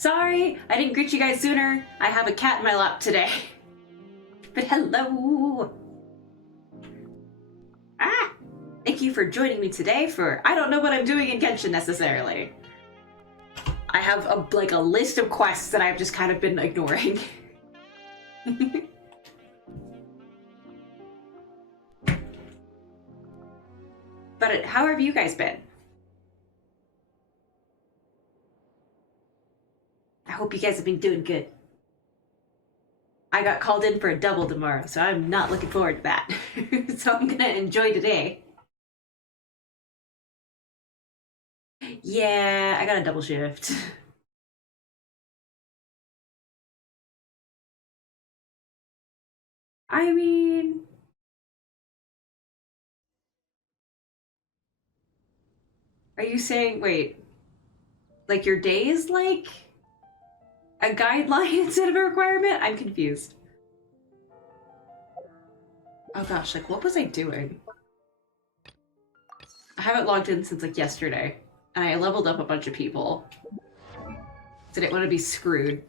Sorry, I didn't greet you guys sooner. I have a cat in my lap today. But hello! Ah! Thank you for joining me today for I don't know what I'm doing in Genshin necessarily. I have a list of quests that I've just kind of been ignoring. But how have you guys been? I hope you guys have been doing good. I got called in for a double tomorrow, so I'm not looking forward to that. So I'm gonna enjoy today. Yeah, I got a double shift. I mean... Are you saying, wait, like your day is like a guideline instead of a requirement? I'm confused. Oh gosh, like what was I doing? I haven't logged in since like yesterday, and I leveled up a bunch of people. So I didn't want to be screwed.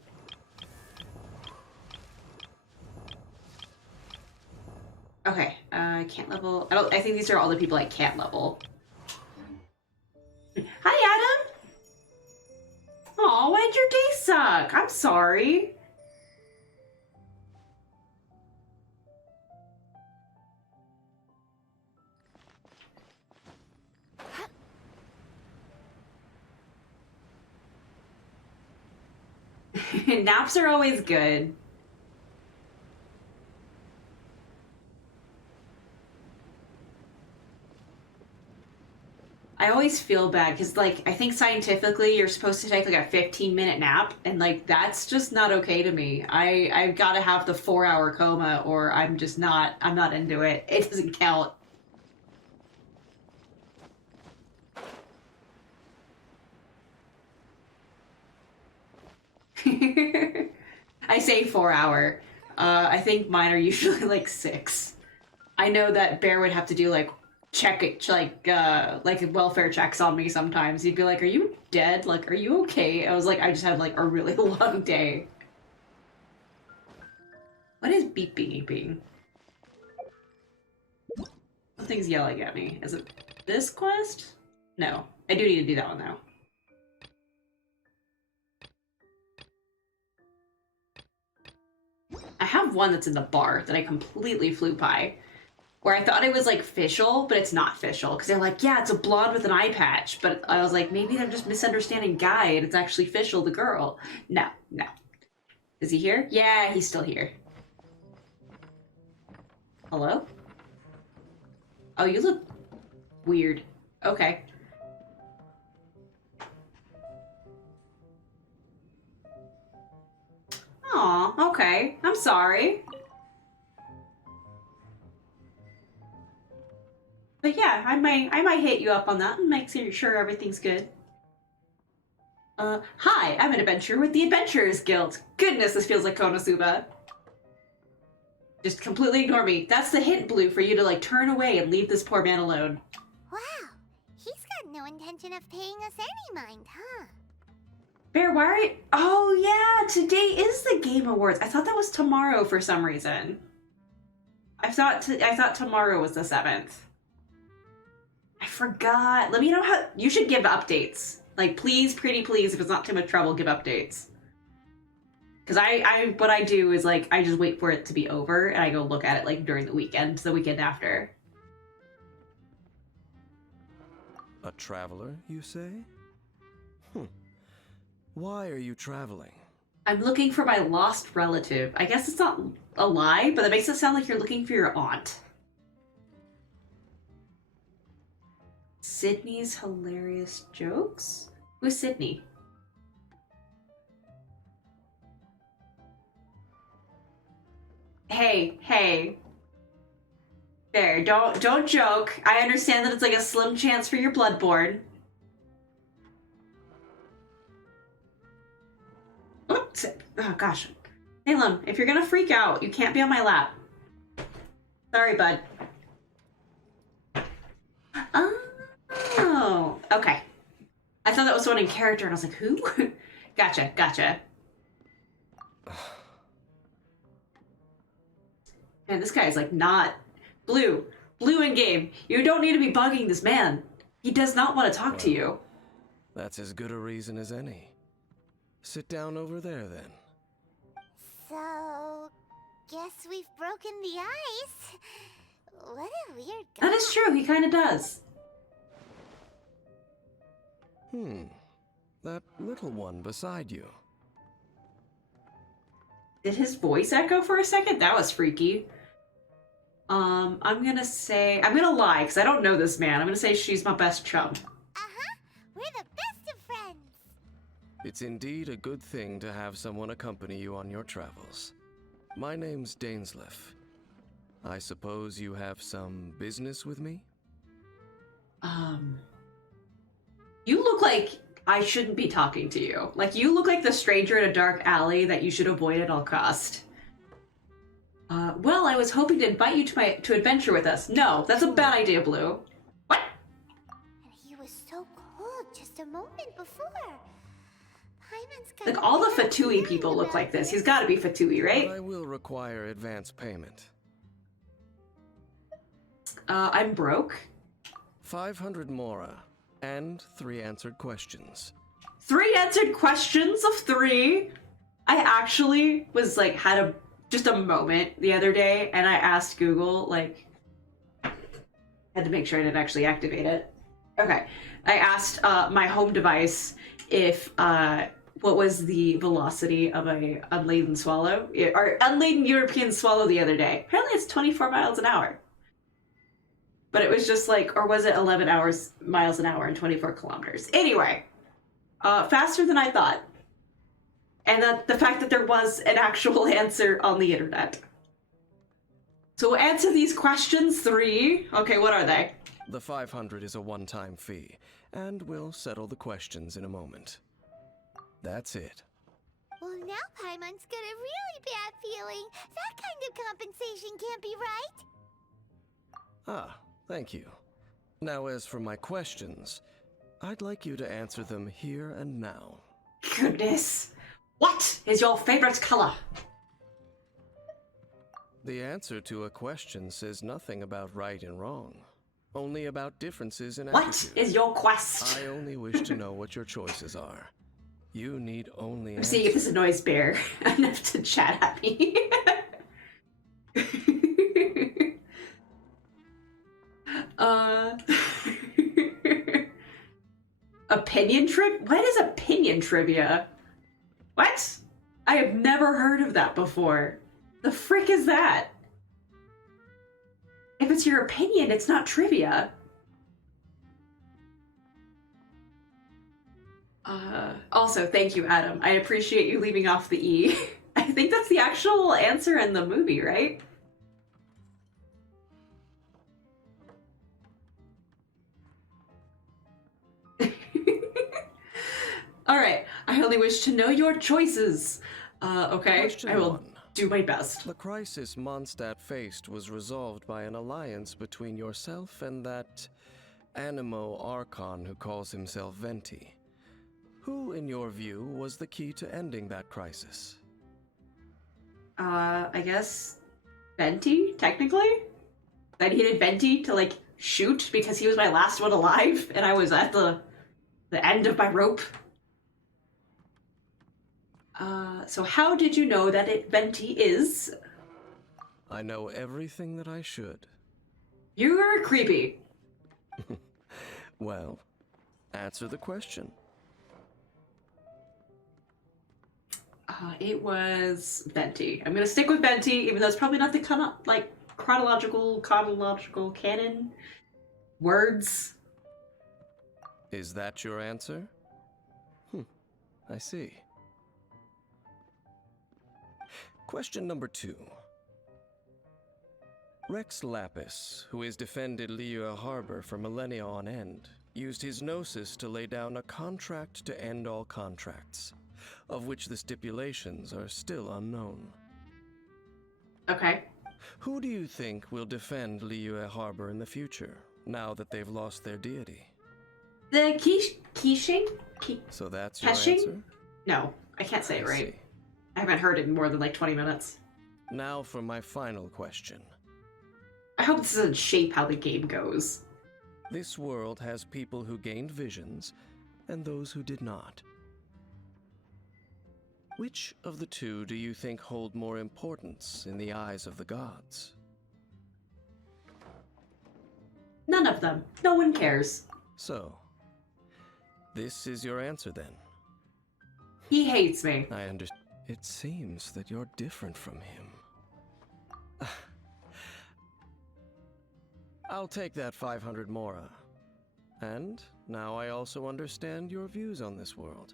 Okay, I can't level. I think these are all the people I can't level. Hi, Adam! Aw, why did your day suck? I'm sorry. Naps are always good. I always feel bad because, like, I think scientifically you're supposed to take like a 15-minute nap, and like that's just not okay to me. I've got to have the 4-hour coma, or I'm not into it. It doesn't count. I say 4-hour. I think mine are usually like 6. I know that Bear would have to do like welfare checks on me sometimes. He'd be like, "Are you dead? Like, are you okay?" I was like, I just had like a really long day. What is beeping? Something's yelling at me. Is it this quest? No, I do need to do that one though. I have one that's in the bar that I completely flew by, where I thought it was like Fischl, but it's not Fischl, because they're like, yeah, it's a blonde with an eye patch, but I was like, maybe they're just misunderstanding Guy, and it's actually Fischl, the girl. No. Is he here? Yeah, he's still here. Hello? Oh, you look weird. Okay. Aw, okay. I'm sorry. But yeah, I might hit you up on that and make sure everything's good. Hi, I'm an adventurer with the Adventurers Guild. Goodness, this feels like Konosuba. Just completely ignore me. That's the hint, Blue, for you to like turn away and leave this poor man alone. Wow, he's got no intention of paying us any mind, huh? Bear, why are you... Oh yeah, today is the Game Awards. I thought that was tomorrow for some reason. I thought tomorrow was the 7th. I forgot. Let me know how... You should give updates. Like, please, pretty please, if it's not too much trouble, give updates. Because what I do is, like, I just wait for it to be over, and I go look at it, like, during the weekend after. A traveler, you say? Why are you traveling? I'm looking for my lost relative. I guess it's not a lie, but it makes it sound like you're looking for your aunt. Sydney's hilarious jokes? Who's Sydney? Hey. There, don't joke. I understand that it's like a slim chance for your bloodborne. Oops. Oh gosh. Salem, if you're gonna freak out, you can't be on my lap. Sorry, bud. Oh, okay. I thought that was someone in character, and I was like, who? Gotcha, gotcha. And this guy is like not... Blue in game. You don't need to be bugging this man. He does not want to talk to you. That's as good a reason as any. Sit down over there, then. So, guess we've broken the ice. What a weird guy. That is true, he kind of does. That little one beside you. Did his voice echo for a second? That was freaky. I'm gonna lie, because I don't know this man. I'm gonna say she's my best chum. Uh-huh. We're the best of friends. It's indeed a good thing to have someone accompany you on your travels. My name's Dainsleif. I suppose you have some business with me? You look like I shouldn't be talking to you. Like, you look like the stranger in a dark alley that you should avoid at all cost. Well, I was hoping to invite you to adventure with us. No, that's a bad idea, Blue. What? And he was so cold just a moment before. Paimon's got Like, all the Fatui people look like this. He's gotta be Fatui, right? But I will require advance payment. I'm broke. 500 mora, and 3 answered questions. 3 answered questions of 3. I actually was like, just a moment the other day, and I asked Google, like, had to make sure I didn't actually activate it. Okay. I asked my home device if, what was the velocity of a unladen swallow, or unladen European swallow the other day. Apparently it's 24 miles an hour. But it was just like, or was it 11 miles an hour and 24 kilometers? Anyway, faster than I thought. And the fact that there was an actual answer on the internet. So answer these questions 3. Okay, what are they? The 500 is a one-time fee, and we'll settle the questions in a moment. That's it. Well, now Paimon's got a really bad feeling. That kind of compensation can't be right. Ah, thank you. Now, as for my questions, I'd like you to answer them here and now. Goodness. What is your favorite color? The answer to a question says nothing about right and wrong, only about differences in What attitude. is your quest? I only wish to know what your choices are. You need only I'm seeing if this annoys Bear enough to chat at me. Opinion trivia? What is opinion trivia? What? I have never heard of that before. The frick is that? If it's your opinion, it's not trivia. Also, thank you, Adam. I appreciate you leaving off the E. I think that's the actual answer in the movie, right? Alright, I only wish to know your choices. Okay, Question I will 1. do my best. The crisis Mondstadt faced was resolved by an alliance between yourself and that Animo Archon who calls himself Venti. Who, in your view, was the key to ending that crisis? I guess Venti, technically? I needed Venti to, like, shoot because he was my last one alive and I was at the end of my rope. So how did you know that Venti is? I know everything that I should. You're creepy. Well, answer the question. It was Venti. I'm gonna stick with Venti, even though it's probably not the like chronological canon words. Is that your answer? I see. Question number 2. Rex Lapis, who has defended Liyue Harbor for millennia on end, used his gnosis to lay down a contract to end all contracts, of which the stipulations are still unknown. Okay. Who do you think will defend Liyue Harbor in the future, now that they've lost their deity? The Kishing? So that's your Keshing? answer? No, I can't say it I right. see. I haven't heard it in more than like 20 minutes. Now for my final question. I hope this doesn't shape how the game goes. This world has people who gained visions and those who did not. Which of the two do you think hold more importance in the eyes of the gods? None of them. No one cares. So, this is your answer then. He hates me. I understand. It seems that you're different from him. I'll take that 500 mora. And now I also understand your views on this world.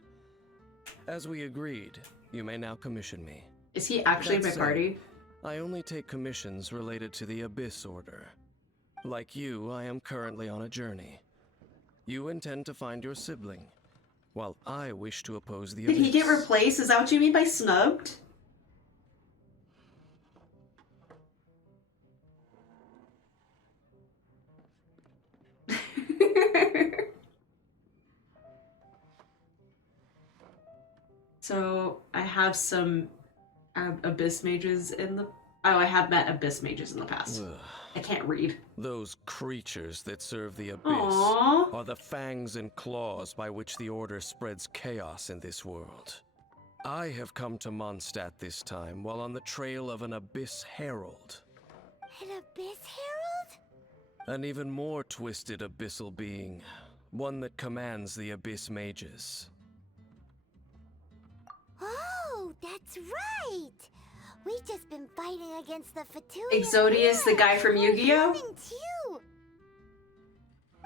As we agreed, you may now commission me. Is he actually in my That said, party? I only take commissions related to the Abyss Order. Like you, I am currently on a journey. You intend to find your sibling, while I wish to oppose the Abyss. Did he get replaced? Is that what you mean by snubbed? So I have some abyss mages in the... Oh, I have met abyss mages in the past. Ugh. I can't read. Those creatures that serve the Abyss Aww. are the fangs and claws by which the Order spreads chaos in this world. I have come to Mondstadt this time while on the trail of an Abyss Herald. An abyss herald? An even more twisted abyssal being. One that commands the Abyss mages. Oh, that's right. We've just been fighting against the Fatui. Exodius, the guy from Yu-Gi-Oh? Too.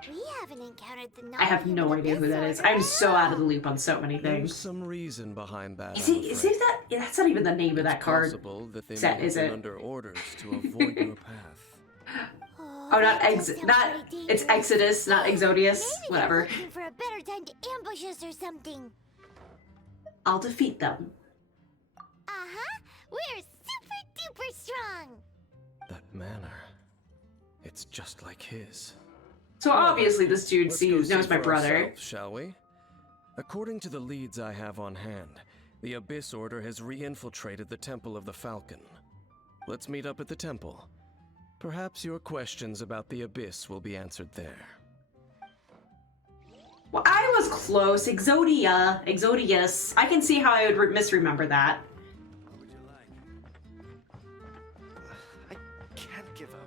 We haven't encountered the I have no idea who that is. I'm so out of the loop on so many There's things. some reason behind that. Is it that? Yeah, that's not even the name of that card. Possible that they set, may have is been it? under orders to avoid your path. Oh, it's Exodus, not Exodius. Maybe Whatever. they're looking for a better time to ambush us or something. I'll defeat them. Uh-huh. We're super duper strong. That manner, it's just like his. So obviously this dude Let's go see knows my for brother. ourselves, shall we? According to the leads I have on hand, the Abyss Order has re-infiltrated the Temple of the Falcon. Let's meet up at the temple. Perhaps your questions about the Abyss will be answered there. Well, I was close. Exodius. I can see how I would misremember that. What would you like? I can't give up.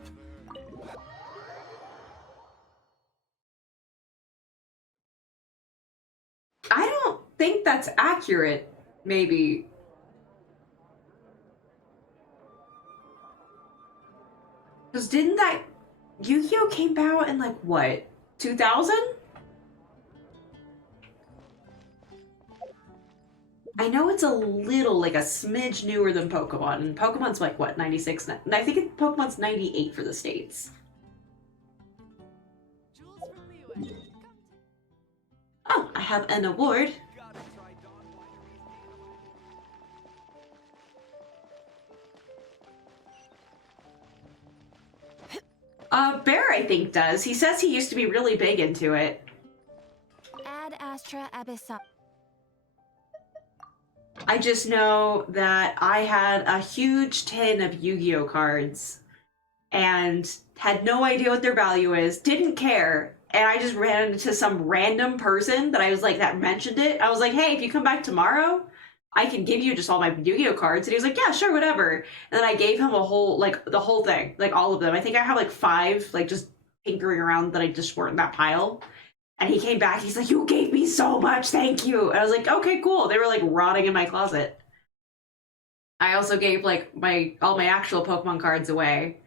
I don't think that's accurate, maybe. Because didn't that Yu-Gi-Oh came out in like what, 2000? I know it's a little, like a smidge newer than Pokemon, and Pokemon's like what, 96? I think Pokemon's 98 for the States. Oh, I have an award. Bear, I think, does. He says he used to be really big into it. Ad Astra Abyssa. I just know that I had a huge tin of Yu-Gi-Oh cards and had no idea what their value is, didn't care, and I just ran into some random person that I was like, that mentioned it. I was like, hey, if you come back tomorrow, I can give you just all my Yu-Gi-Oh cards. And he was like, yeah, sure, whatever. And then I gave him a whole, like, the whole thing, like all of them. I think I have like 5, like just tinkering around that I just weren't in that pile. And he came back, he's like, you gave me so much, thank you. And I was like, okay, cool. They were like rotting in my closet. I also gave like all my actual Pokemon cards away.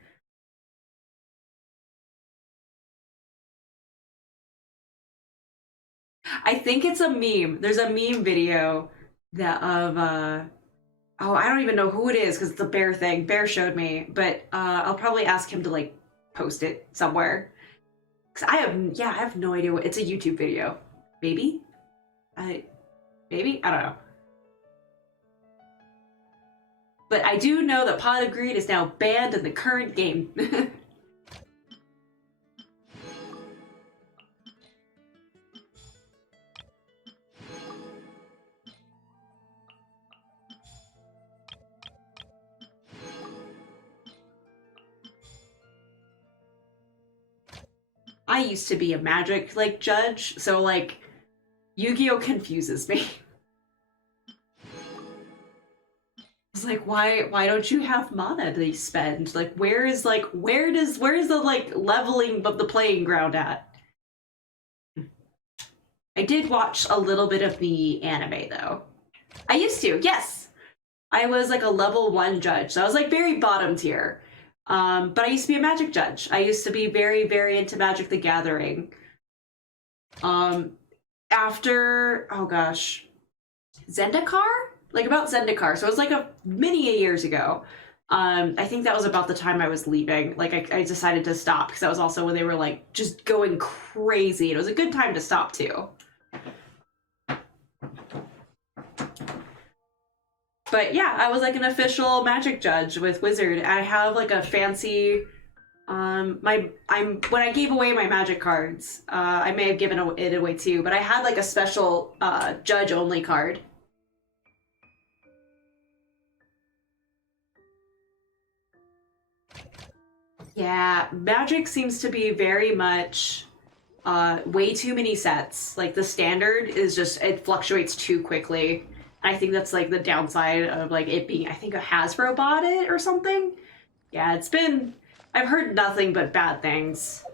I think it's a meme. There's a meme video that of oh, I don't even know who it is because it's a Bear thing. Bear showed me, but I'll probably ask him to like post it somewhere. Cause I have no idea what it's a YouTube video. Maybe? Maybe? I don't know. But I do know that Pot of Greed is now banned in the current game. I used to be a magic, like, judge, so, like, Yu-Gi-Oh! Confuses me. It's like, why don't you have mana they spend? Like, where's the, like, leveling of the playing ground at? I did watch a little bit of the anime, though. I used to, yes! I was, like, a level 1 judge, so I was, like, very bottom tier. But I used to be a magic judge. I used to be very, very into Magic the Gathering. After, oh gosh, Zendikar? Like, about Zendikar. So it was like many years ago. I think that was about the time I was leaving. Like, I decided to stop because that was also when they were, like, just going crazy. It was a good time to stop, too. But yeah, I was like an official magic judge with Wizard. I have like a fancy, when I gave away my magic cards, I may have given it away too, but I had like a special judge only card. Yeah, Magic seems to be very much way too many sets. Like the standard is just, it fluctuates too quickly. I think that's like the downside of like it being, I think a Hasbro bought it or something. Yeah, it's been, I've heard nothing but bad things.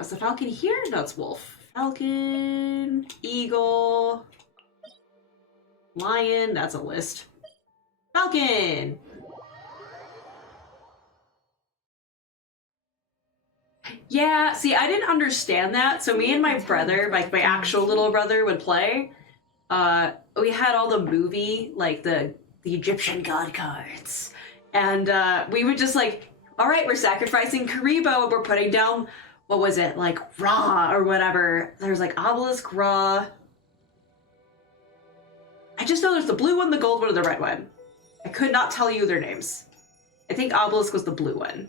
Is the falcon here? No, it's wolf. Falcon, eagle, lion, that's a list. Falcon! Yeah, see, I didn't understand that. So me and my brother, like my actual little brother would play. We had all the movie, like the Egyptian god cards. And we would just like, all right, we're sacrificing Karibo and we're putting down, what was it, like Ra or whatever. There's like Obelisk, Ra. I just know there's the blue one, the gold one, and the red one. I could not tell you their names. I think Obelisk was the blue one.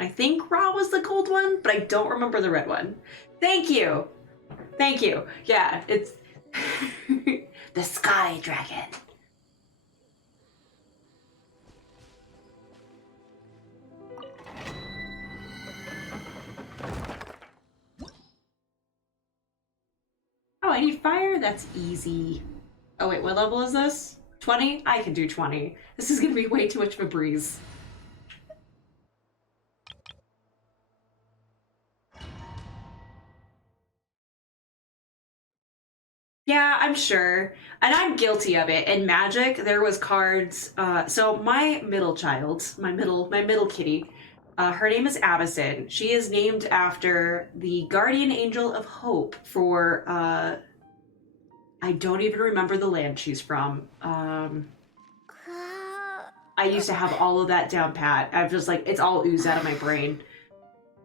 I think Ra was the gold one, but I don't remember the red one. Thank you. Thank you. Yeah, it's the Sky Dragon. Oh, I need fire? That's easy. Oh wait, what level is this? 20? I can do 20. This is gonna be way too much of a breeze. Yeah, I'm sure. And I'm guilty of it. In Magic, there was cards. So my middle child, my middle kitty, her name is Avison. She is named after the guardian angel of hope for, I don't even remember the land she's from. I used to have all of that down pat. I'm just like, it's all oozed out of my brain.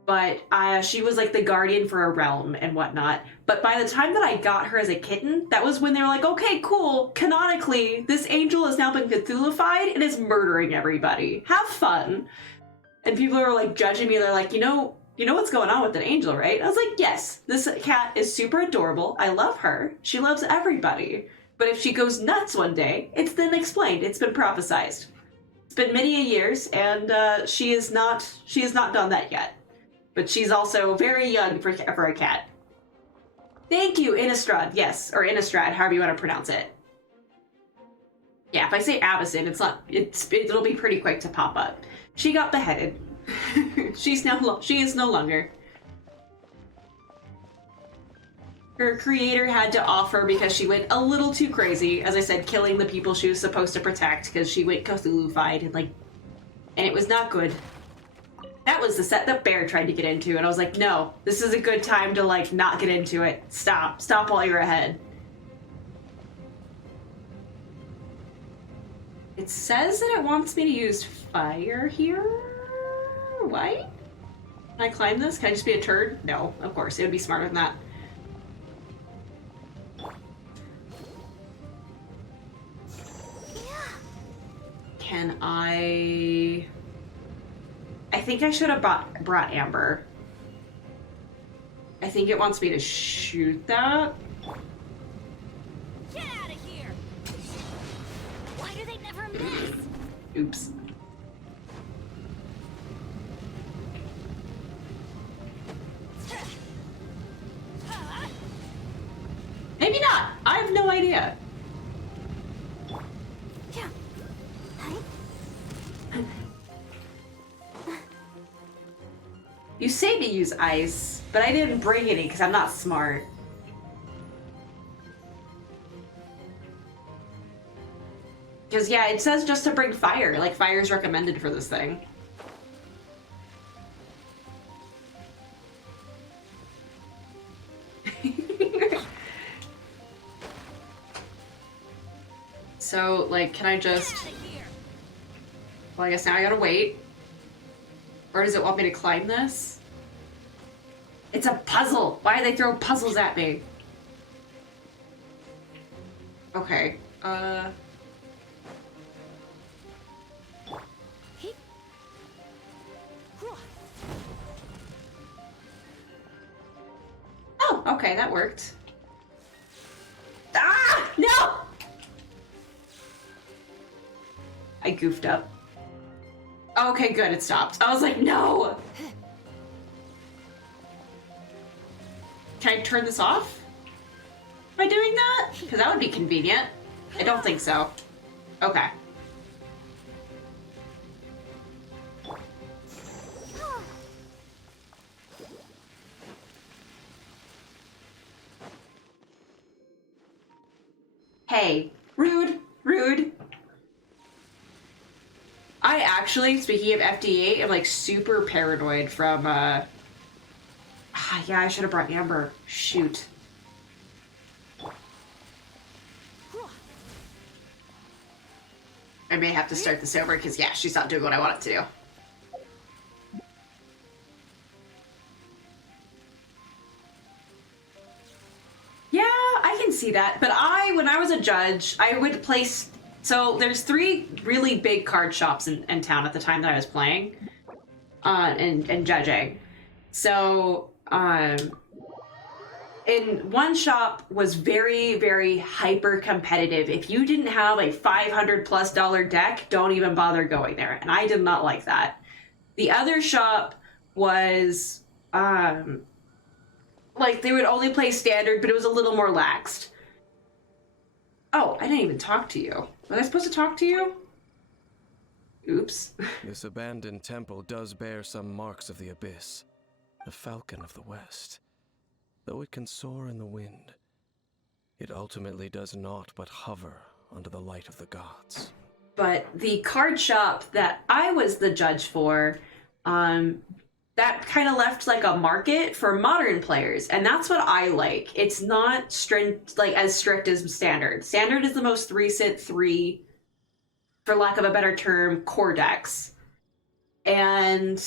But she was like the guardian for a realm and whatnot. But by the time that I got her as a kitten, that was when they were like, okay, cool. Canonically, this angel has now been Cthulhufied and is murdering everybody. Have fun. And people are like judging me. They're like, you know what's going on with an angel, right? I was like, yes, this cat is super adorable. I love her. She loves everybody. But if she goes nuts one day, it's then explained. It's been prophesized. It's been many years, and she is not done that yet. But she's also very young for a cat. Thank you, Innistrad. Yes, or Innistrad, however you want to pronounce it. Yeah, if I say Avison, it'll be pretty quick to pop up. She got beheaded. She is no longer. Her creator had to off her because she went a little too crazy. As I said, killing the people she was supposed to protect because she went Cthulhu-fied and it was not good. That was the set that Bear tried to get into, and I was like, no, this is a good time to, like, not get into it. Stop. Stop while you're ahead. It says that it wants me to use fire here? What? Can I climb this? Can I just be a turd? No, of course. It would be smarter than that. Can I think I should have brought Amber. I think it wants me to shoot that. Get out of here! Why do they never miss? Oops. You say to use ice, but I didn't bring any because I'm not smart. Because, yeah, it says just to bring fire. Like, fire is recommended for this thing. So, like, can I just... Well, I guess now I gotta wait. Or does it want me to climb this? It's a puzzle! Why do they throw puzzles at me? Okay, Oh, okay, that worked. Ah! No! I goofed up. Okay, good, it stopped. I was like, no! Can I turn this off by doing that? Because that would be convenient. I don't think so. Okay. Hey, rude, rude. I actually, speaking of FDA, am like super paranoid from, yeah, I should have brought Amber. Shoot. I may have to start this over because, yeah, she's not doing what I want it to do. Yeah, I can see that. But when I was a judge, I would place... So there's 3 really big card shops in town at the time that I was playing and judging. So in one shop was very, very hyper competitive. If you didn't have a $500+ deck, don't even bother going there. And I did not like that. The other shop was like they would only play standard, but it was a little more laxed. Oh, I didn't even talk to you. Was I supposed to talk to you? Oops. This abandoned temple does bear some marks of the abyss. The falcon of the west. Though it can soar in the wind, it ultimately does naught but hover under the light of the gods. But the card shop that I was the judge for, that kind of left like a market for modern players, and that's what I like. It's not strict, like as strict as standard. Standard is the most 3-3, for lack of a better term, core decks. And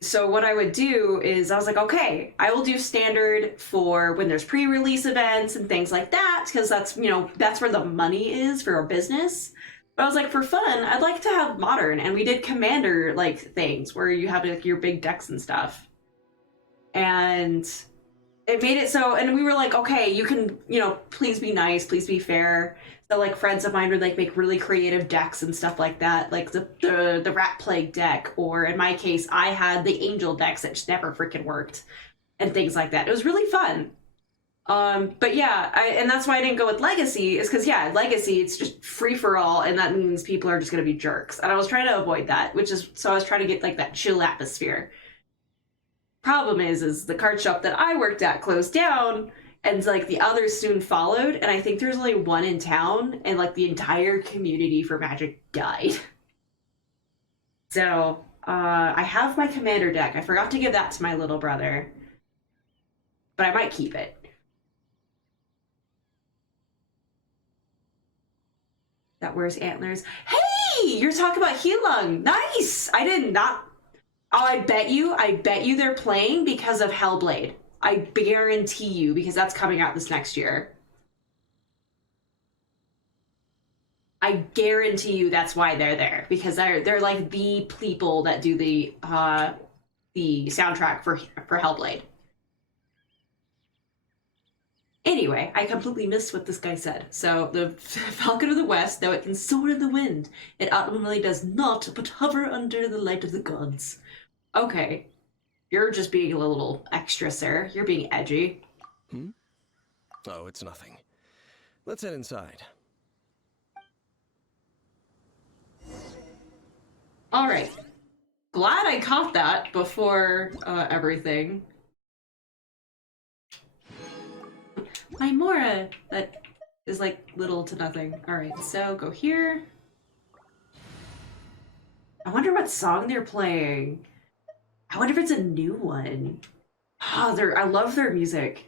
so what I would do is I was like, okay, I will do standard for when there's pre-release events and things like that, because that's, you know, that's where the money is for our business. But I was like, for fun, I'd like to have modern, and we did commander like things where you have like your big decks and stuff. And it made it so, and we were like, okay, you can, you know, please be nice, please be fair. So like friends of mine would like make really creative decks and stuff like that, like the Rat Plague deck, or in my case, I had the Angel decks that just never freaking worked, and things like that. It was really fun. But yeah, and that's why I didn't go with Legacy, is because, yeah, Legacy, it's just free for all, and that means people are just going to be jerks. And I was trying to avoid that, so I was trying to get, like, that chill atmosphere. Problem is the card shop that I worked at closed down, and, like, the others soon followed, and I think there's only one in town, and, like, the entire community for Magic died. So, I have my Commander deck. I forgot to give that to my little brother, but I might keep it. That wears antlers. Hey, you're talking about Heelung. Nice. I did not. Oh, I bet you they're playing because of Hellblade. I guarantee you, because that's coming out this next year. I guarantee you that's why they're there, because they're like the people that do the soundtrack for Hellblade. Anyway, I completely missed what this guy said. So, the Falcon of the West, though it can soar in the wind, it ultimately does not but hover under the light of the gods. Okay. You're just being a little extra, sir. You're being edgy. Oh, it's nothing. Let's head inside. glad I caught that before everything. My Mora, that is like little to nothing. Alright, so go here. I wonder what song they're playing. I wonder if it's a new one. Oh, I love their music.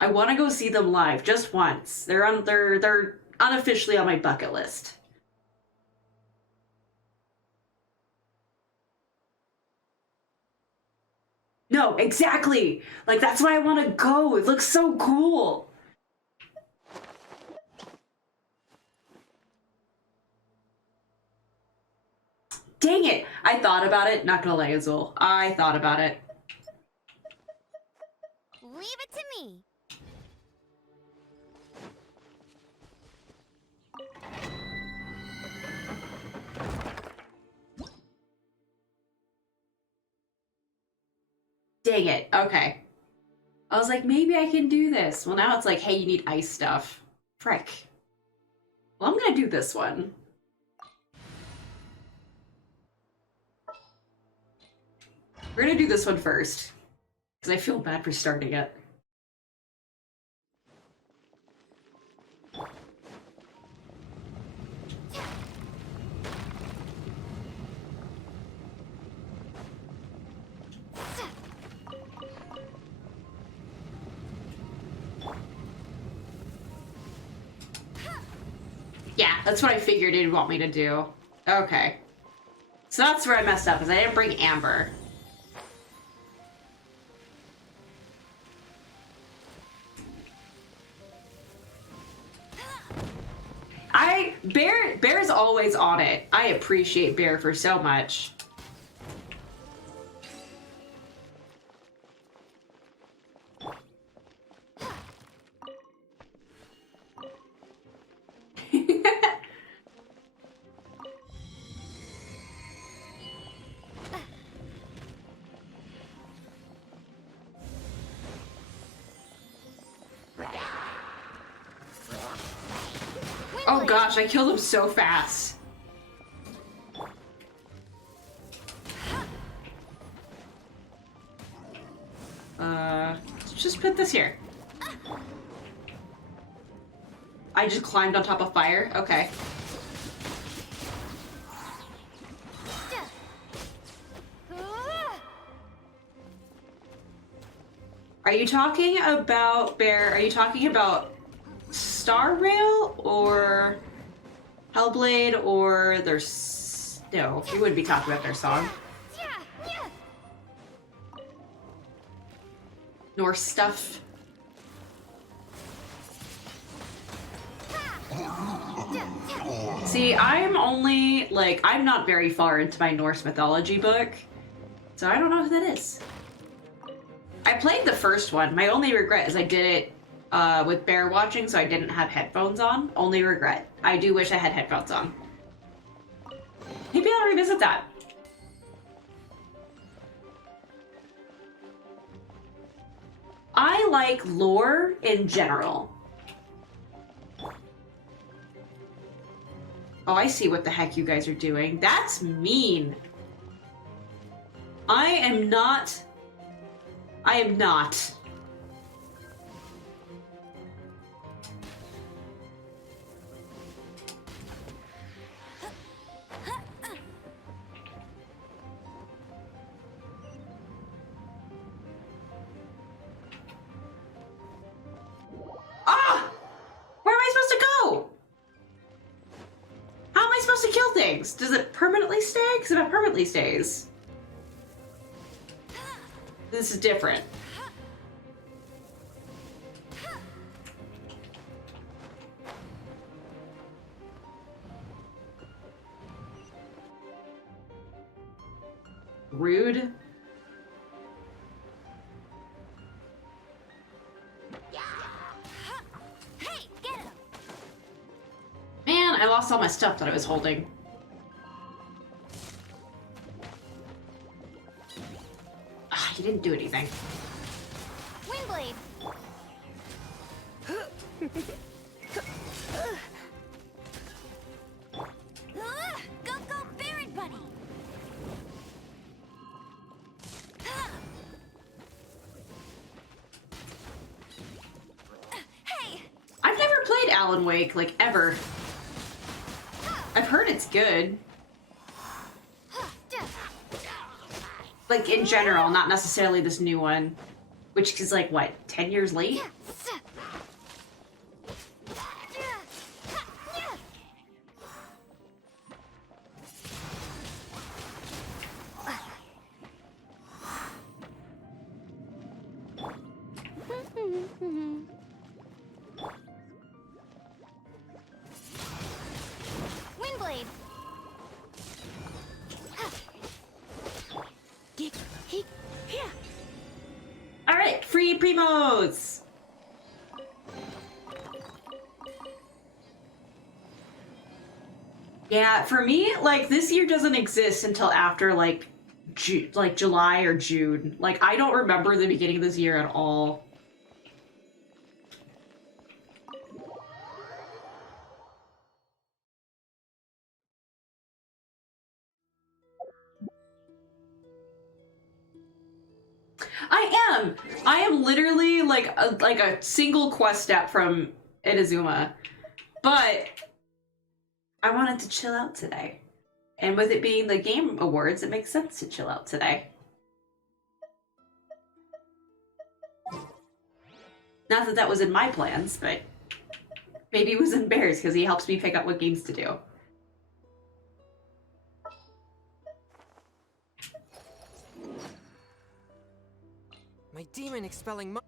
I want to go see them live just once. They're unofficially on my bucket list. No, exactly. Like that's why I want to go. It looks so cool. Dang it! I thought about it. Not gonna lie, Azul. I thought about it. Leave it to me. Dang it. Okay. I was like, maybe I can do this. Well, now it's like, hey, you need ice stuff. Frick. Well, I'm gonna do this one. We're gonna do this one first. Because I feel bad for starting it. Yeah, that's what I figured you'd want me to do. Okay. So that's where I messed up, is I didn't bring Amber. Bear's always on it. I appreciate Bear for so much. Oh gosh, I killed him so fast. Let's just put this here. I just climbed on top of fire? Okay. Are you talking about, Bear, are you talking about Star Rail or Hellblade or their no, you wouldn't be talking about their song. Norse stuff. See, I'm only like I'm not very far into my Norse mythology book, so I don't know who that is. I played the first one. My only regret is I did it with Bear watching, so I didn't have headphones on. Only regret. I do wish I had headphones on. Maybe I'll revisit that. I like lore in general. Oh, I see what the heck you guys are doing. That's mean. I am not. Ah! Where am I supposed to go? How am I supposed to kill things? Does it permanently stay? Because if it permanently stays... This is different. Rude. Hey, get him. Man, I lost all my stuff that I was holding. Ah, you didn't do anything. Windblade. Go, go, Baron Bunny. Alan Wake, like, ever. I've heard it's good. Like, in general, not necessarily this new one. Which is, like, what, 10 years late? Windblade. Alright, free Primos! Yeah, for me, like, this year doesn't exist until after, like, July or June. Like, I don't remember the beginning of this year at all. I am literally like a single quest step from Inazuma, but I wanted to chill out today. And with it being the Game Awards, it makes sense to chill out today. Not that that was in my plans, but maybe it was in Bear's because he helps me pick up what games to do. My demon expelling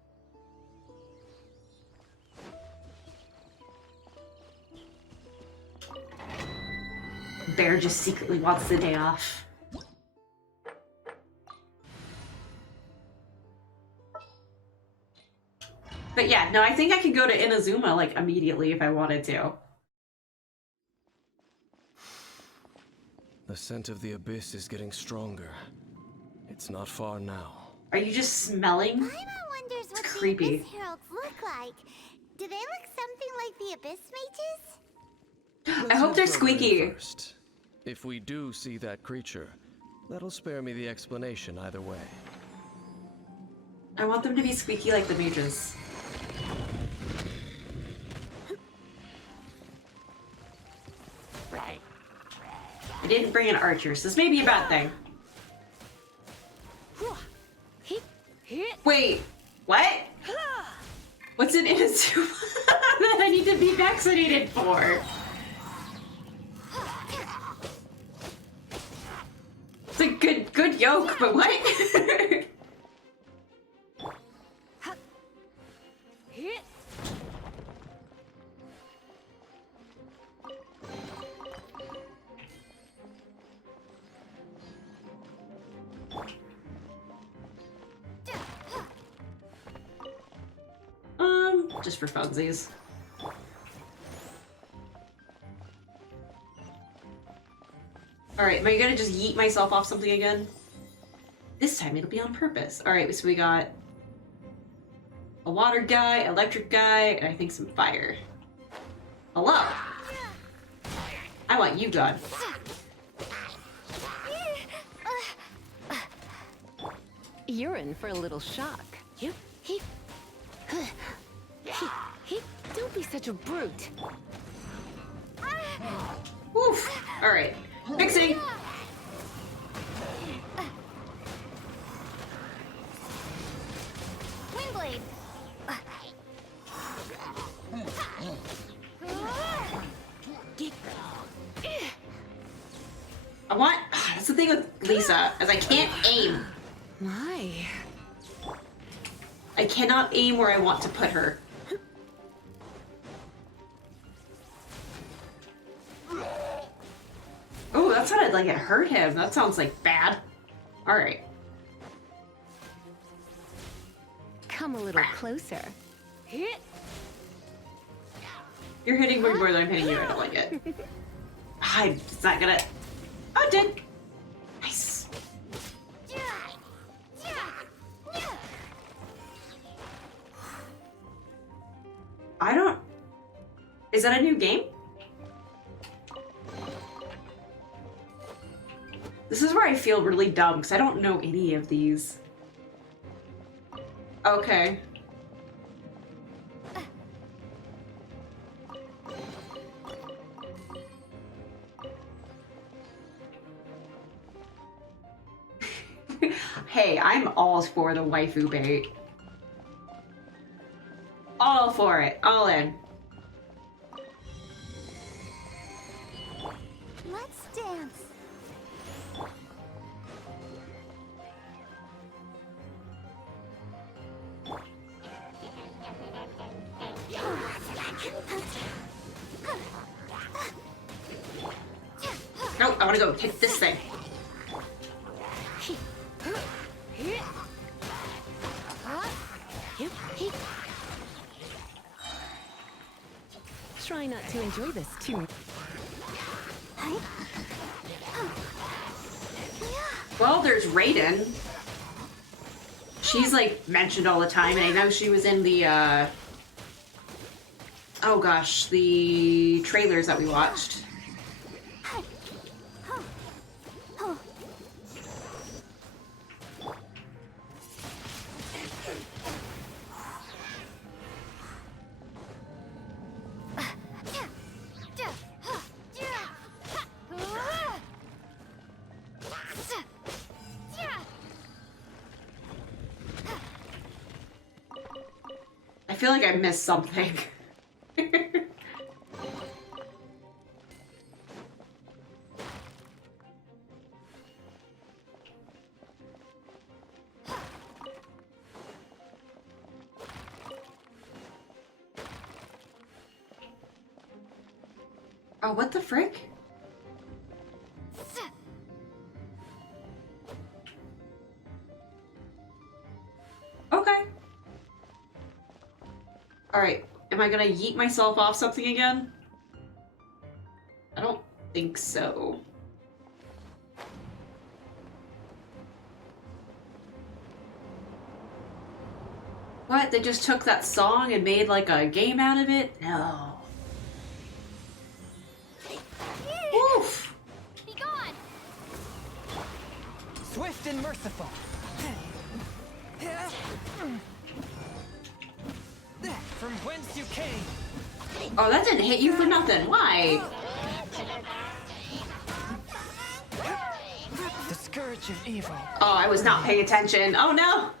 Bear just secretly wants the day off. But yeah, no, I think I could go to Inazuma, like, immediately if I wanted to. The scent of the abyss is getting stronger. It's not far now. Are you just smelling? Paimon wonders what creepy. the Abyss Heralds look like. Do they look something like the Abyss Mages? I hope they're squeaky. First. If we do see that creature, that'll spare me the explanation either way. I want them to be squeaky like the mages. I didn't bring an archer, so this may be a bad thing. Wait, what? What's an Inazuma that I need to be vaccinated for? It's a good yoke, but what? Just for funsies. Alright, am I gonna just yeet myself off something again? This time it'll be on purpose. Alright, so we got a water guy, electric guy, and I think some fire. Hello! I want you gone. You're in for a little shock. Don't be such a brute. Woof! Alright. Fixing! Windblade. I want... That's the thing with Lisa, is I can't aim. My. I cannot aim where I want to put her. Oh, that sounded like it hurt him. That sounds like bad. Alright. Come a little closer. You're hitting me more than I'm hitting you. I don't like it. It's not gonna... Oh, it did. Nice. I don't... Is that a new game? This is where I feel really dumb, because I don't know any of these. Okay. Hey, I'm all for the waifu bait. All for it. All in. Let's dance. No, I want to go hit this thing. Try not to enjoy this too much. Well, there's Raiden. She's like mentioned all the time, and I know she was in the oh gosh, the trailers that we watched. I feel like I missed something. Oh, what the frick? Okay. Alright, am I gonna yeet myself off something again? I don't think so. What? They just took that song and made like a game out of it? No. Oof! Be gone. Swift and merciful. From whence you came. Oh, that didn't hit you for nothing. Why? The scourge of evil. Oh, I was not paying attention. Oh no!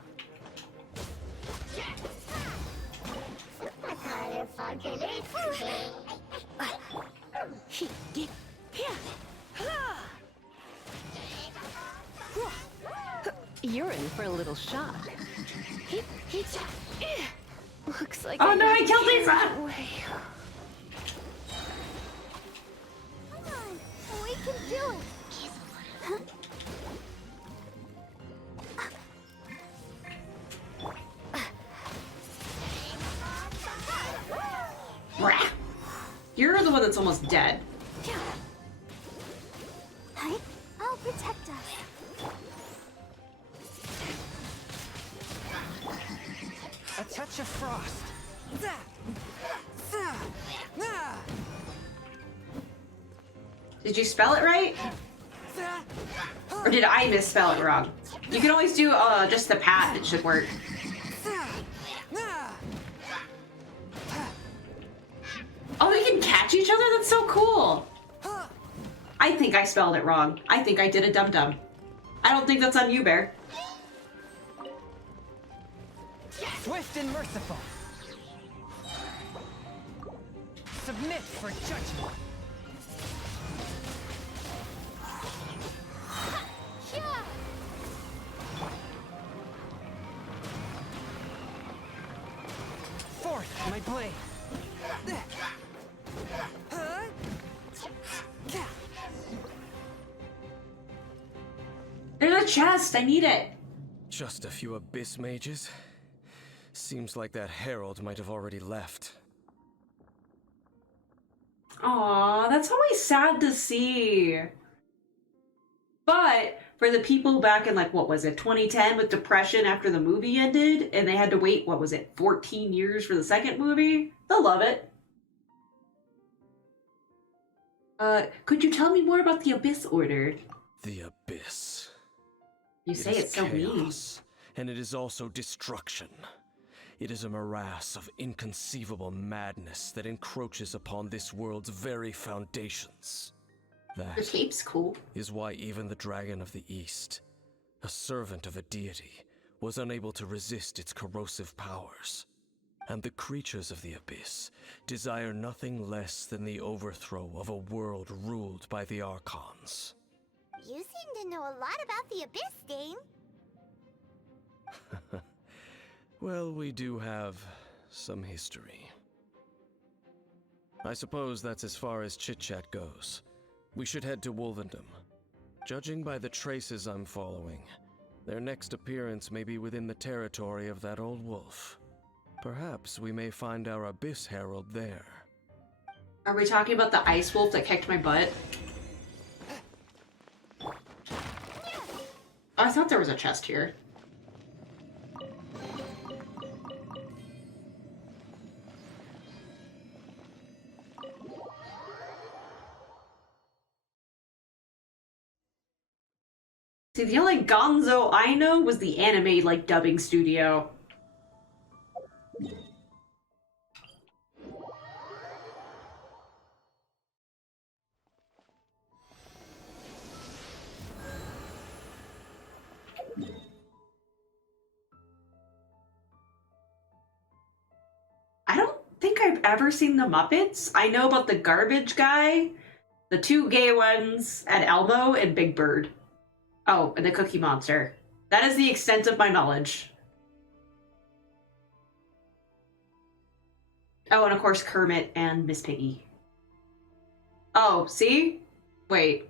You're in for a little shock. Looks like Oh no, I killed Lisa! Come on. We can do it. Brah. You're the one that's almost dead. I'll protect us. A touch of frost. Did you spell it right? Or did I misspell it wrong? You can always do just the pat, it should work. Oh, we can catch each other? That's so cool! I think I spelled it wrong. I think I did a dum-dum. I don't think that's on you, Bear. Swift and merciful. Submit for judgment. Forth my blade. There's a chest! I need it! Just a few abyss mages? Seems like that herald might have already left. Aw, that's always sad to see. But for the people back in, like, what was it, 2010 with depression after the movie ended, and they had to wait, what was it, 14 years for the second movie? They'll love it. Could you tell me more about the Abyss Order? The Abyss. You say It is it's so mean. chaos, and it is also destruction. It is a morass of inconceivable madness that encroaches upon this world's very foundations. The That cape's cool. is why even the Dragon of the East, a servant of a deity, was unable to resist its corrosive powers. And the creatures of the abyss desire nothing less than the overthrow of a world ruled by the Archons. You seem to know a lot about the Abyss, Dame. Well, we do have some history. I suppose that's as far as chit-chat goes. We should head to Wolvendom. Judging by the traces I'm following, their next appearance may be within the territory of that old wolf. Perhaps we may find our Abyss Herald there. Are we talking about the ice wolf that kicked my butt? Oh, I thought there was a chest here. See, the only Gonzo I know was the anime, like, dubbing studio. I don't think I've ever seen the Muppets. I know about the garbage guy, the two gay ones, and Elmo and Big Bird. Oh, and the Cookie Monster. That is the extent of my knowledge. Oh, and of course Kermit and Miss Piggy. Oh, see? Wait.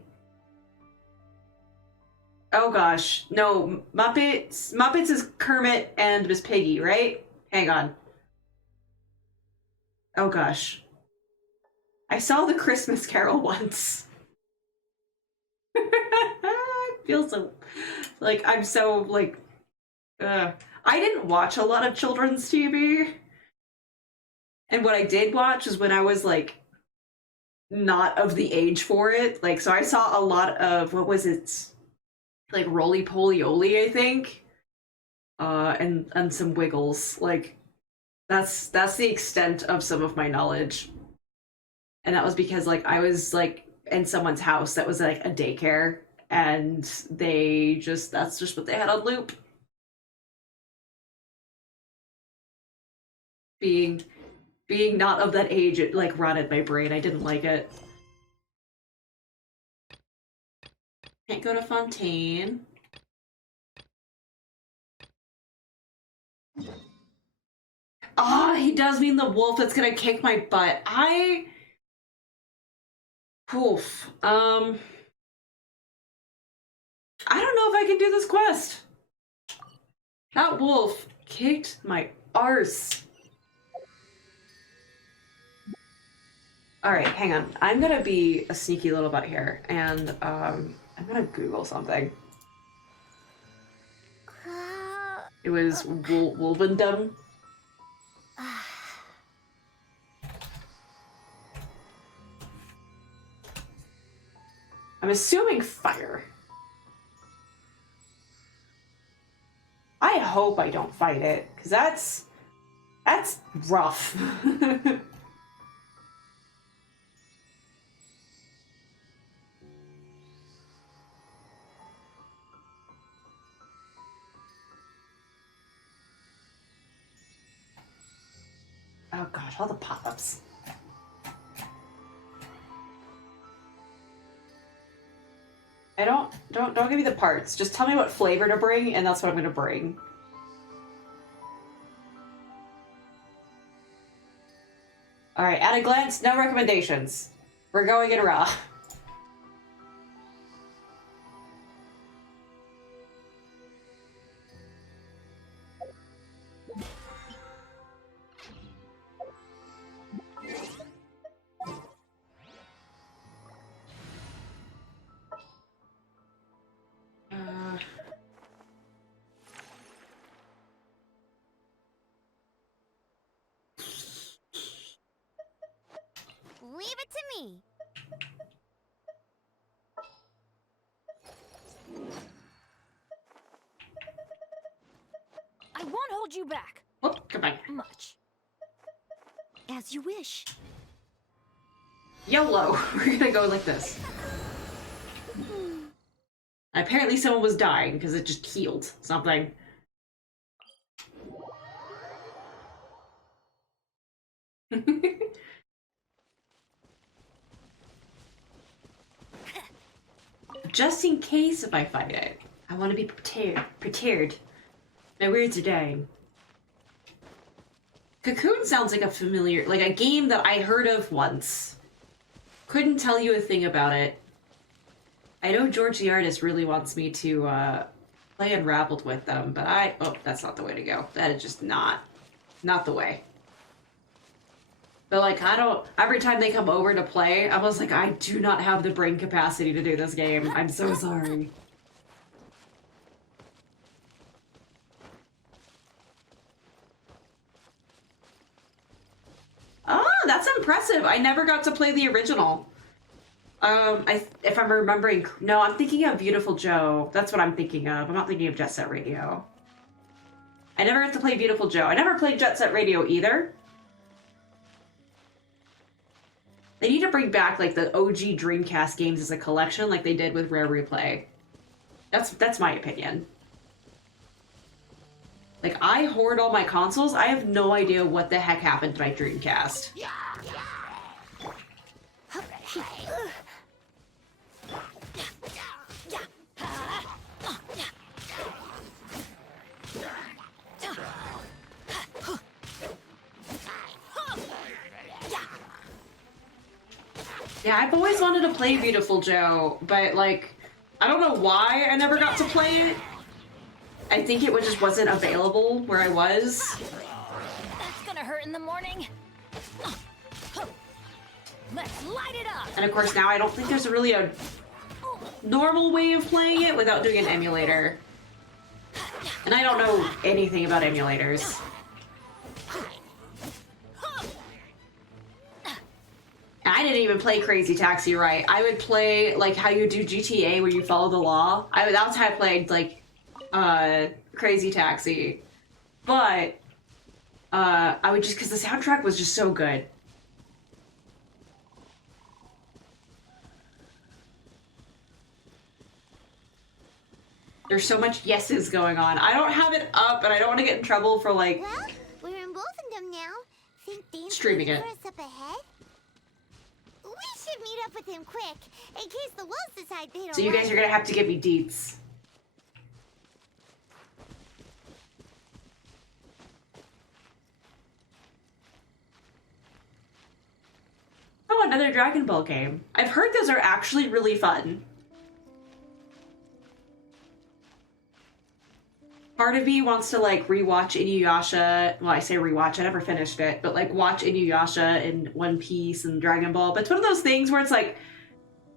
Oh gosh. No, Muppets is Kermit and Miss Piggy, right? Hang on. Oh gosh. I saw the Christmas Carol once. I feel so like I'm so like I didn't watch a lot of children's TV. And what I did watch is when I was like not of the age for it. Like so I saw a lot of what was it? Like Roly Poly Oly, I think. And some Wiggles. Like that's the extent of some of my knowledge. And that was because like I was like in someone's house that was like a daycare and that's just what they had on loop. Being not of that age, it like rotted my brain. I didn't like it. Can't go to Fontaine. Ah, he does mean the wolf that's gonna kick my butt. Oof. I don't know if I can do this quest. That wolf kicked my arse. Alright, hang on. I'm gonna be a sneaky little butt here, and I'm gonna Google something. It was Wolvendom. I'm assuming fire. I hope I don't fight it, because that's rough. Oh gosh, all the pop-ups. Don't give me the parts. Just tell me what flavor to bring, and that's what I'm gonna bring. Alright, at a glance, no recommendations. We're going in raw. Leave it to me. I won't hold you back. Oh, come on. Much. As you wish. YOLO. We're gonna go like this. And apparently someone was dying because it just healed something. Just in case if I fight it, I want to be prepared. My words are dying. Cocoon sounds like a familiar, like a game that I heard of once. Couldn't tell you a thing about it. I know George the artist really wants me to play Unraveled with them, but oh, that's not the way to go. That is just not the way. But like, every time they come over to play, I was like, I do not have the brain capacity to do this game. I'm so sorry. Oh, that's impressive. I never got to play the original. If I'm remembering, no, I'm thinking of Beautiful Joe. That's what I'm thinking of. I'm not thinking of Jet Set Radio. I never got to play Beautiful Joe. I never played Jet Set Radio either. They need to bring back like the OG Dreamcast games as a collection, like they did with Rare Replay. That's my opinion. Like, I hoard all my consoles. I have no idea what the heck happened to my Dreamcast. Yeah, I've always wanted to play Beautiful Joe, but like, I don't know why I never got to play it. I think it just wasn't available where I was. That's gonna hurt in the morning. Let's light it up. And of course now I don't think there's really a normal way of playing it without doing an emulator. And I don't know anything about emulators. I didn't even play Crazy Taxi right. I would play like how you do GTA where you follow the law. That's how I played like Crazy Taxi. But I would just, because the soundtrack was just so good. There's so much yeses going on. I don't have it up, and I don't want to get in trouble for like Well, we're in Wolfendom now. Think Dean's streaming waiting it. for us up ahead? We should meet up with him quick, in case the wolves decide they don't So you guys like are gonna have to give me deets. Oh, another Dragon Ball game. I've heard those are actually really fun. Part of me wants to like rewatch Inuyasha. Well, I say rewatch, I never finished it, but like watch Inuyasha and One Piece and Dragon Ball. But it's one of those things where it's like,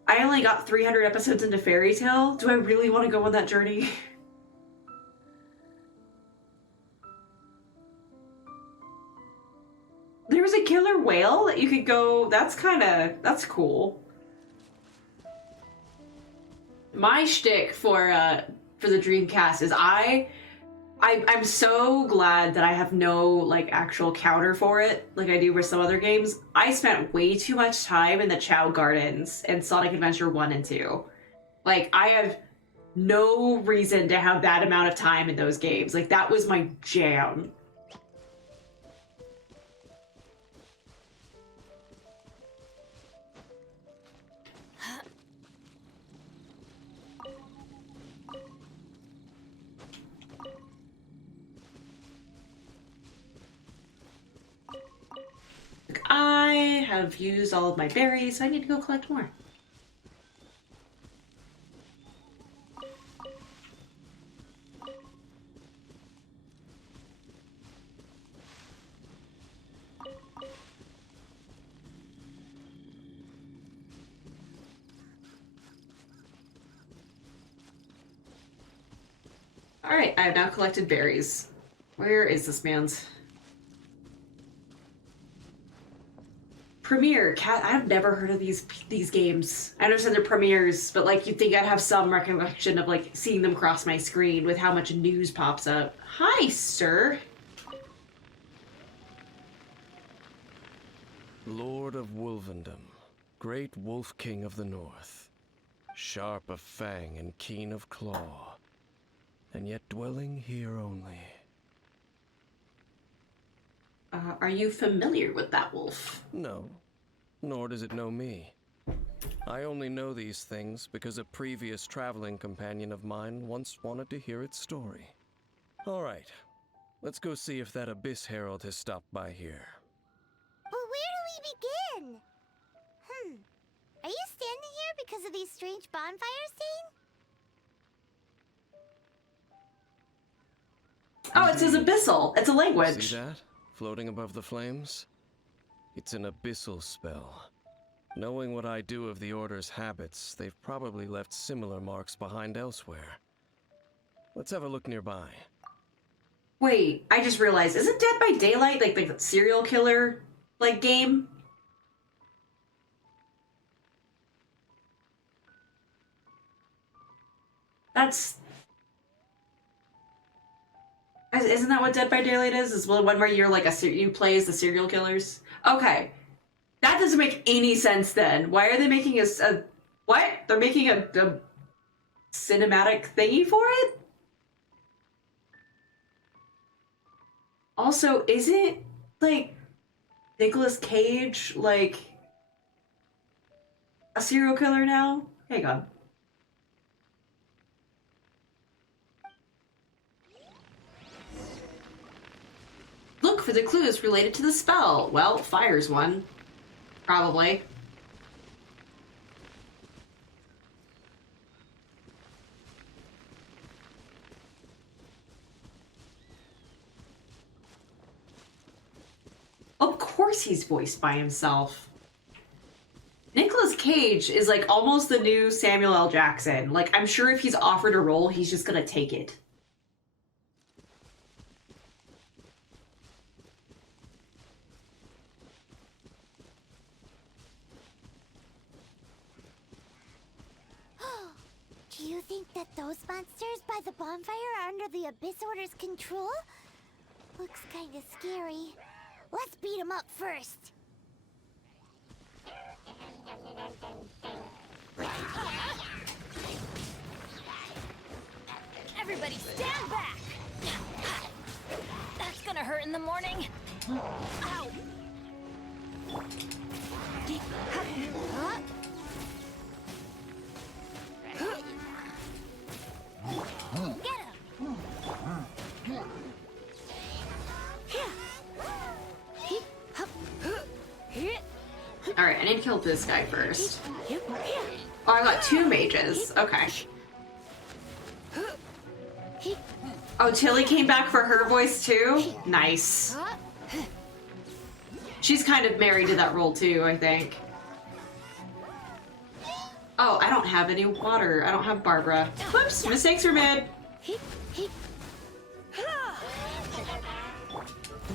I only got 300 episodes into Fairy Tail. Do I really want to go on that journey? There was a killer whale that you could go. That's cool. My shtick for the Dreamcast is I'm so glad that I have no like actual counter for it like I do with some other games. I spent way too much time in the Chow Gardens and Sonic Adventure 1 and 2. Like, I have no reason to have that amount of time in those games. Like, that was my jam. I have used all of my berries, so I need to go collect more. Alright, I have now collected berries. Where is this man's? Premiere, Cat. I've never heard of these games. I understand they're premieres, but like you'd think I'd have some recollection of like seeing them cross my screen with how much news pops up. Hi, sir. Lord of Wolvendom, great wolf king of the north. sharp of fang and keen of claw, and yet dwelling here only. Are you familiar with that wolf? No, nor does it know me. I only know these things because a previous traveling companion of mine once wanted to hear its story. All right, let's go see if that Abyss Herald has stopped by here. But where do we begin? Are you standing here because of these strange bonfires, Dane? Oh, it says abyssal. It's a language. See that? Floating above the flames? It's an abyssal spell. Knowing what I do of the Order's habits, they've probably left similar marks behind elsewhere. Let's have a look nearby. Wait, I just realized, isn't Dead by Daylight like the serial killer like game? Isn't that what Dead by Daylight is? Is the one where you're like you play as the serial killers? Okay. That doesn't make any sense then. Why are they making a what? They're making a cinematic thingy for it? Also, isn't like Nicolas Cage like a serial killer now? Hang on. Look for the clues related to the spell. Well, fire's one. Probably. Of course he's voiced by himself. Nicolas Cage is like almost the new Samuel L. Jackson. Like, I'm sure if he's offered a role, he's just gonna take it. Do you think that those monsters by the bonfire are under the Abyss Order's control? Looks kinda scary. Let's beat them up first. Everybody stand back! That's gonna hurt in the morning. Ow! Alright, I need to kill this guy first. Oh, I got 2 mages. Okay. Oh, Tilly came back for her voice too? Nice. She's kind of married to that role too, I think. Oh, I don't have any water. I don't have Barbara. Whoops, mistakes were made.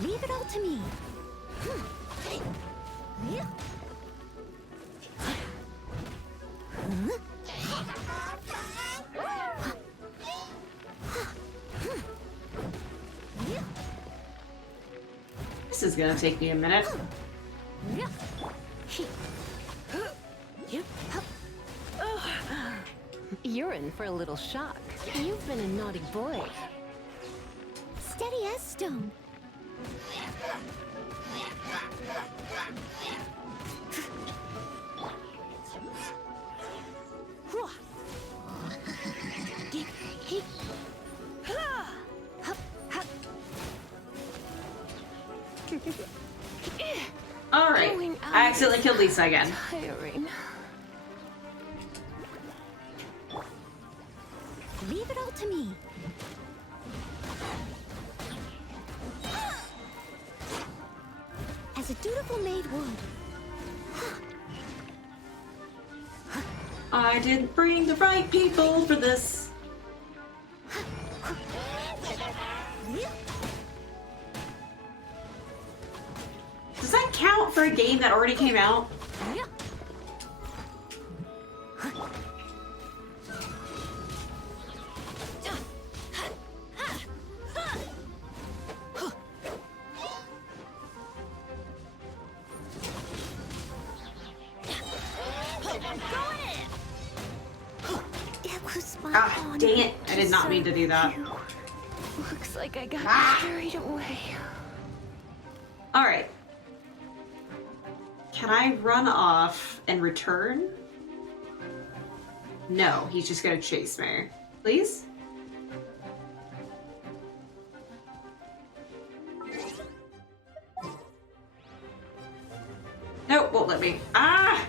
Leave it all to me. This is gonna take me a minute. You're in for a little shock. You've been a naughty boy. Steady as stone. Alright, I accidentally killed Lisa again. Tiring. Leave it all to me. As a dutiful maid would. I didn't bring the right people for this. Does that count for a game that already came out? Ah, dang it. I did not mean to do that. Looks like I got carried away. Alright. Can I run off and return? No, he's just gonna chase me. Please? Nope, won't let me. Ah!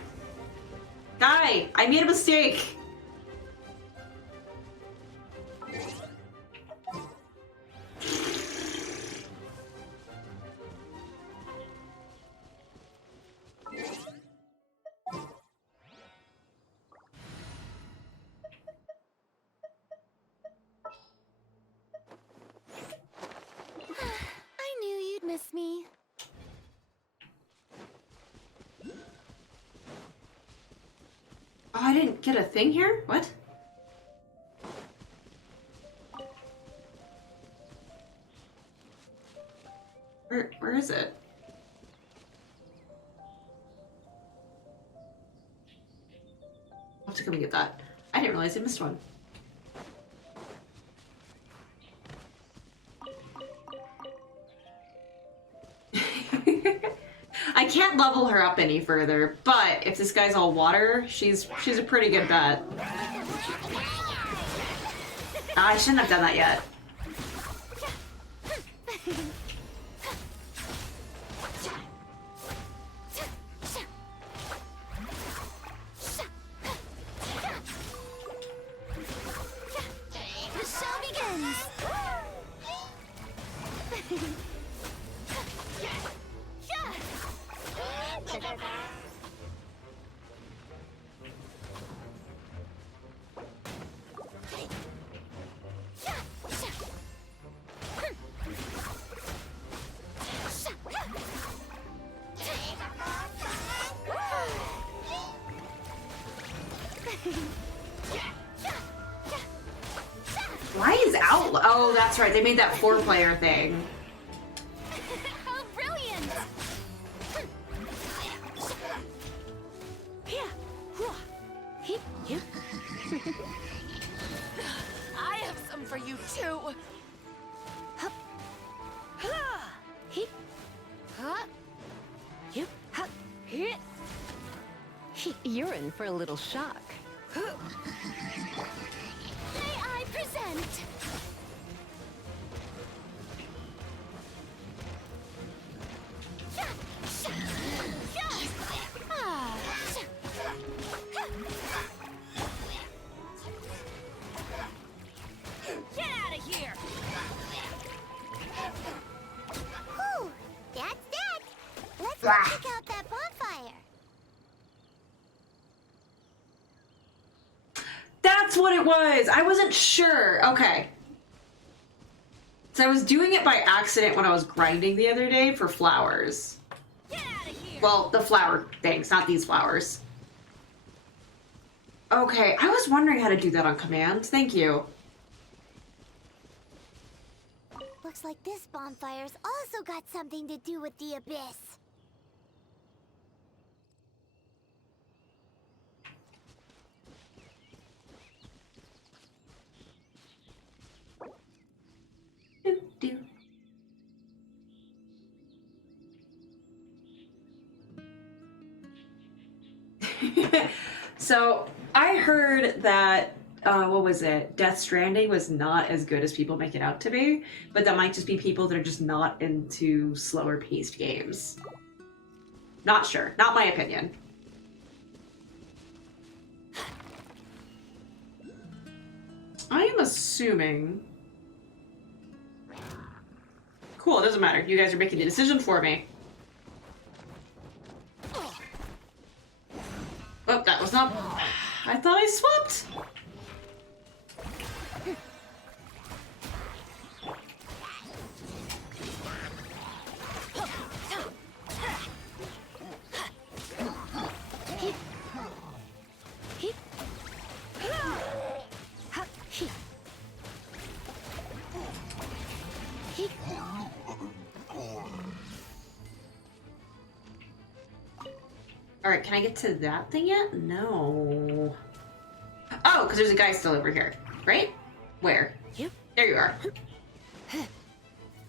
Guy, I made a mistake! I knew you'd miss me. Oh, I didn't get a thing here? What? Where is it? I'll have to come and get that. I didn't realize I missed one. I can't level her up any further, but if this guy's all water, she's a pretty good bet. I shouldn't have done that yet. The show begins. Why is out? Oh, that's right. They made that 4-player thing. How brilliant! I have some for you too. You're in for a little shock. May I present? Get out of here. Whew, that's that. Let's go check out that bonfire. That's what it was. I wasn't sure. Okay. So I was doing it by accident when I was grinding the other day for flowers. Get out of here. Well, the flower things, not these flowers. Okay, I was wondering how to do that on command. Thank you. Looks like this bonfire's also got something to do with the abyss. Do. So I heard that what was it? Death Stranding was not as good as people make it out to be, but that might just be people that are just not into slower paced games. Not sure. Not my opinion. I am assuming. Cool, it doesn't matter. You guys are making the decision for me. Oh, that was not... I thought I swapped! Alright, can I get to that thing yet? No. Oh, because because there's a guy still over here, right? Where? There you are.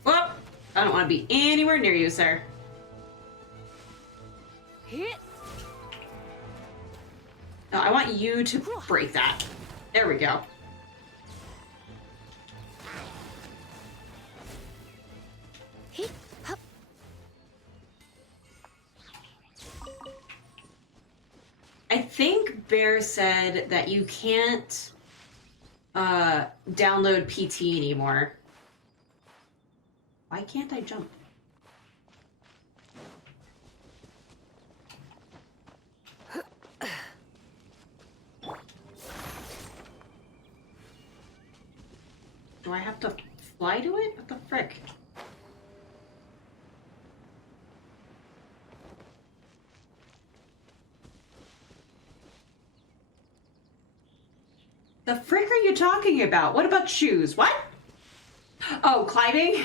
Well, I don't want to be anywhere near you, sir. No, I want you to break that. There we go. I think Bear said that you can't download PT anymore. Why can't I jump? Do I have to fly to it? What the frick? The frick are you talking about? What about shoes? What? Oh, climbing?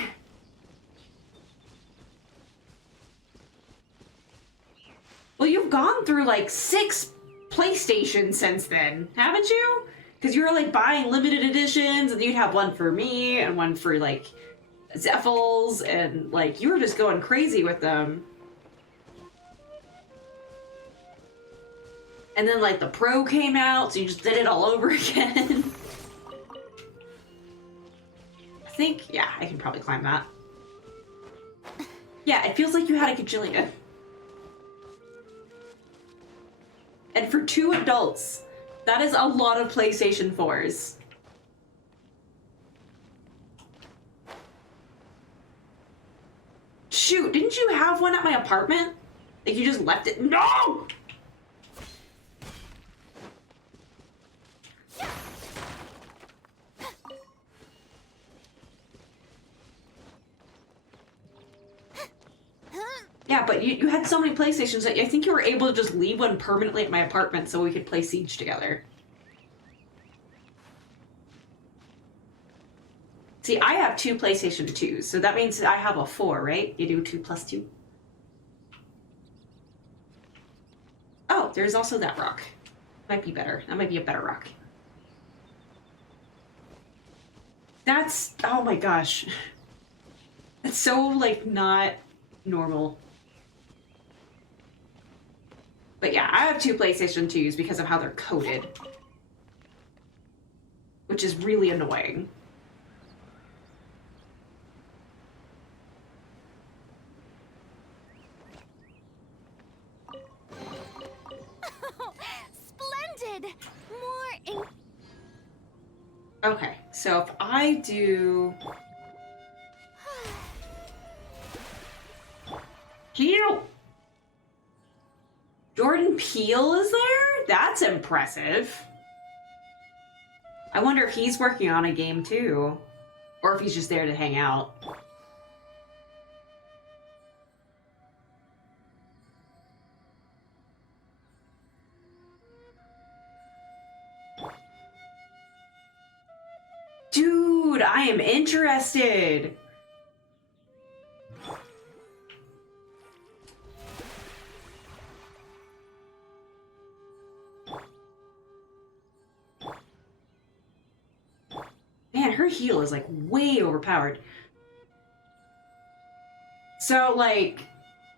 Well, you've gone through like 6 PlayStations since then, haven't you? Because you were like buying limited editions, and you'd have one for me and one for like Zeffels, and like you were just going crazy with them. And then like the Pro came out, so you just did it all over again. I think, yeah, I can probably climb that. Yeah, it feels like you had a gajillion. And for 2 adults, that is a lot of PlayStation 4s. Shoot, didn't you have one at my apartment? Like you just left it? No! Yeah, but you had so many PlayStations that I think you were able to just leave one permanently at my apartment so we could play Siege together. See, I have 2 PlayStation 2s, so that means I have a 4, right? You do 2 plus 2. Oh, there's also that rock. Might be better. That might be a better rock. That's... oh my gosh. It's so, like, not normal. But yeah, I have 2 PlayStation 2s because of how they're coded. Which is really annoying. Splendid! More Okay, so if I do... Heal! Jordan Peele is there? That's impressive. I wonder if he's working on a game too. Or if he's just there to hang out. Dude, I am interested. Man, her heal is like way overpowered. So like,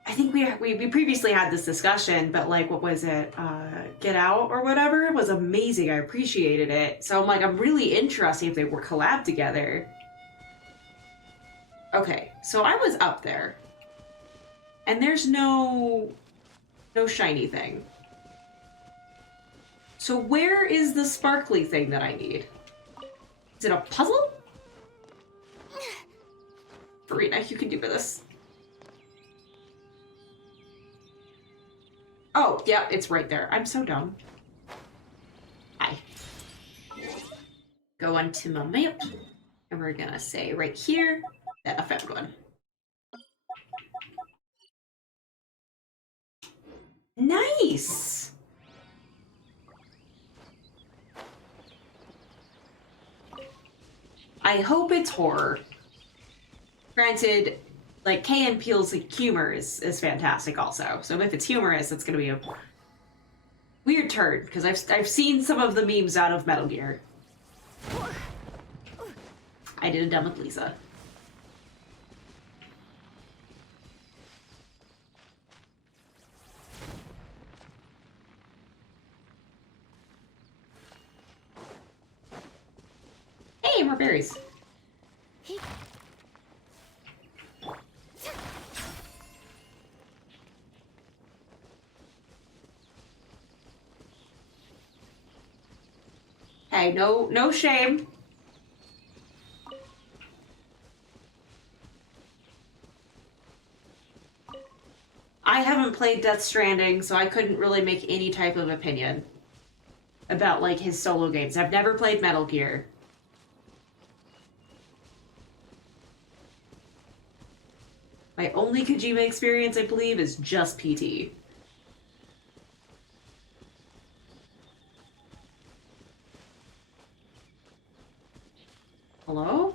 I think we previously had this discussion, but like, what was it? Get Out or whatever was amazing. I appreciated it. So I'm like, I'm really interested if they were collab together. Okay, so I was up there, and there's no shiny thing. So where is the sparkly thing that I need? Is it a puzzle? Farina, you can do this. Oh, yeah, it's right there. I'm so dumb. Hi. Go onto my map, and we're gonna say right here that I found one. Nice! I hope it's horror. Granted, like, Key and Peele's humor is fantastic also. So if it's humorous, it's gonna be Weird turn, because I've seen some of the memes out of Metal Gear. I did a dumb with Lisa. Hey, more berries. Hey, no shame. I haven't played Death Stranding, so I couldn't really make any type of opinion about, like, his solo games. I've never played Metal Gear. My only Kojima experience, I believe, is just PT. Hello?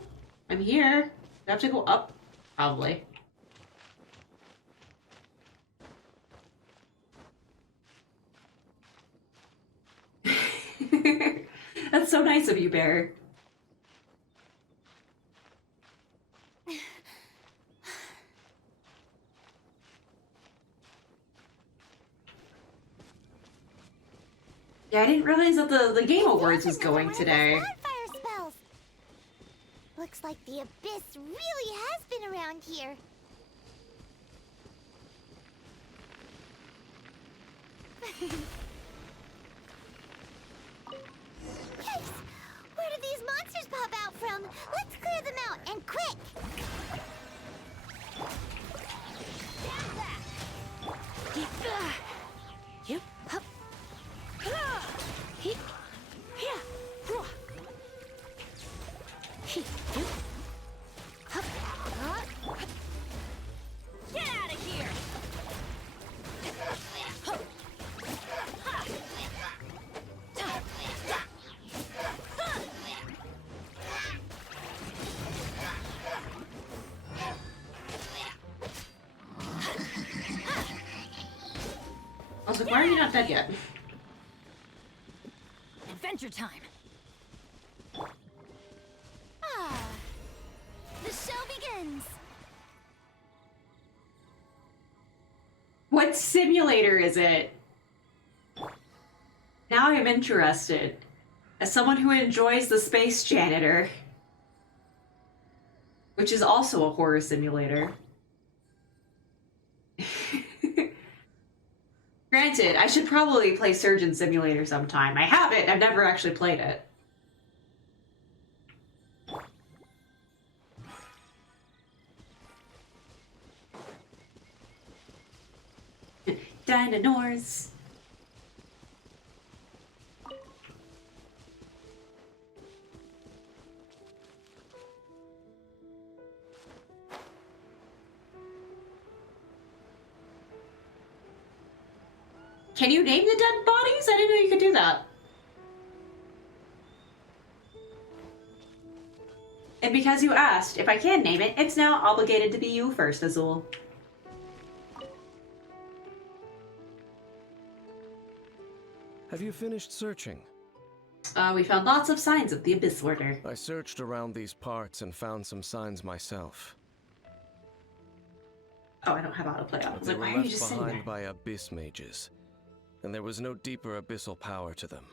I'm here. Do I have to go up? Probably. That's so nice of you, Bear. Yeah, I didn't realize that the Game Awards was going today. Bonfire spells. Looks like the abyss really has been around here. Yikes! Where did these monsters pop out from? Let's clear them out, and quick! Stand back. Yep. Hup. He. Yeah. He. Hup. Get out of here. Hup. Ha. I was like, why are you not dead yet? Adventure time. Ah, the show begins. What simulator is it? Now I'm interested. As someone who enjoys the Space Janitor, which is also a horror simulator. Granted, I should probably play Surgeon Simulator sometime. I haven't. I've never actually played it. Dinosaurs. Can you name the dead bodies? I didn't know you could do that. And because you asked, if I can name it, it's now obligated to be you first, Azul. Have you finished searching? We found lots of signs of the Abyss Order. I searched around these parts and found some signs myself. Oh, I don't have autoplay on. I was They like, were why are you left just sitting behind there? by abyss mages, and there was no deeper abyssal power to them.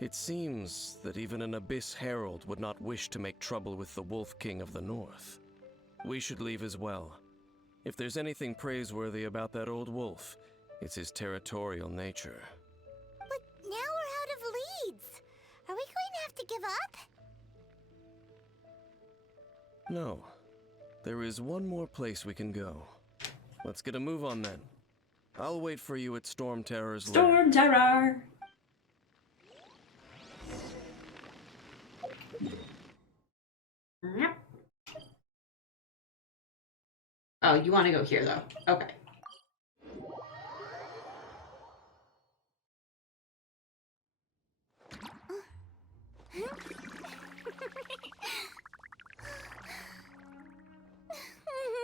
It seems that even an Abyss Herald would not wish to make trouble with the Wolf King of the North. We should leave as well. If there's anything praiseworthy about that old wolf, it's his territorial nature. But now we're out of leads. Are we going to have to give up? No. There is one more place we can go. Let's get a move on then. I'll wait for you at Storm Terror's lair. Storm Terror! Yep. Oh, you want to go here, though. Okay.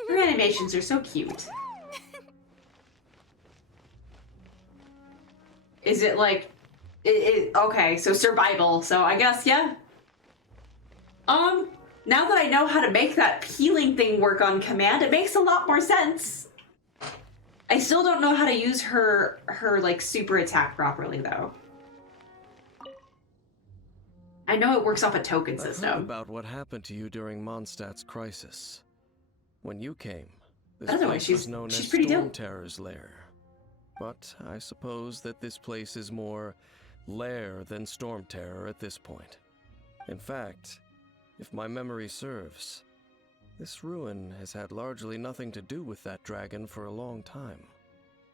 Your animations are so cute. Is it like... okay, so survival. So I guess, yeah. Now that I know how to make that healing thing work on command, it makes a lot more sense. I still don't know how to use her like super attack properly though. I know it works off a token system. I heard about what happened to you during Mondstadt's crisis. When you came, this Otherwise, place was known as pretty Storm dope. Terror's lair. But I suppose that this place is more lair than Storm Terror at this point. In fact, if my memory serves, this ruin has had largely nothing to do with that dragon for a long time.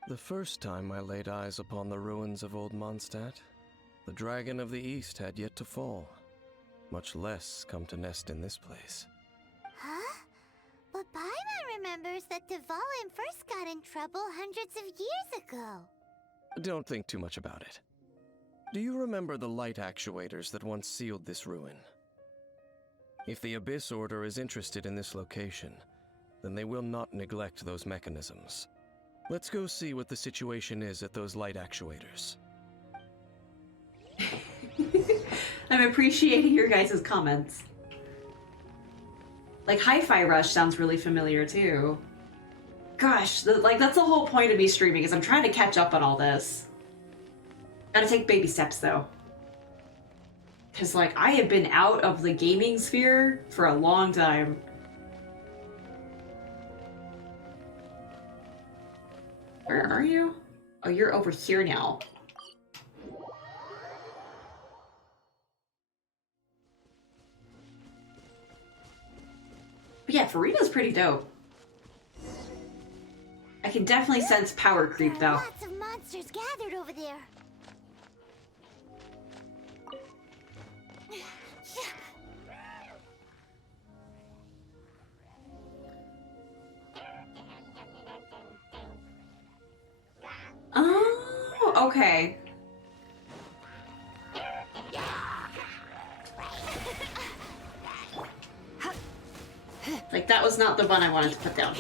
The first time I laid eyes upon the ruins of Old Mondstadt, the dragon of the East had yet to fall, much less come to nest in this place. Huh? But Paimon remembers that Devember first got in trouble hundreds of years ago. Don't think too much about it. Do you remember the light actuators that once sealed this ruin? If the Abyss Order is interested in this location, then they will not neglect those mechanisms. Let's go see what the situation is at those light actuators. I'm appreciating your guys' comments. Like, Hi-Fi Rush sounds really familiar, too. Gosh, that's the whole point of me streaming, is I'm trying to catch up on all this. Gotta take baby steps, though. Because, like, I have been out of the gaming sphere for a long time. Where are you? Oh, you're over here now. But yeah, Farina's pretty dope. I can definitely sense power creep, There are though. lots of monsters gathered over there. Oh, okay. Like, that was not the one I wanted to put down.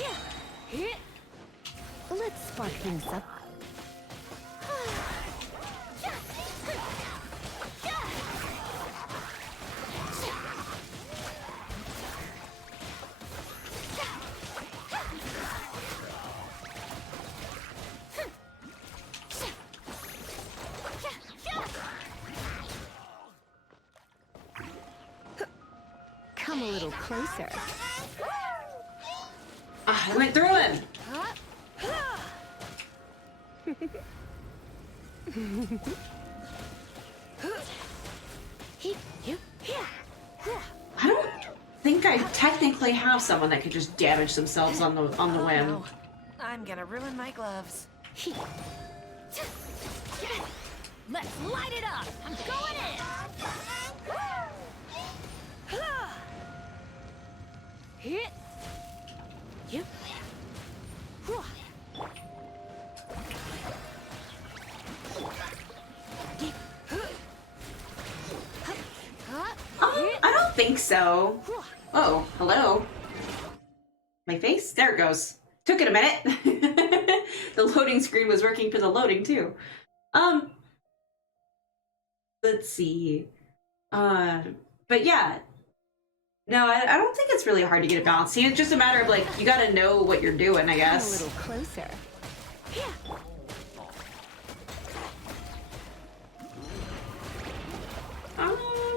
Let's spark things up. Come a little closer. Ah, I went through him! I don't think I technically have someone that could just damage themselves on the whim. No. I'm gonna ruin my gloves. Let's light it up! I'm going in! I don't think so. Oh, hello. My face? There it goes. Took it a minute. The loading screen was working for the loading too. Let's see. But yeah. No, I don't think it's really hard to get it balanced. See, it's just a matter of, like, you gotta know what you're doing, I guess. Come a little closer.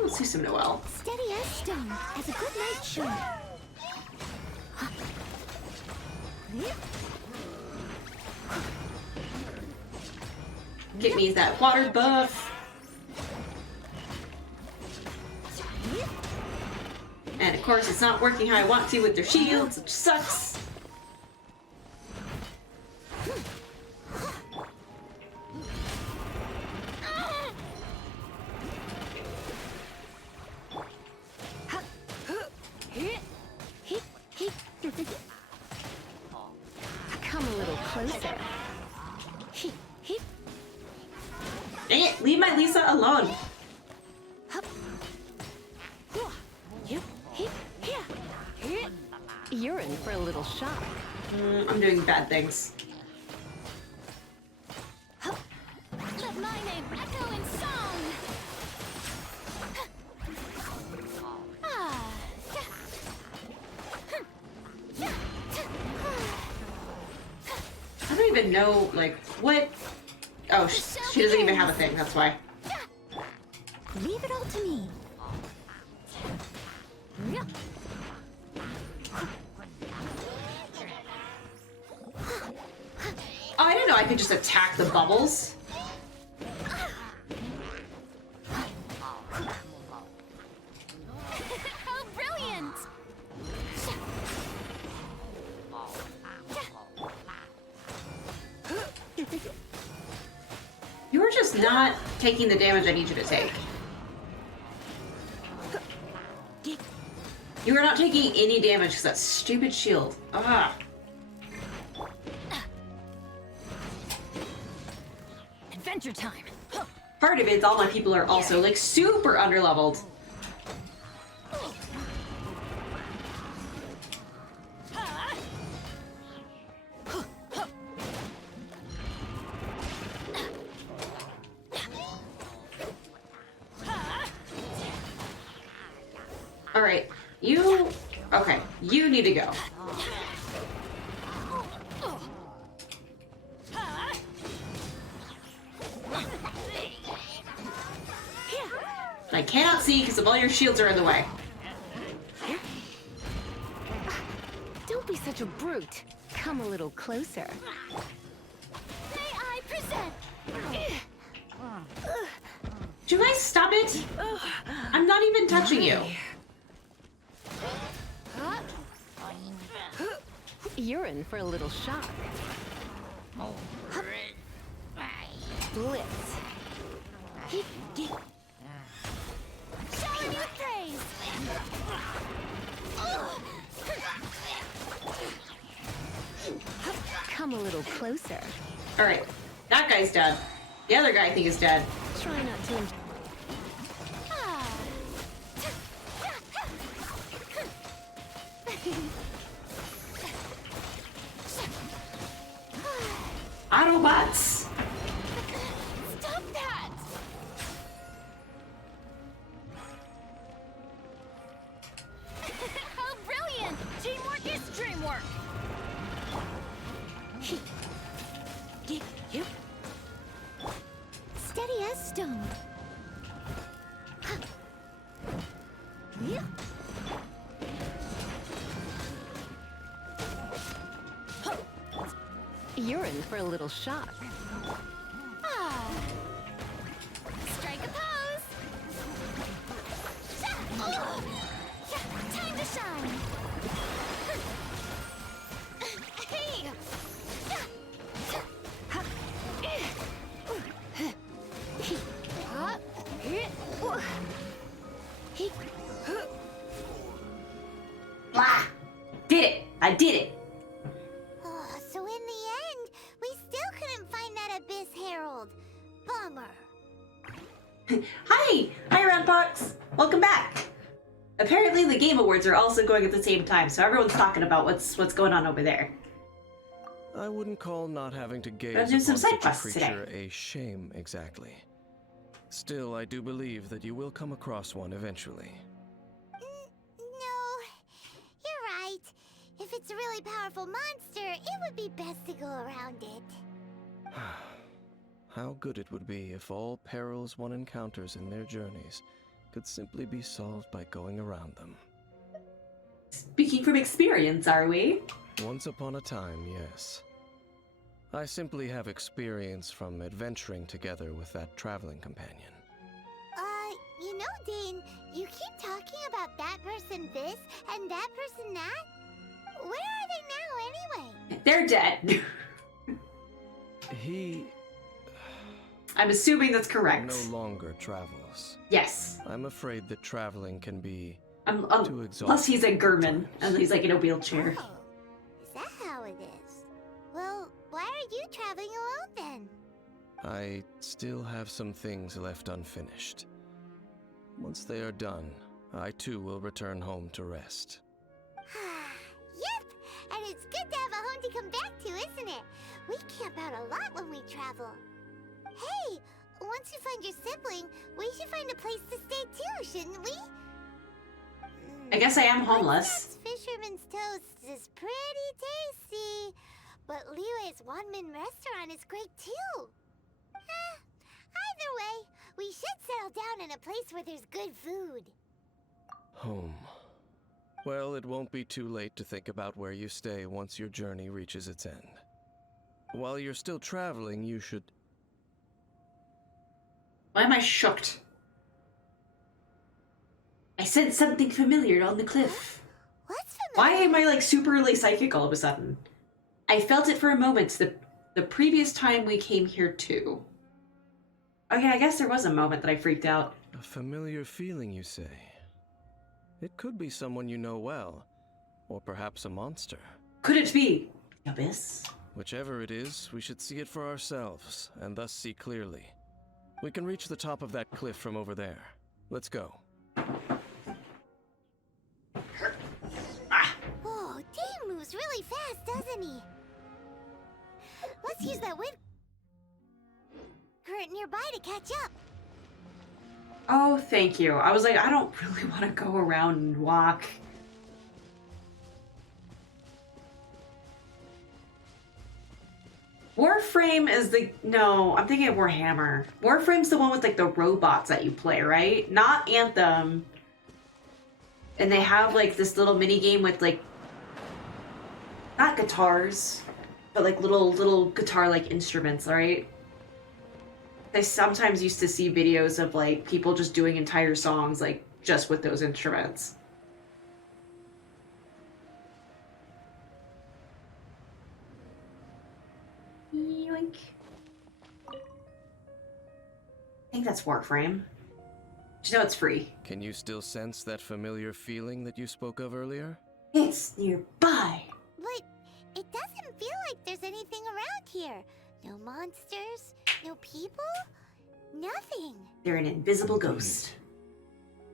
Let's do some Noelle. Steady as stone, as a good night show. Get me that water buff. And of course, it's not working how I want to with their shields, which sucks. Come a little closer. Dang it, leave my Lisa alone. You're in for a little shock. I'm doing bad things. Let my name even know, like, what... Oh, she doesn't even have a thing, that's why. Leave it all to me. Oh, I didn't know I could just attack the bubbles. How brilliant! You're just not taking the damage I need you to take. You are not taking any damage because that stupid shield. Ah. Adventure time. Part of it's all my people are also like super underleveled. All right, you. Okay, you need to go. I cannot see because of all your shields are in the way. Don't be such a brute. Come a little closer. May I present? Do you guys stop it? I'm not even touching you. You're in for a little shock. Blitz. Showing you praise. Come a little closer. All right, that guy's dead. The other guy I think is dead. Try not to enjoy. Autobots. Stop that! How brilliant! Teamwork is dreamwork! Steady as stone. You're in for a little shock. Ah. Strike a pose. Oh. Time to shine. Hey. Blah. Did it. I did it. So in the end, we still couldn't find that Abyss Herald. Bummer. Hi. Hi, Roundpox. Welcome back. Apparently, the Game Awards are also going at the same time, so everyone's talking about what's going on over there. I wouldn't call not having to gaze Let's do some upon side such a quests today. creature a shame exactly. Still, I do believe that you will come across one eventually. No, you're right. If it's a really powerful monster, it would be best to go around it. How good it would be if all perils one encounters in their journeys could simply be solved by going around them. Speaking from experience, are we? Once upon a time, yes. I simply have experience from adventuring together with that traveling companion. You know, Dane, you keep talking about that person this and that person that. Where are they now, anyway? They're dead. He I'm assuming that's correct. no longer travels. Yes. I'm afraid that traveling can be too exhausting. Plus, he's a German, and he's like in a wheelchair. Oh, is that how it is? Well, why are you traveling alone then? I still have some things left unfinished. Once they are done, I too will return home to rest. Yep, and it's good to have a home to come back to, isn't it? We camp out a lot when we travel. Hey, once you find your sibling, we should find a place to stay too, shouldn't we? I guess I am homeless. Fisherman's toast is pretty tasty, but that Liyue's Wanmin restaurant is great too. Either way, we should settle down in a place where there's good food. Home. Well, it won't be too late to think about where you stay once your journey reaches its end. While you're still traveling, you should... Why am I shocked? I said something familiar on the cliff. What's Why familiar? am I like superly psychic all of a sudden? I felt it for a moment the previous time we came here too. Okay, I guess there was a moment that I freaked out. A familiar feeling, you say? It could be someone you know well, or perhaps a monster. Could it be the abyss? Whichever it is, we should see it for ourselves, and thus see clearly. We can reach the top of that cliff from over there. Let's go. Oh, Dane moves really fast, doesn't he? Let's use that wind current nearby to catch up. Oh, thank you. I was like, I don't really want to go around and walk. Warframe is the... No, I'm thinking of Warhammer. Warframe's the one with, like, the robots that you play, right? Not Anthem. And they have, like, this little mini-game with, like... Not guitars, but, like, little guitar-like instruments, right? I sometimes used to see videos of, like, people just doing entire songs, like, just with those instruments. Yoink. I think that's Warframe. Just know it's free. Can you still sense that familiar feeling that you spoke of earlier? It's nearby. But it doesn't feel like there's anything around here. No monsters, no people, nothing. They're an invisible ghost.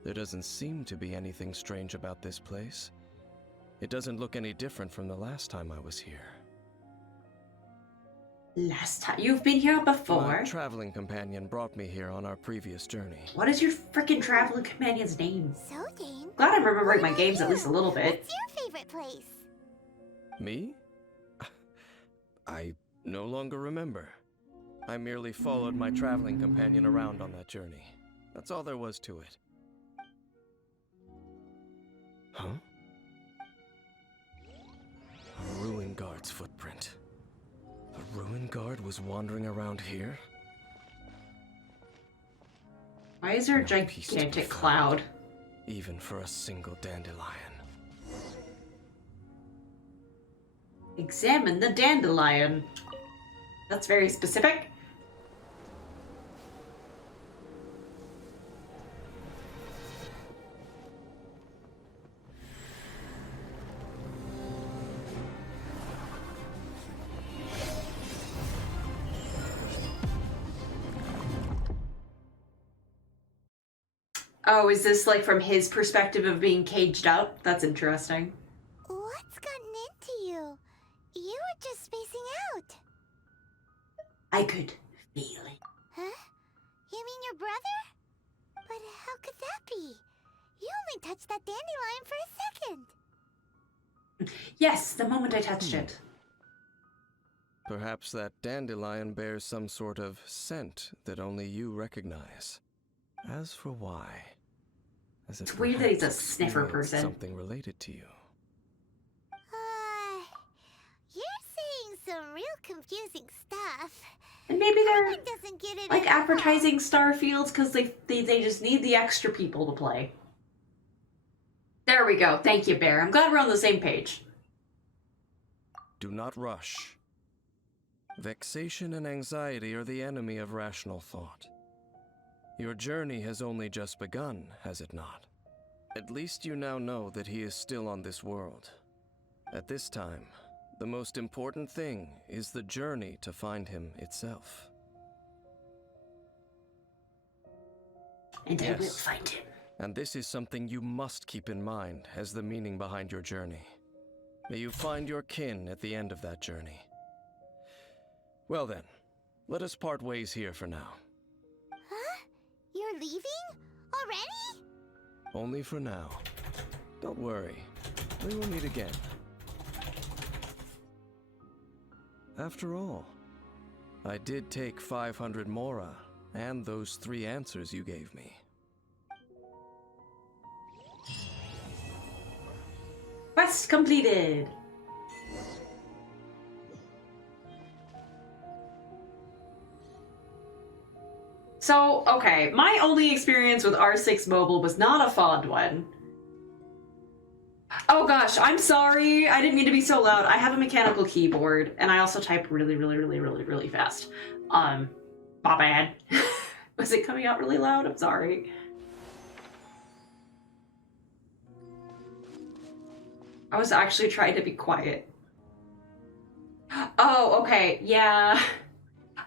There doesn't seem to be anything strange about this place. It doesn't look any different from the last time I was here. Last time you've been here before. My traveling companion brought me here on our previous journey. What is your freaking traveling companion's name? So, Dane, Glad I'm remembering my what games about at least a you? little bit. What's your favorite place? Me? I no longer remember. I merely followed my traveling companion around on that journey. That's all there was to it. Huh? A ruin guard's footprint. A ruin guard was wandering around here? Why is there a No peace to be gigantic found, cloud? even for a single dandelion. Examine the dandelion. That's very specific. Oh, is this like from his perspective of being caged up? That's interesting. What's gotten into you? You were just spacing out. I could feel it. Huh? You mean your brother? But how could that be? You only touched that dandelion for a second. Yes, the moment I touched it. Perhaps that dandelion bears some sort of scent that only you recognize. As for why, as if It's weird that he's a perhaps sniffer experienced person. something related to you. You're saying some real confusing stuff. And maybe they're One doesn't get it like at all. advertising Starfields because they just need the extra people to play. There we go. Thank you, Bear. I'm glad we're on the same page. Do not rush. Vexation and anxiety are the enemy of rational thought. Your journey has only just begun, has it not? At least you now know that he is still on this world. At this time, the most important thing is the journey to find him itself. And I will Yes. find him. And this is something you must keep in mind as the meaning behind your journey. May you find your kin at the end of that journey. Well then, let us part ways here for now. Huh? You're leaving? Already? Only for now. Don't worry, we will meet again. After all, I did take 500 mora and those 3 answers you gave me. Quest completed! So, okay, my only experience with R6 Mobile was not a fond one. Oh gosh, I'm sorry. I didn't mean to be so loud. I have a mechanical keyboard, and I also type really fast. My bad. Was it coming out really loud? I'm sorry. I was actually trying to be quiet. Oh, okay, yeah.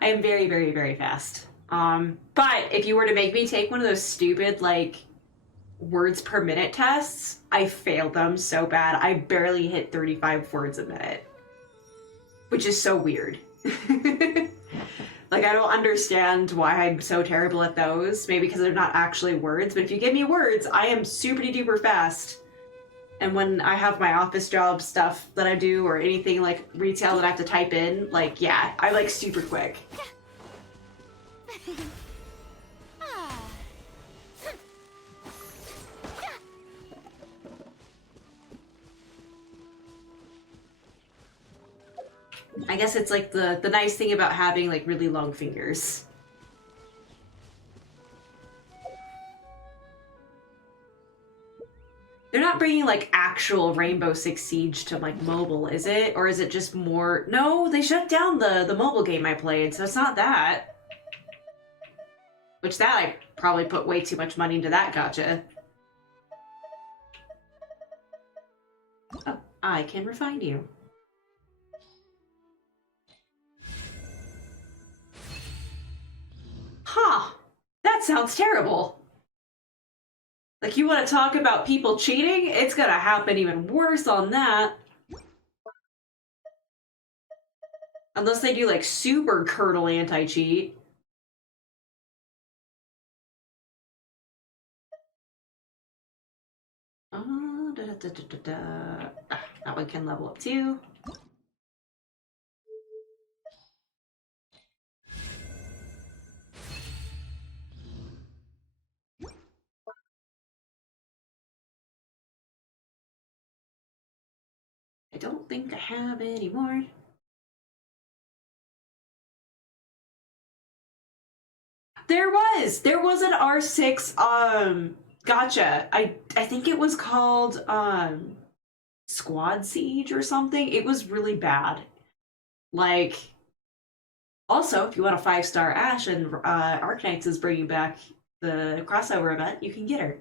I am very fast. But if you were to make me take one of those stupid, like, words per minute tests, I failed them so bad. I barely hit 35 words a minute. Which is so weird. Like, I don't understand why I'm so terrible at those. Maybe because they're not actually words, but if you give me words, I am super duper fast. And when I have my office job stuff that I do, or anything like retail that I have to type in, like, yeah, I like super quick. I guess it's like the nice thing about having like really long fingers. They're not bringing like actual Rainbow Six Siege to like mobile, is it? Or is it just more? No, they shut down the mobile game I played, so it's not that. Which that I probably put way too much money into that gacha. Oh, I can refine you. Huh, that sounds terrible. Like, you want to talk about people cheating? It's gonna happen even worse on that. Unless they do, like, super curdle anti-cheat. That one can level up too. I don't think I have any more. There was an R6 gotcha. I think it was called Squad Siege or something. It was really bad. Like, also, if you want a 5-star Ash and Arknights is bringing back the crossover event, you can get her.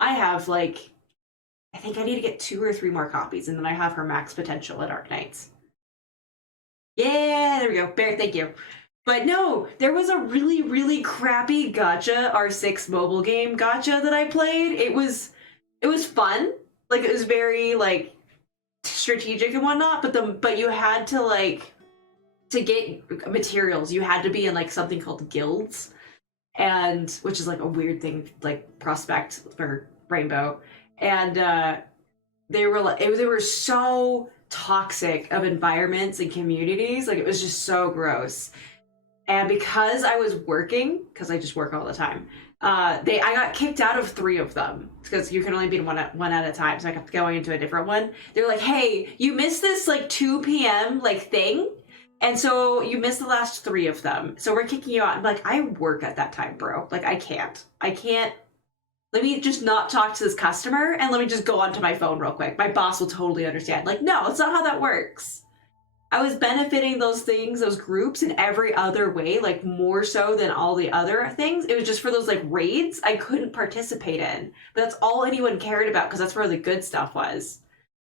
I have like, I think I need to get 2 or 3 more copies, and then I have her max potential at Arknights. Yeah, there we go. Bear, thank you. But no, there was a really crappy gacha R6 mobile game gacha that I played. It was fun. Like, it was very like strategic and whatnot, but you had to like, to get materials, you had to be in like something called guilds, and which is like a weird thing, like prospect for Rainbow. And they were so toxic of environments and communities. Like, it was just so gross. And because I was working, because I just work all the time, I got kicked out of 3 of them because you can only be in one at a time. So I kept going into a different one. They're like, "Hey, you missed this like 2 p.m. like thing, and so you missed the last 3 of them. So we're kicking you out." I'm like, "I work at that time, bro. Like, I can't. Let me just not talk to this customer and let me just go onto my phone real quick. My boss will totally understand." Like, no, that's not how that works. I was benefiting those things, those groups, in every other way, like more so than all the other things. It was just for those like raids I couldn't participate in. But that's all anyone cared about because that's where the good stuff was.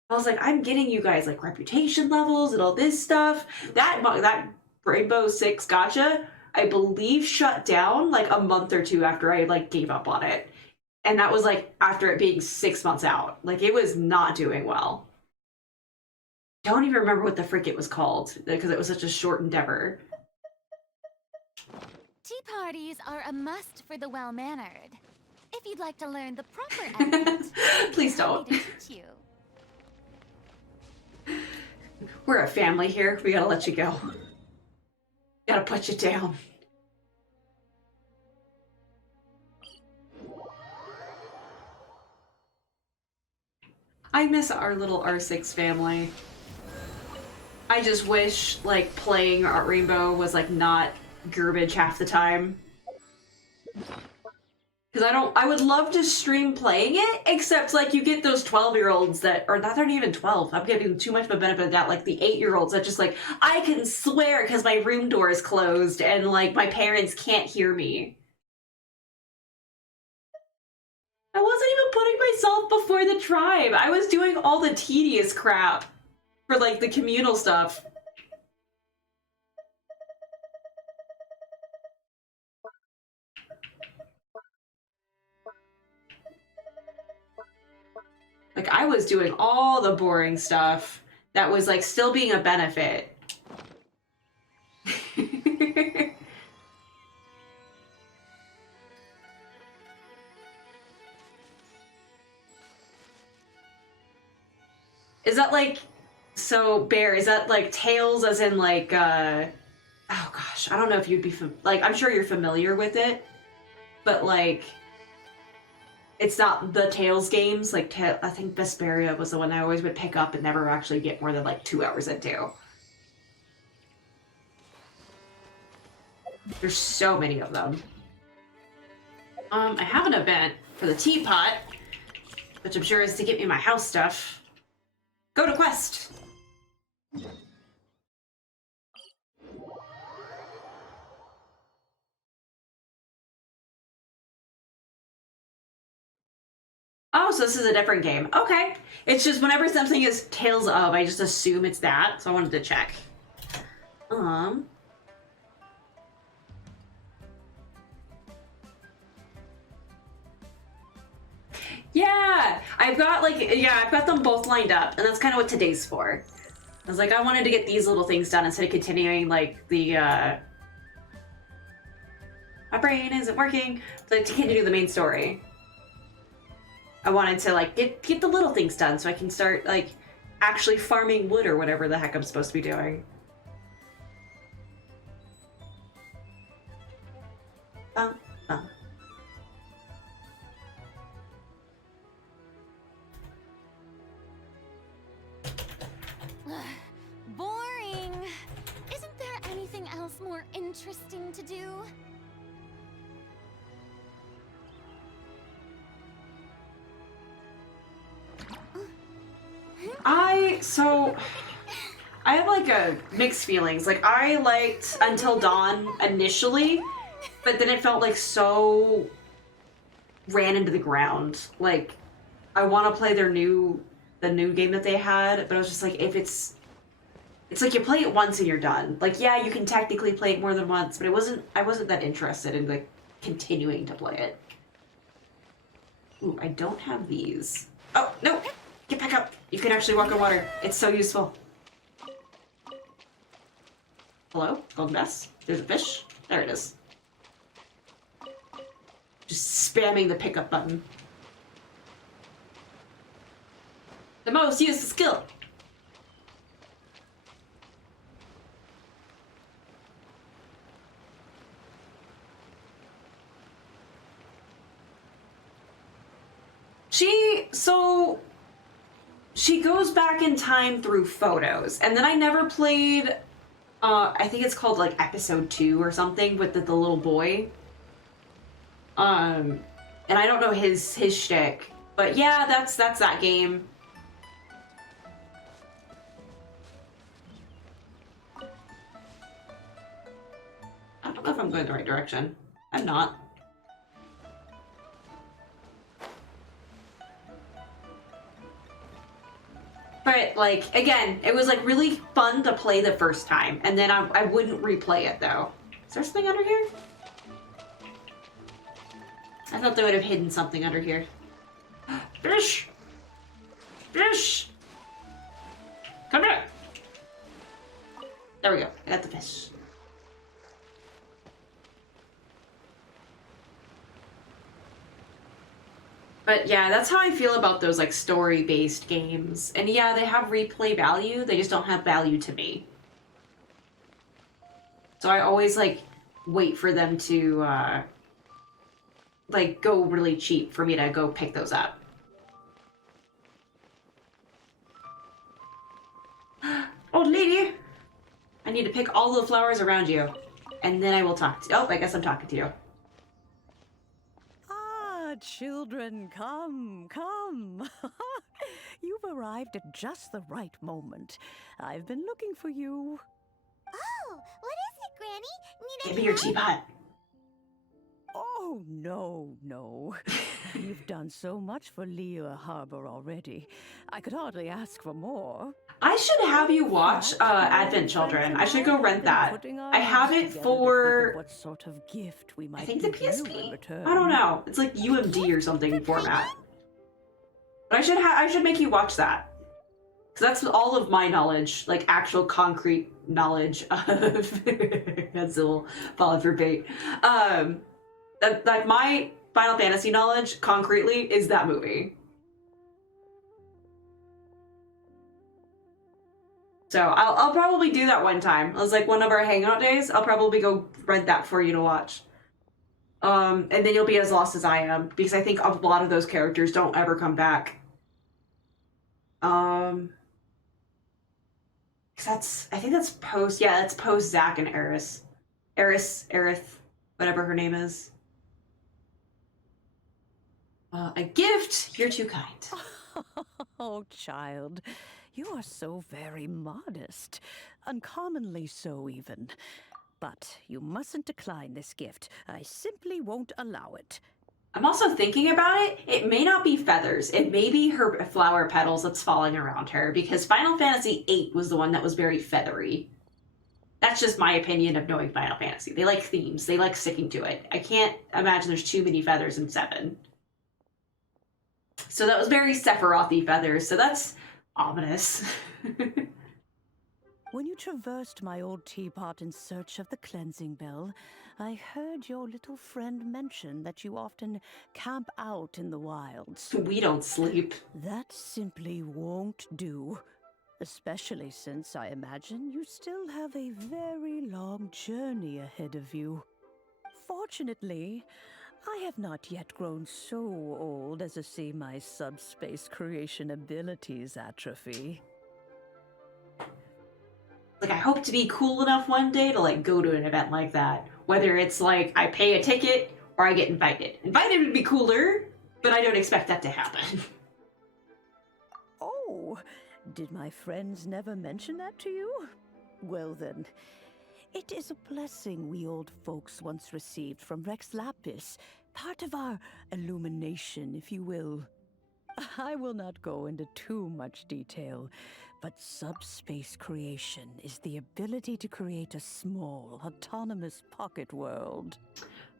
I was like, I'm getting you guys like reputation levels and all this stuff. That Rainbow Six gacha, I believe, shut down like a month or 2 after I like gave up on it. And that was like after it being 6 months out. Like, it was not doing well. Don't even remember what the frick it was called because it was such a short endeavor. Tea parties are a must for the well-mannered. If you'd like to learn the proper etiquette, Please don't. I'm happy to teach you. We're a family here. We gotta let you go. Gotta put you down. I miss our little R6 family. I just wish, like, playing Art Rainbow was, like, not garbage half the time. Because I would love to stream playing it, except, like, you get those 12-year-olds that, or not, they're not even 12, I'm giving too much of a benefit of that, like, the 8-year-olds that just, like, I can swear because my room door is closed and, like, my parents can't hear me. I wasn't even putting myself before the tribe. I was doing all the tedious crap for, like, the communal stuff. Like, I was doing all the boring stuff that was, like, still being a benefit. Is that, like... So, Bear, is that, like, Tails as in, like, oh, gosh, I don't know if you'd be... Like, I'm sure you're familiar with it, but, like... It's not the Tails games, like, I think Vesperia was the one I always would pick up and never actually get more than, like, 2 hours into. There's so many of them. I have an event for the teapot, which I'm sure is to get me my house stuff. Go to quest! Oh, so this is a different game. Okay. It's just whenever something is Tales of, I just assume it's that, so I wanted to check. Yeah! I've got, like, I've got them both lined up, and that's kind of what today's for. I was like, I wanted to get these little things done instead of continuing, like, the, My brain isn't working. So to continue the main story. I wanted to, like, get the little things done so I can start, like, actually farming wood or whatever the heck I'm supposed to be doing. Boring. Isn't there anything else more interesting to do? I have, like, a mixed feelings. Like, I liked Until Dawn initially, but then it felt like so ran into the ground. Like, I want to play the new game that they had, but I was just like, if it's like you play it once and you're done. Like, yeah, you can technically play it more than once, but I wasn't that interested in, like, continuing to play it. Ooh, I don't have these. Oh, no! Get back up! You can actually walk on water. It's so useful. Hello? Golden bass? There's a fish? There it is. Just spamming the pickup button. The most useful skill! She goes back in time through photos, and then I never played, I think it's called, like, episode 2 or something with the little boy. And I don't know his shtick, but yeah, that's that game. I don't know if I'm going the right direction. I'm not. But, like, again, it was, like, really fun to play the first time, and then I wouldn't replay it, though. Is there something under here? I thought they would have hidden something under here. Fish! Fish! Come here! There we go. I got the fish. But yeah, that's how I feel about those like story-based games. And yeah, they have replay value, they just don't have value to me. So I always like wait for them to like go really cheap for me to go pick those up. Old lady! I need to pick all the flowers around you. And then I will talk to you. Oh, I guess I'm talking to you. Ah, children, come, come. You've arrived at just the right moment. I've been looking for you. Oh, what is it, Granny? Give Need me your teapot. Oh, no, no. You've done so much for Lea Harbor already. I could hardly ask for more. I should have you watch Advent Children. I should go rent that. I have it for, What sort of gift we might I think the give you in PSP? return. I don't know. It's like UMD or something format. But I should make you watch that. Because that's all of my knowledge, like actual concrete knowledge of that's a little falling for bait. Like my Final Fantasy knowledge concretely is that movie. So I'll probably do that one time. It was like one of our hangout days. I'll probably go rent that for you to watch. And then you'll be as lost as I am, because I think a lot of those characters don't ever come back. Cause I think that's post, yeah, that's post Zack and Aerith, whatever her name is. A gift, you're too kind. Oh, child, you are so very modest. Uncommonly so, even. But you mustn't decline this gift. I simply won't allow it. I'm also thinking about it. It may not be feathers. It may be her flower petals that's falling around her, because Final Fantasy VIII was the one that was very feathery. That's just my opinion of knowing Final Fantasy. They like themes. They like sticking to it. I can't imagine there's too many feathers in 7. So that was very Sephiroth-y feathers, so that's ominous. When you traversed my old teapot in search of the cleansing bell, I heard your little friend mention that you often camp out in the wilds. We don't sleep. That simply won't do. Especially since I imagine you still have a very long journey ahead of you. Fortunately, I have not yet grown so old as to see my subspace creation abilities atrophy. Like, I hope to be cool enough one day to, like, go to an event like that. Whether it's, like, I pay a ticket or I get invited. Invited would be cooler, but I don't expect that to happen. Oh, did my friends never mention that to you? Well then, it is a blessing we old folks once received from ՌΕΞ, part of our illumination, if you will. I will not go into too much detail, but subspace creation is the ability to create a small, autonomous pocket world.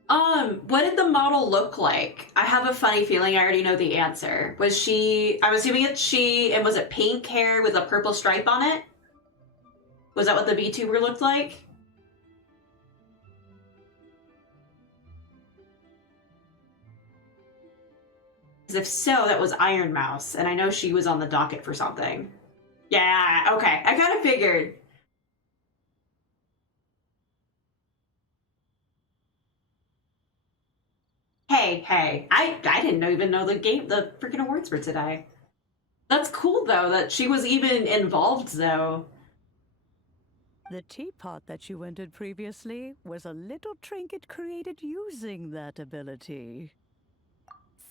What did the model look like? I have a funny feeling I already know the answer. Was she, I'm assuming it's she, and was it pink hair with a purple stripe on it? Was that what the VTuber looked like? Because if so, that was Iron Mouse, and I know she was on the docket for something. Yeah, okay, I kind of figured. Hey, I didn't even know the freaking awards were today. That's cool, though, that she was even involved, though. The teapot that you entered previously was a little trinket created using that ability.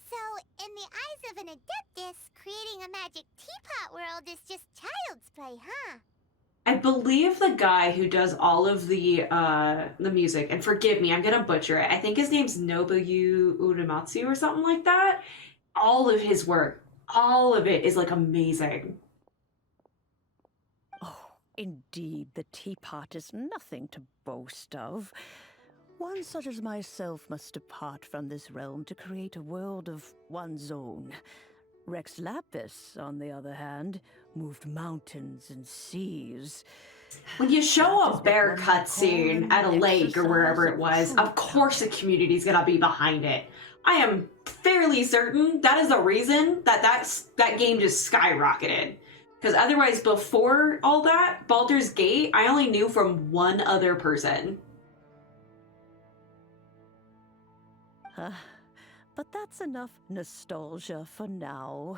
So, in the eyes of an adeptus, creating a magic teapot world is just child's play, huh? I believe the guy who does all of the music, and forgive me, I'm gonna butcher it. I think his name's Nobuyu Uematsu or something like that. All of his work, all of it is like amazing. Oh, indeed, the teapot is nothing to boast of. One such as myself must depart from this realm to create a world of one's own. ՌΕΞ, on the other hand, moved mountains and seas. When you show a bear cutscene at a lake or wherever it was, of course the community's gonna be behind it. I am fairly certain that is the reason that that game just skyrocketed. Because otherwise, before all that, Baldur's Gate, I only knew from one other person. But that's enough nostalgia for now.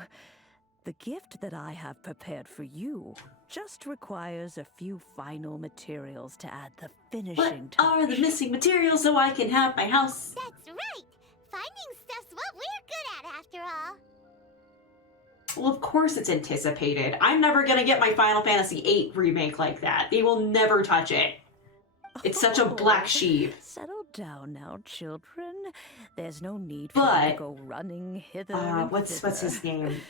The gift that I have prepared for you just requires a few final materials to add the finishing touch. What are the missing materials so I can have my house? That's right! Finding stuff's what we're good at, after all. Well, of course it's anticipated. I'm never gonna get my Final Fantasy VIII remake like that. They will never touch it. It's such a black sheep. Settle down now, children. There's no need for you to go running hither and what's his name?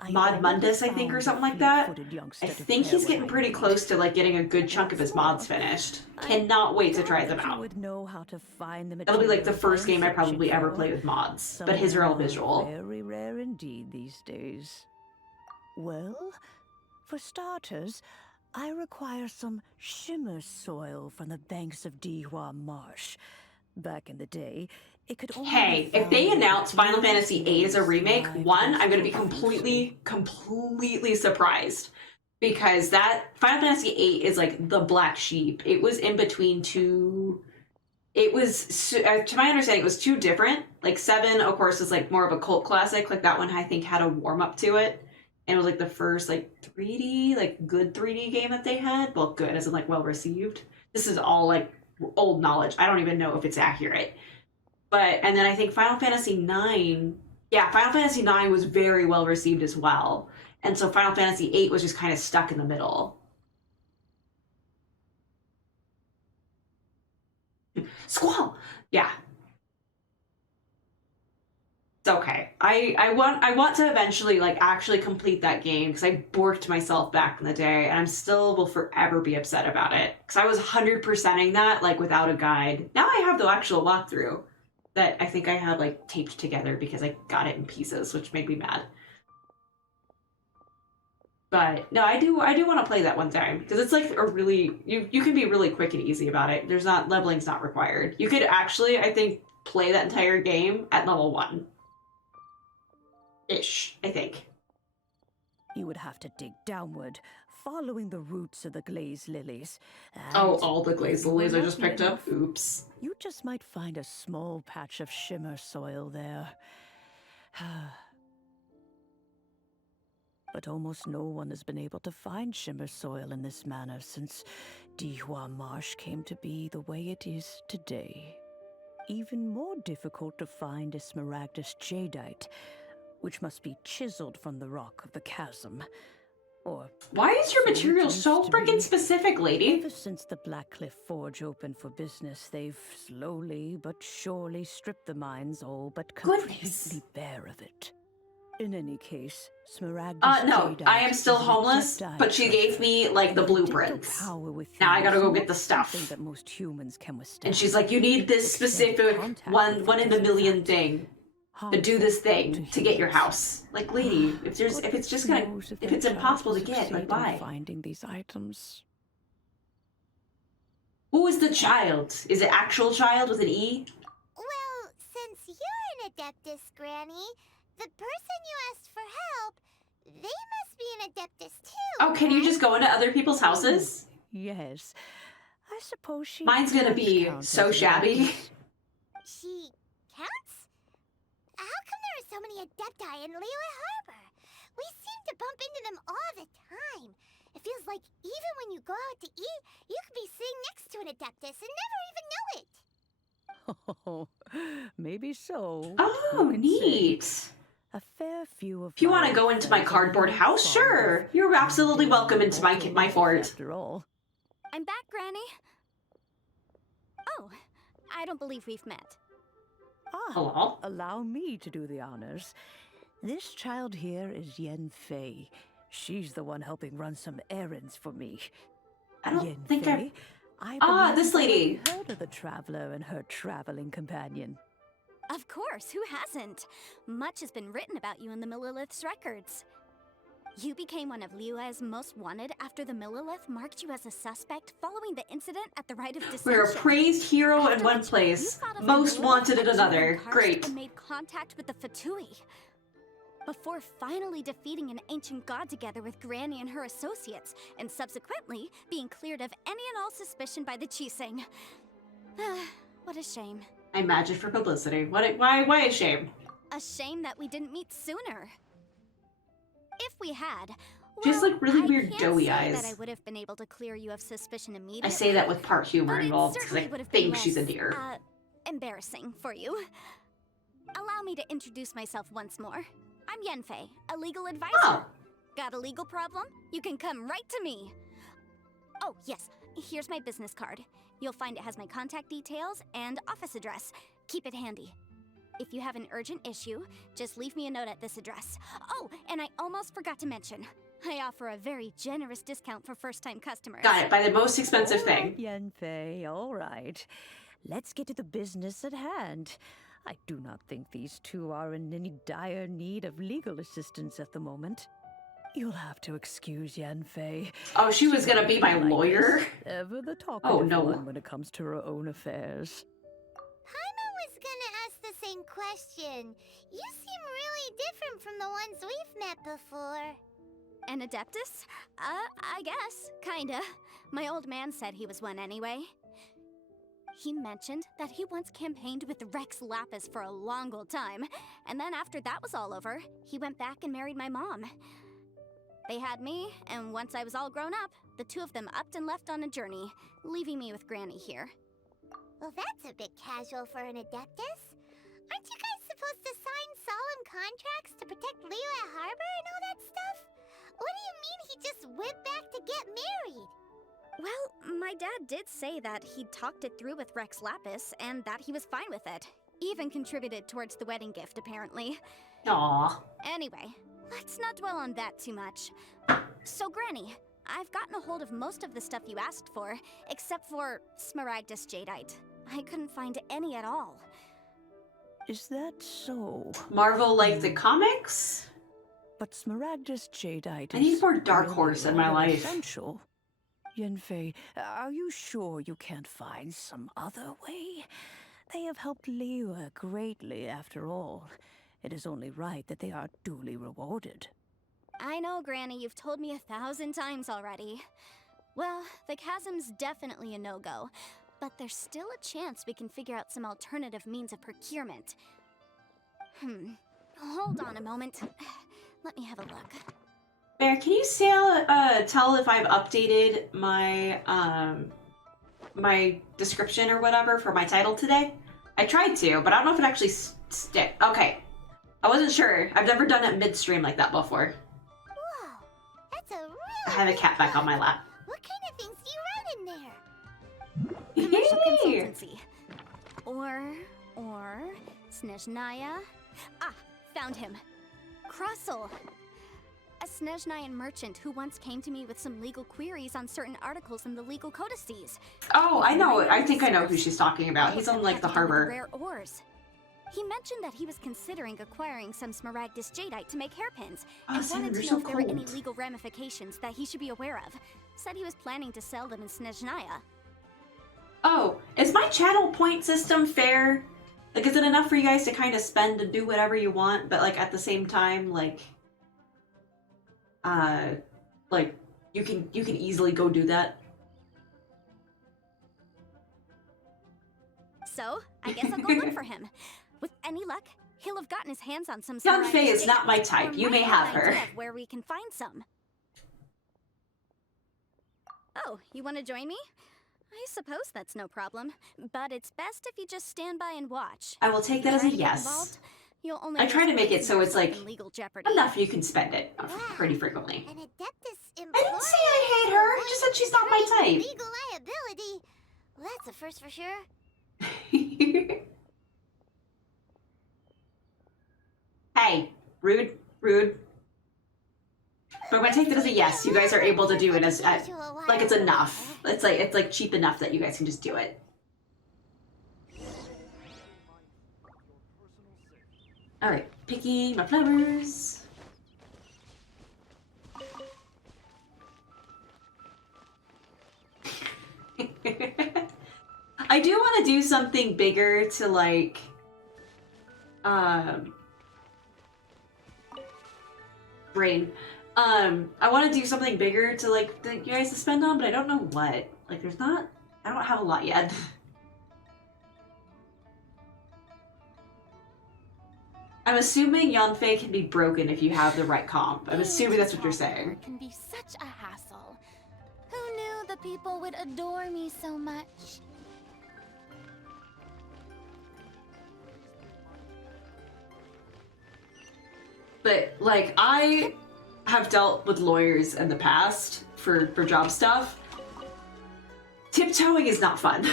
I Mod Mundus, I think, or something like that. I think he's getting pretty close to like getting a good chunk of his mods finished. Cannot wait to try them out. It'll be like the first game I probably ever play with mods, but his are all visual. Very rare indeed these days. Well, for starters, I require some shimmer soil from the banks of Dihua Marsh. Back in the day, it could only Hey, if they announce Final Fantasy VIII as a remake, one, I'm going to be completely surprised. Because that Final Fantasy VIII is like the black sheep. It was in between two... It was, to my understanding, it was two different. Like 7, of course, is like more of a cult classic. Like that one, I think, had a warm-up to it. And it was like the first like 3D, like good 3D game that they had. Well, good, as in like well-received. This is all like old knowledge. I don't even know if it's accurate. But, and then I think Final Fantasy IX, yeah, Final Fantasy IX was very well received as well. And so Final Fantasy VIII was just kind of stuck in the middle. Squall! Yeah. It's okay. I want to eventually like actually complete that game because I borked myself back in the day and I'm still will forever be upset about it. Because I was 100%ing that like without a guide. Now I have the actual walkthrough that I think I had like taped together because I got it in pieces, which made me mad. But no, I do want to play that one time because it's like a really you can be really quick and easy about it. There's not leveling's not required. You could actually, I think, play that entire game at level 1. Ish, I think. You would have to dig downward, following the roots of the glazed lilies. Oh, all the glazed lilies I just picked up? Oops. You just might find a small patch of shimmer soil there. But almost no one has been able to find shimmer soil in this manner since Dihua Marsh came to be the way it is today. Even more difficult to find is smaragdus jadeite, which must be chiseled from the rock of the chasm. Or why is your material so freaking specific, lady? Ever since the Blackcliff Forge opened for business, they've slowly but surely stripped the mines all but completely bare of it. In any case, smaragdus no, I am still homeless, but she gave me, like, the blueprints. Now I gotta go get the stuff. That most humans can withstand. And she's like, you need this specific one in a million thing to do this thing to get your house. Like, lady, if it's impossible to get, like, why? Finding these items. Who is the child? Is it actual child with an E? Well, since you're an Adeptus, Granny, the person you asked for help, they must be an Adeptus too. Oh, can you just go into other people's houses? Yes. I suppose she... Mine's gonna be so shabby. She counts? How come there are so many Adepti in Liyue Harbor? We seem to bump into them all the time. It feels like even when you go out to eat, you could be sitting next to an Adeptus and never even know it. Oh, maybe so. Oh, neat. A fair few of if you want to go into my cardboard house, sure. You're absolutely welcome into my fort. After all. I'm back, Granny. Oh, I don't believe we've met. Hello? Allow me to do the honors. This child here is Yen Fei. She's the one helping run some errands for me. I don't Yen think Fei, this lady. I've heard of the traveler and her traveling companion. Of course, who hasn't? Much has been written about you in the Millilith's records. You became one of Liyue's most wanted after the Millilith marked you as a suspect following the incident at the Rite of Dissension. We're a praised hero in one place, most wanted in another. Great. And made contact with the Fatui. Before finally defeating an ancient god together with Granny and her associates, and subsequently being cleared of any and all suspicion by the Qixing. What a shame. I imagine for publicity. Why a shame? A shame that we didn't meet sooner. If we had, She has like really I weird can't doughy say eyes. That I would have been able to clear you of suspicion immediately. I say that with part humor but involved it because I certainly would have been think she's a less, deer. Embarrassing for you. Allow me to introduce myself once more. I'm Yanfei, a legal advisor. Oh. Got a legal problem? You can come right to me. Oh, yes, here's my business card. You'll find it has my contact details and office address. Keep it handy. If you have an urgent issue, just leave me a note at this address. Oh, and I almost forgot to mention, I offer a very generous discount for first-time customers. Got it, buy the most expensive All thing. right, Yanfei, all right. Let's get to the business at hand. I do not think these two are in any dire need of legal assistance at the moment. You'll have to excuse Yanfei. Oh, she was gonna be my Like lawyer? this, ever the talkative Oh, no. one when it comes to her own affairs. Paimon was gonna ask the same question. You seem really different from the ones we've met before. An Adeptus? I guess. Kinda. My old man said he was one anyway. He mentioned that he once campaigned with ՌΕΞ for a long old time, and then after that was all over, he went back and married my mom. They had me, and once I was all grown up, the two of them upped and left on a journey, leaving me with Granny here. Well, that's a bit casual for an Adeptus. Aren't you guys supposed to sign solemn contracts to protect Liyue Harbor and all that stuff? What do you mean he just went back to get married? Well, my dad did say that he'd talked it through with ՌΕΞ and that he was fine with it. Even contributed towards the wedding gift, apparently. Aw. Anyway, let's not dwell on that too much. So, Granny, I've gotten a hold of most of the stuff you asked for, except for Smaragdus Jadeite. I couldn't find any at all. Is that so? Marvel like the comics? But Smaragdus Jadeite I need is more Dark really Horse in my rather life. essential. Yanfei, are you sure you can't find some other way? They have helped Liyue greatly, after all. It is only right that they are duly rewarded. I know, Granny, you've told me 1,000 times already. Well, the chasm's definitely a no-go, but there's still a chance we can figure out some alternative means of procurement. Hold on a moment. Let me have a look. Bear, can you tell if I've updated my my description or whatever for my title today? I tried to, but I don't know if it actually stick. Okay, I wasn't sure. I've never done it midstream like that before. Whoa, that's a really I have a cat back on my lap. What kind of things do you write in there? Commercial consultancy. Or Snezhnaya. Ah, found him. Krustle. A Snezhnayan merchant who once came to me with some legal queries on certain articles in the legal codices. Oh, I know. I think I know who she's talking about. He's on like the harbor. Rare ores. He mentioned that he was considering acquiring some Smaragdus Jadeite to make hairpins, and Sam, wanted you're to so know if there were any cold. legal ramifications that he should be aware of. Said he was planning to sell them in Snezhnaya. Oh, is my channel point system fair? Like, is it enough for you guys to kind of spend and do whatever you want, but like at the same time, like you can easily go do that? So, I guess I'll go look for him. With any luck, he'll have gotten his hands on some Yanfei Smaragdus is not my Jadeite, type. or You may might have an her. idea of where we can find some. Oh, you want to join me? I suppose that's no problem, but it's best if you just stand by and watch. I will take that as a Try to get yes. involved, you'll only I try to risk make it placing so it's yourself like in legal jeopardy. enough you can spend it Wow. pretty frequently. An Adeptus I didn't say I hate her. I just said she's not my type. Legal liability. Well, that's a first for sure. Hey, rude. But I'm gonna take that as a yes. You guys are able to do it as like it's enough. It's like cheap enough that you guys can just do it. All right, picking my flowers. I do want to do something bigger to like brain. I want to do something bigger to like that you guys to spend on, but I don't know what. Like there's not I don't have a lot yet. I'm assuming Yanfei can be broken if you have the right comp. I'm assuming that's what you're saying. Can be such a hassle. Who knew the people would adore me so much? But like I have dealt with lawyers in the past for job stuff. Tiptoeing is not fun.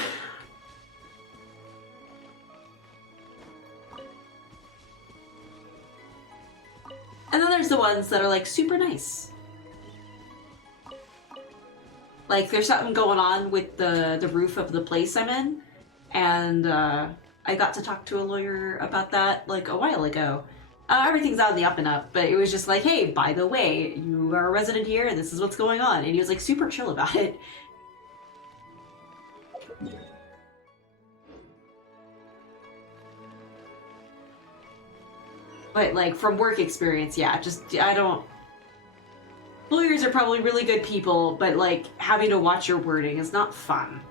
And then there's the ones that are like super nice. Like there's something going on with the roof of the place I'm in, and I got to talk to a lawyer about that like a while ago. Everything's on the up and up, but it was just like, hey, by the way, you are a resident here and this is what's going on. And he was like super chill about it. But like from work experience, yeah, I don't... Lawyers are probably really good people, but like having to watch your wording is not fun.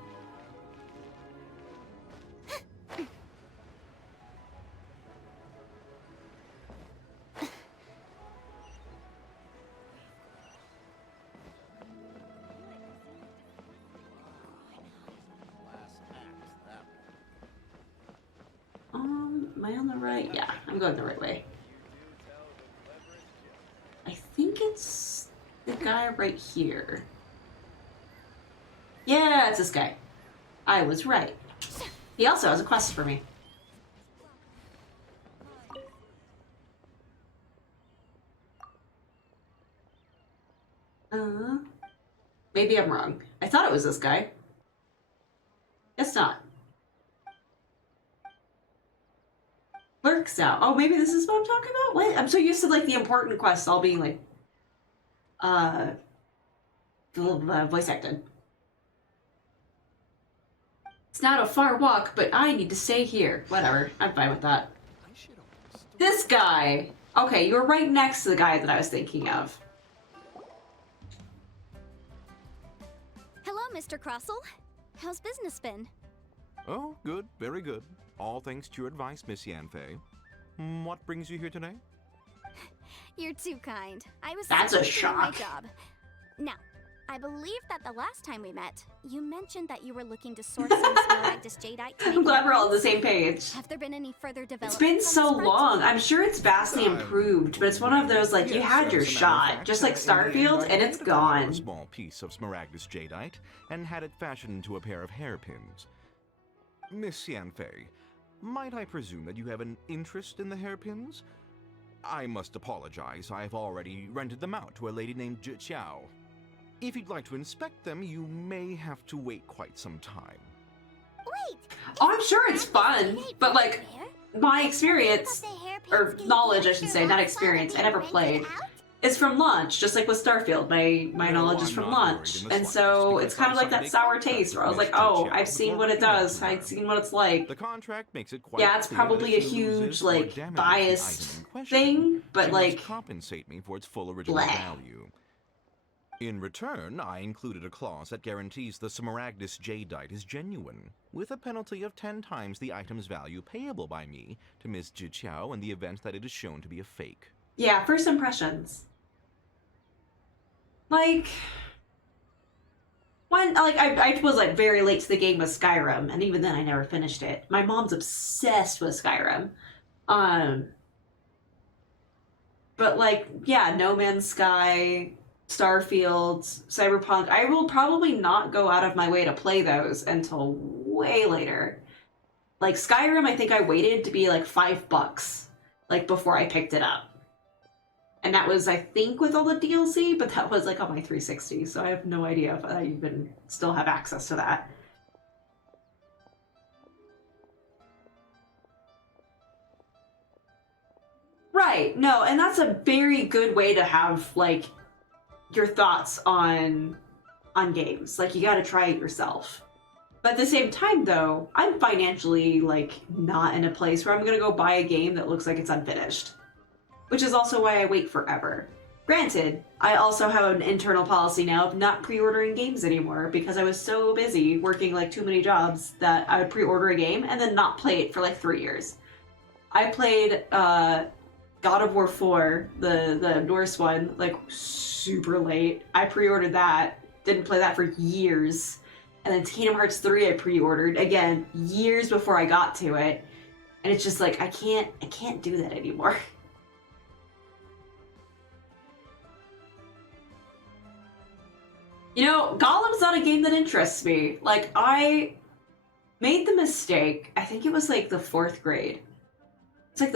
Am I on the right? Yeah, I'm going the right way. I think it's the guy right here. Yeah, it's this guy. I was right. He also has a quest for me. Maybe I'm wrong. I thought it was this guy. It's not. Works out. Oh, maybe this is what I'm talking about? What? I'm so used to like the important quests all being like voice acted. It's not a far walk, but I need to stay here. Whatever. I'm fine with that. This guy. Okay, you're right next to the guy that I was thinking of. Hello, Mr. Crossell. How's business been? Oh, good. Very good. All thanks to your advice, Miss Yanfei. What brings you here today? You're too kind. I was That's a simply doing my shock. job. Now, I believe that the last time we met, you mentioned that you were looking to source some smaragdus jadeite to make I'm glad we're all on the weapons. same page. Have there been any further It's developments? been on so this front? long. I'm sure it's vastly improved, but it's one of those like you Yes, had your as a matter of shot, fact, just like in the end, Starfield, I and it's identified gone. A small piece of smaragdus jadeite and had it fashioned into a pair of hairpins. Miss Yanfei, might I presume that you have an interest in the hairpins? I must apologize. I've already rented them out to a lady named Xiao. If you'd like to inspect them, you may have to wait quite some time. Wait! Oh, I'm sure it's fun, but like my experience, or knowledge I should say, not experience, I never played, is from launch, just like with Starfield. My knowledge is I'm from not launch. worried in the And so slightest, it's kind of because like I that signed a sour contract taste where I was with like, Mr. oh, Xiao I've seen before what it we met does, I've tomorrow. seen what it's like. The contract makes it quite Yeah, it's clear that probably if a you lose huge, or like, damage the biased item in question, thing, but you like, must compensate me for its full original bleh. value. In return, I included a clause that guarantees the smaragdus jadeite is genuine, with a penalty of 10 times the item's value payable by me to Ms. Xiao in the event that it is shown to be a fake. yeah, first impressions. Like, when, like, I was, like, very late to the game with Skyrim, and even then I never finished it. My mom's obsessed with Skyrim. But, like, yeah, No Man's Sky, Starfield, Cyberpunk, I will probably not go out of my way to play those until way later. Like, Skyrim, I think I waited to be, like, $5, like, before I picked it up. And that was, I think, with all the DLC, but that was, like, on my 360, so I have no idea if I even still have access to that. Right, no, and that's a very good way to have, like, your thoughts on games. Like, you gotta try it yourself. But at the same time, though, I'm financially, like, not in a place where I'm gonna go buy a game that looks like it's unfinished. Which is also why I wait forever. Granted, I also have an internal policy now of not pre-ordering games anymore because I was so busy working, like, too many jobs that I would pre-order a game and then not play it for, like, 3 years. I played, God of War 4, the Norse one, like, super late. I pre-ordered that, didn't play that for years. And then Kingdom Hearts 3 I pre-ordered, again, years before I got to it. And it's just like, I can't do that anymore. You know, Golem's not a game that interests me. Like, I made the mistake, I think it was like the 4th grade. It's like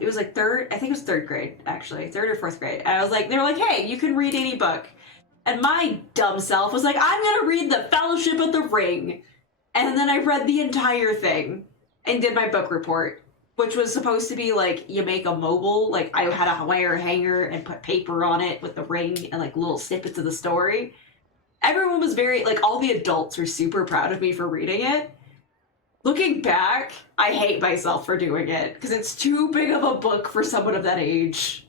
it was like I think it was 3rd grade, actually. 3rd or 4th grade. And I was like, they were like, hey, you can read any book. And my dumb self was like, I'm gonna read The Fellowship of the Ring. And then I read the entire thing and did my book report, which was supposed to be like, you make a mobile, like I had a wire hanger and put paper on it with the ring and like little snippets of the story. Everyone was very, like all the adults were super proud of me for reading it. Looking back, I hate myself for doing it because it's too big of a book for someone of that age.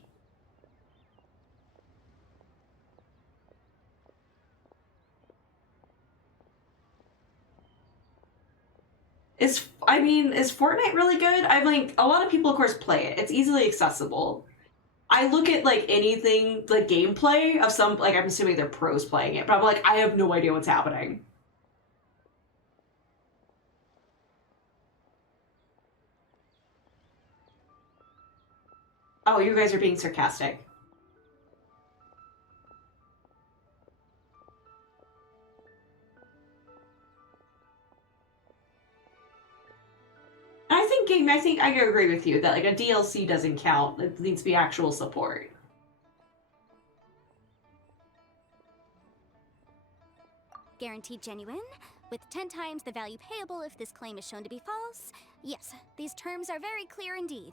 Is Fortnite really good? I'm like, a lot of people, of course, play it. It's easily accessible. I look at, like, anything, like, gameplay of some, like, I'm assuming they're pros playing it, but I'm like, I have no idea what's happening. Oh, you guys are being sarcastic. I think I agree with you that like a DLC doesn't count. It needs to be actual support. Guaranteed genuine, with 10 times the value payable if this claim is shown to be false. Yes, these terms are very clear indeed.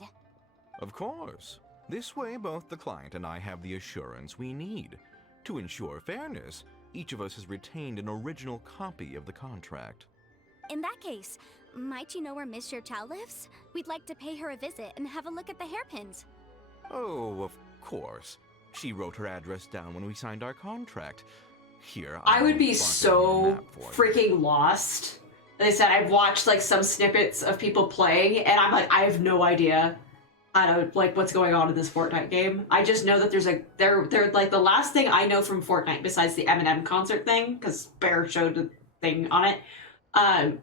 Of course. This way, both the client and I have the assurance we need. To ensure fairness, each of us has retained an original copy of the contract. In that case, might you know where Miss Xiaochao lives? We'd like to pay her a visit and have a look at the hairpins. Oh, of course. She wrote her address down when we signed our contract. Here, I would be so freaking lost. Like I said, I've watched like some snippets of people playing, and I'm like, I have no idea how to like what's going on in this Fortnite game. I just know that there's like they're like the last thing I know from Fortnite besides the Eminem concert thing, because Bear showed the thing on it,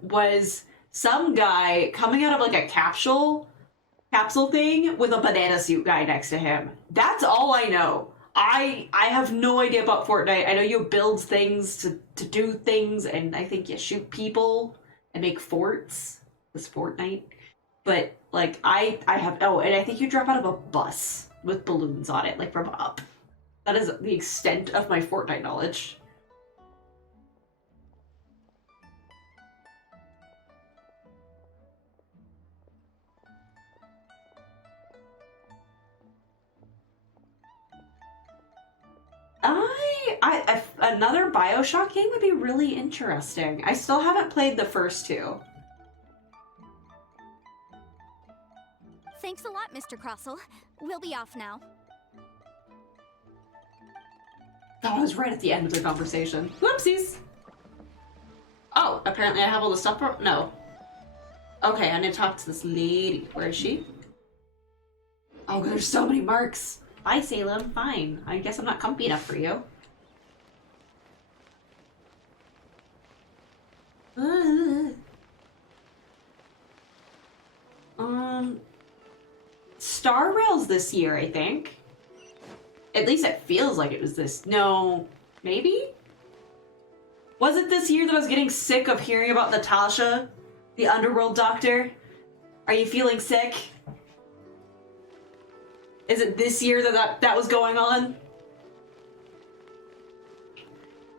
was some guy coming out of like a capsule thing with a banana suit guy next to him. That's all I know. I have no idea about Fortnite. I know you build things to do things, and I think you shoot people and make forts. This Fortnite. But like I have and I think you drop out of a bus with balloons on it, like from up. That is the extent of my Fortnite knowledge. Another BioShock game would be really interesting. I still haven't played the first two. Thanks a lot, Mr. Crossell. We'll be off now. That was right at the end of the conversation. Whoopsies! Oh, apparently I have all the stuff for- no. Okay, I need to talk to this lady. Where is she? Oh, there's so many marks. Bye, Salem. Fine. I guess I'm not comfy enough for you. Star Rail's this year, I think. At least it feels like it was this. No, maybe? Was it this year that I was getting sick of hearing about Natasha, the underworld doctor? Are you feeling sick? Is it this year that was going on?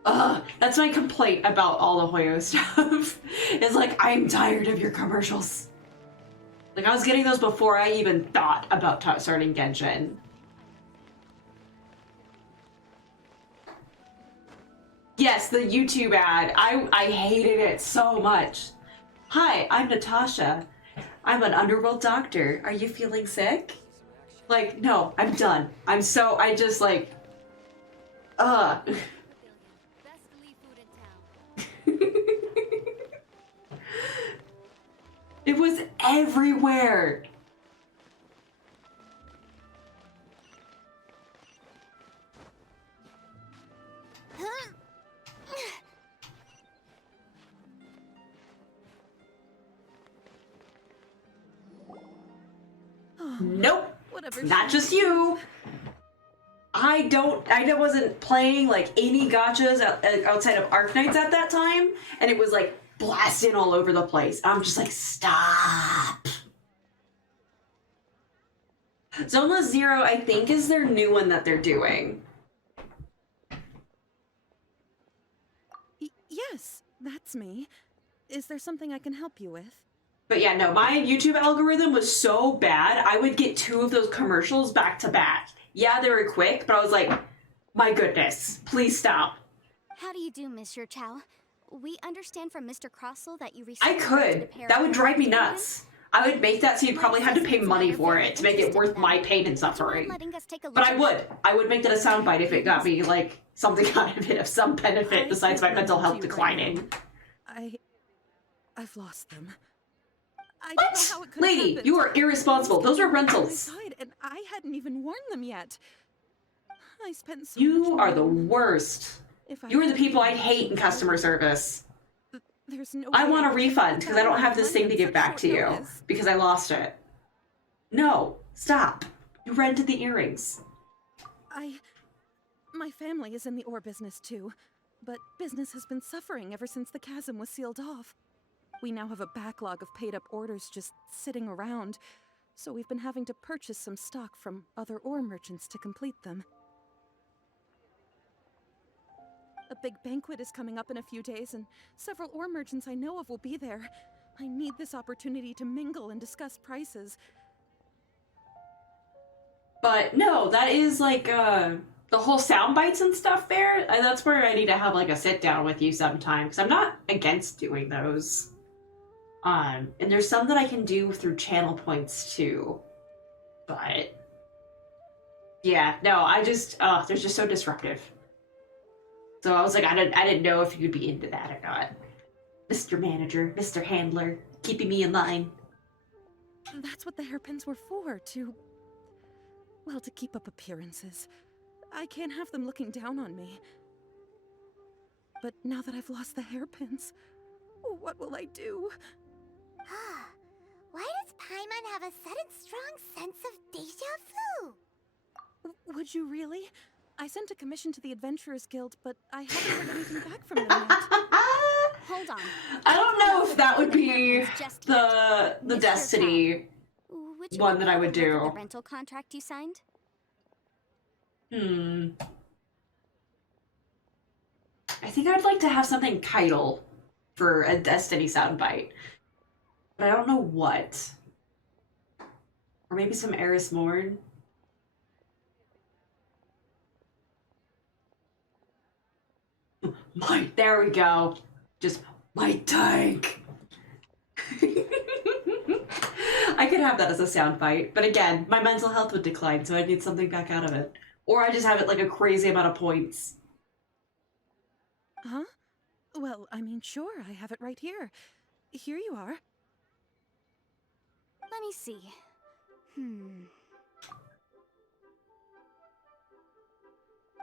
Ugh, that's my complaint about all the Hoyo stuff. It's like, I'm tired of your commercials. Like, I was getting those before I even thought about starting Genshin. yes, the YouTube ad. I hated it so much. Hi, I'm Natasha. I'm an underworld doctor. Are you feeling sick? Like, no, I'm done. I just like, Best Lee food in town. It was everywhere. Nope. Whatever. Not just you. I wasn't playing like any gachas outside of Arknights at that time, and it was like blasting all over the place. I'm just like, stop. Zona Zero, I think, is their new one that they're doing. Yes, that's me. Is there something I can help you with? But yeah, no, my YouTube algorithm was so bad, I would get 2 of those commercials back to back. Yeah, they were quick, but I was like, my goodness, please stop. How do you do, Monsieur Chow? We understand from Mr. Crossell that you I received could. That would drive me nuts. I would make that so you'd probably have to pay money for it to make it worth my pain and suffering. But I would. I would make that a soundbite if it got me, like, something out of it, of some benefit besides my mental health declining. I've lost them. I What? don't know how it could Lady, happen. you are irresponsible. Those are I rentals. died, and I hadn't even worn them yet. I spent so You much are the money. worst. If I You are the hadn't people I been hate in customer service. There's no I way want a could refund get because I don't that have this money thing on to give such back short to you notice. because I lost it. No, stop. You rented the earrings. My family is in the ore business too, but business has been suffering ever since the chasm was sealed off. We now have a backlog of paid-up orders just sitting around, so we've been having to purchase some stock from other ore merchants to complete them. A big banquet is coming up in a few days, and several ore merchants I know of will be there. I need this opportunity to mingle and discuss prices. But no, that is like the whole sound bites and stuff there. That's where I need to have like a sit down with you sometime because I'm not against doing those. And there's some that I can do through channel points too. But yeah, no, they're just so disruptive. So I was like, I didn't know if you'd be into that or not. Mr. Manager, Mr. Handler, keeping me in line. That's what the hairpins were for, to keep up appearances. I can't have them looking down on me. But now that I've lost the hairpins, what will I do? Why does Paimon have a sudden strong sense of deja vu? Would you really? I sent a commission to the Adventurers Guild, but I haven't heard anything back from them yet. Hold on. I don't know if that would be the Mr. Destiny Would you one like that to I have a would look at do. the rental contract you signed? I think I'd like to have something Keitel for a Destiny soundbite. But I don't know what. Or maybe some Eris Morn. There we go. Just my tank. I could have that as a soundbite, but again, my mental health would decline, so I'd need something back out of it. Or I just have it like a crazy amount of points. Huh? Well, I mean, sure, I have it right here. Here you are. Let me see.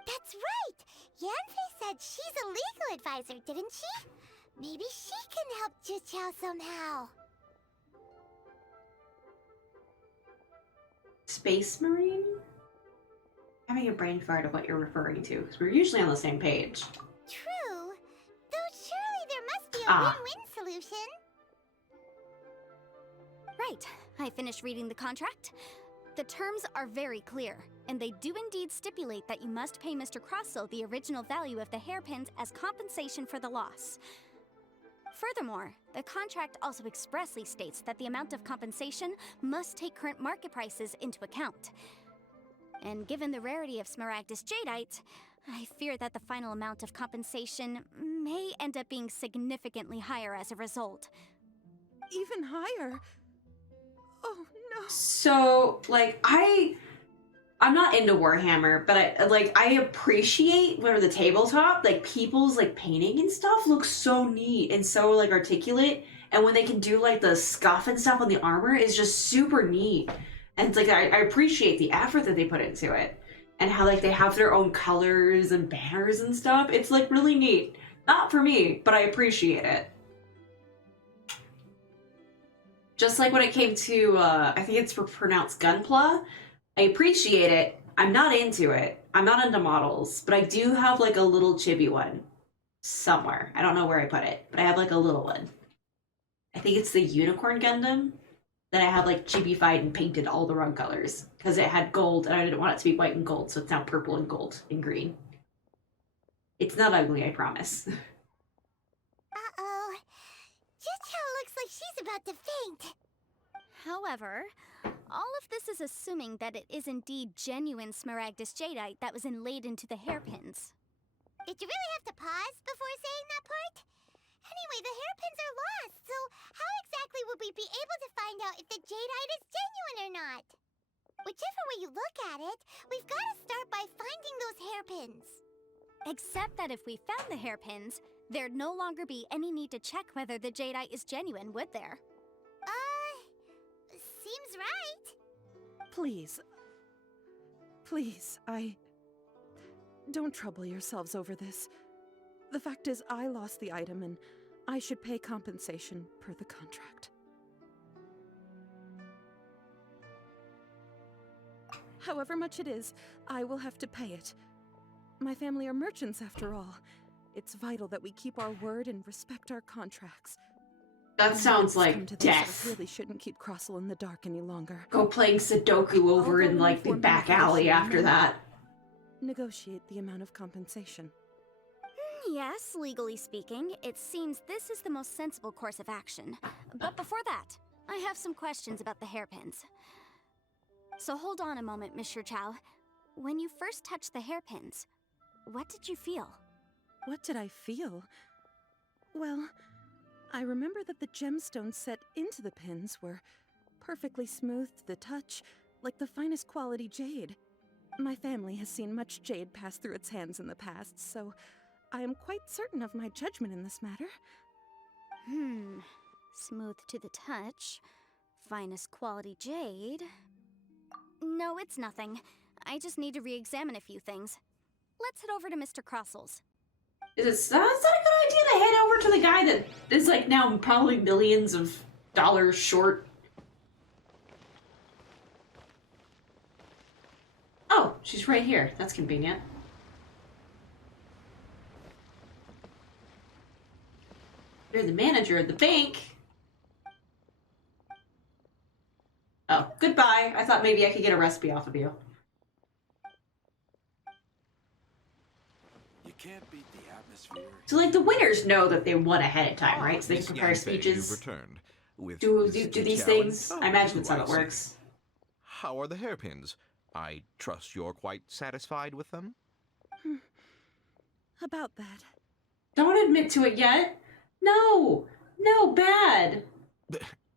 That's right! Yanfei said she's a legal advisor, didn't she? Maybe she can help Juqiao somehow. Space Marine? Having a brain fart of what you're referring to, because we're usually on the same page. True. Though surely there must be a win-win solution. Right. I finished reading the contract. The terms are very clear, and they do indeed stipulate that you must pay Mr. Crossell the original value of the hairpins as compensation for the loss. Furthermore, the contract also expressly states that the amount of compensation must take current market prices into account. And given the rarity of Smaragdus jadeite, I fear that the final amount of compensation may end up being significantly higher as a result. Even higher? Oh no. So, like, I'm not into Warhammer, but I appreciate where the tabletop, like, people's, like, painting and stuff looks so neat and so, like, articulate. And when they can do, like, the scuff and stuff on the armor is just super neat. And it's like, I appreciate the effort that they put into it. And how, like, they have their own colors and banners and stuff. It's, like, really neat. Not for me, but I appreciate it. Just like when it came to, I think it's pronounced Gunpla, I appreciate it. I'm not into it. I'm not into models, but I do have, like, a little chibi one somewhere. I don't know where I put it, but I have, like, a little one. I think it's the Unicorn Gundam that I have, like, chibi-fied and painted all the wrong colors because it had gold and I didn't want it to be white and gold, so it's now purple and gold and green. It's not ugly, I promise. Uh-oh. Chicho looks like she's about to faint. However, all of this is assuming that it is indeed genuine Smaragdus jadeite that was inlaid into the hairpins. Did you really have to pause before saying that part? Anyway, the hairpins are lost, so how exactly would we be able to find out if the jadeite is genuine or not? Whichever way you look at it, we've got to start by finding those hairpins. Except that if we found the hairpins, there'd no longer be any need to check whether the jadeite is genuine, would there? Seems right. Please. Please, don't trouble yourselves over this. The fact is, I lost the item and I should pay compensation per the contract. However much it is, I will have to pay it. My family are merchants after all. It's vital that we keep our word and respect our contracts. That sounds like I death. really shouldn't keep Crossel in the dark any longer. Go playing Sudoku over in, like, the back alley after that. Negotiate the amount of compensation. Yes, legally speaking, it seems this is the most sensible course of action. But before that, I have some questions about the hairpins. So hold on a moment, Mr. Chow. When you first touched the hairpins, what did you feel? What did I feel? Well, I remember that the gemstones set into the pins were perfectly smooth to the touch, like the finest quality jade. My family has seen much jade pass through its hands in the past, so I am quite certain of my judgment in this matter. Smooth to the touch, finest quality jade. No, it's nothing. I just need to re-examine a few things. Let's head over to Mr. Crossel's. That's not a good idea to head over to the guy that is, like, now probably millions of dollars short. Oh, she's right here. That's convenient. You're the manager of the bank. Oh, goodbye. I thought maybe I could get a recipe off of you. You can't beat the atmosphere. So, like, the winners know that they won ahead of time, right? So they Miss can prepare Yanfei, speeches. You've returned. With Do Mr. these Chow things? and- I imagine Oh, that's how it I see. works. How are the hairpins? I trust you're quite satisfied with them? About that. Don't admit to it yet. No, bad.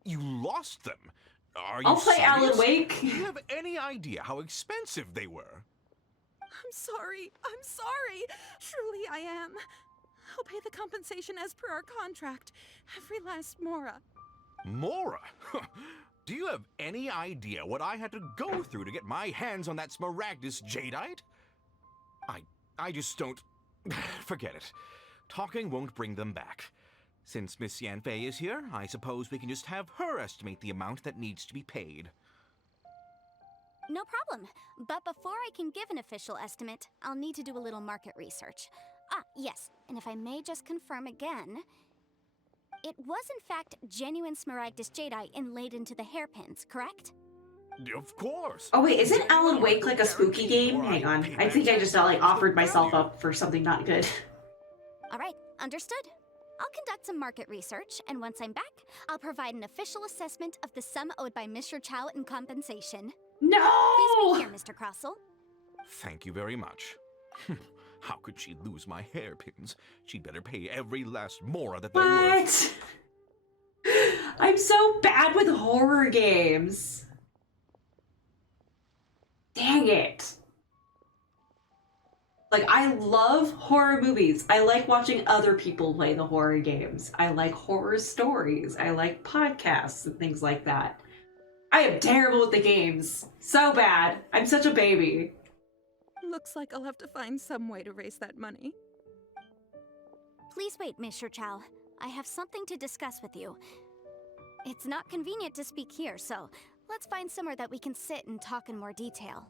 You lost them. Are you I'll play serious? Alan Wake. Do you have any idea how expensive they were? I'm sorry. Truly I am. I'll pay the compensation as per our contract. Every last mora. Mora? Do you have any idea what I had to go through to get my hands on that Smaragdus jadeite? I just don't... Forget it. Talking won't bring them back. Since Miss Yanfei is here, I suppose we can just have her estimate the amount that needs to be paid. No problem. But before I can give an official estimate, I'll need to do a little market research. Ah, yes, and if I may just confirm again, it was in fact genuine Smaragdus jadeite inlaid into the hairpins, correct? Of course. Oh wait, isn't Alan Wake like a spooky game? Hang on. I think I just like offered myself up for something not good. All right, understood. I'll conduct some market research, and once I'm back, I'll provide an official assessment of the sum owed by Mr. Chow in compensation. No! Please be here, Mr. Crossel. Thank you very much. How could she lose my hairpins? She'd better pay every last mora that they're worth. What? I'm so bad with horror games. Dang it. Like, I love horror movies. I like watching other people play the horror games. I like horror stories. I like podcasts and things like that. I am terrible with the games. So bad. I'm such a baby. Looks like I'll have to find some way to raise that money. Please wait, Miss Chow. I have something to discuss with you. It's not convenient to speak here, so let's find somewhere that we can sit and talk in more detail.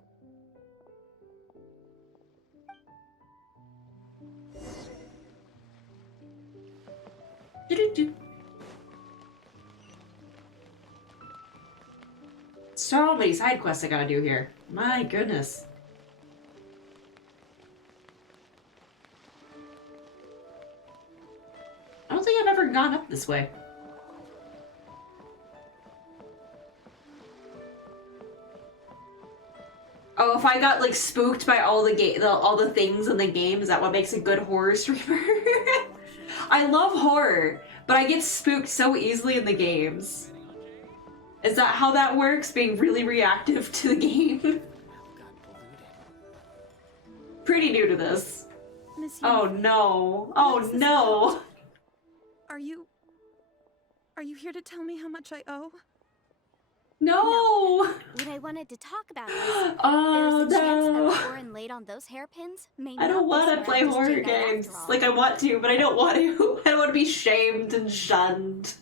Do-do-do. So many side quests I gotta do here. My goodness. I don't think I've ever gone up this way. Oh, if I got like spooked by all the things in the game, is that what makes a good horror streamer? I love horror, but I get spooked so easily in the games. Is that how that works? Being really reactive to the game? Pretty new to this. Miss Oh Yunfei, no. Oh what's this no. about? Are you here to tell me how much I owe? No. What I wanted to talk about is Oh there's a chance no. that the foreign laid on those hairpins may I don't not want be to play Smaragd's horror Jadeite games. after all. Like, I want to, but I don't want to. I don't want to be shamed and shunned.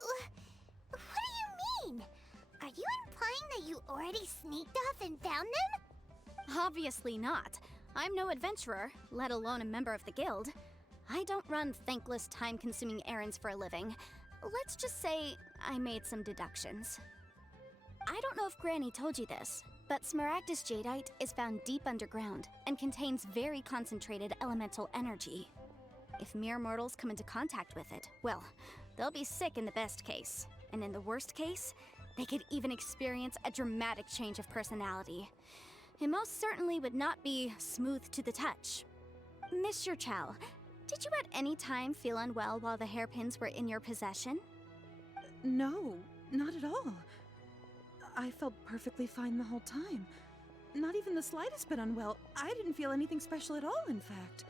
What do you mean? Are you implying that you already sneaked off and found them? Obviously not. I'm no adventurer, let alone a member of the guild. I don't run thankless, time-consuming errands for a living. Let's just say I made some deductions. I don't know if Granny told you this, but Smaragd's Jadeite is found deep underground and contains very concentrated elemental energy. If mere mortals come into contact with it, well, they'll be sick in the best case. And in the worst case, they could even experience a dramatic change of personality. It most certainly would not be smooth to the touch. Mr. Chow, did you at any time feel unwell while the hairpins were in your possession? No, not at all. I felt perfectly fine the whole time. Not even the slightest bit unwell. I didn't feel anything special at all, in fact.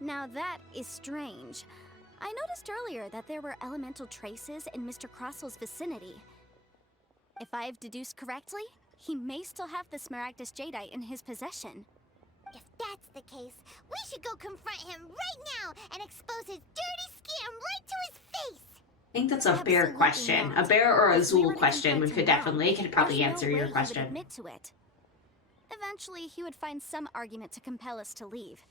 Now that is strange. I noticed earlier that there were elemental traces in Mr. Crossel's vicinity. If I've deduced correctly, he may still have the Smaragd's Jadeite in his possession. If that's the case, we should go confront him right now and expose his dirty scam right to his face! I think that's a bear Absolutely question. not. A bear or a If we Zool were to question, confront which him could now, definitely could probably there's answer no your way he would question. admit to it. Eventually, he would find some argument to compel us to leave.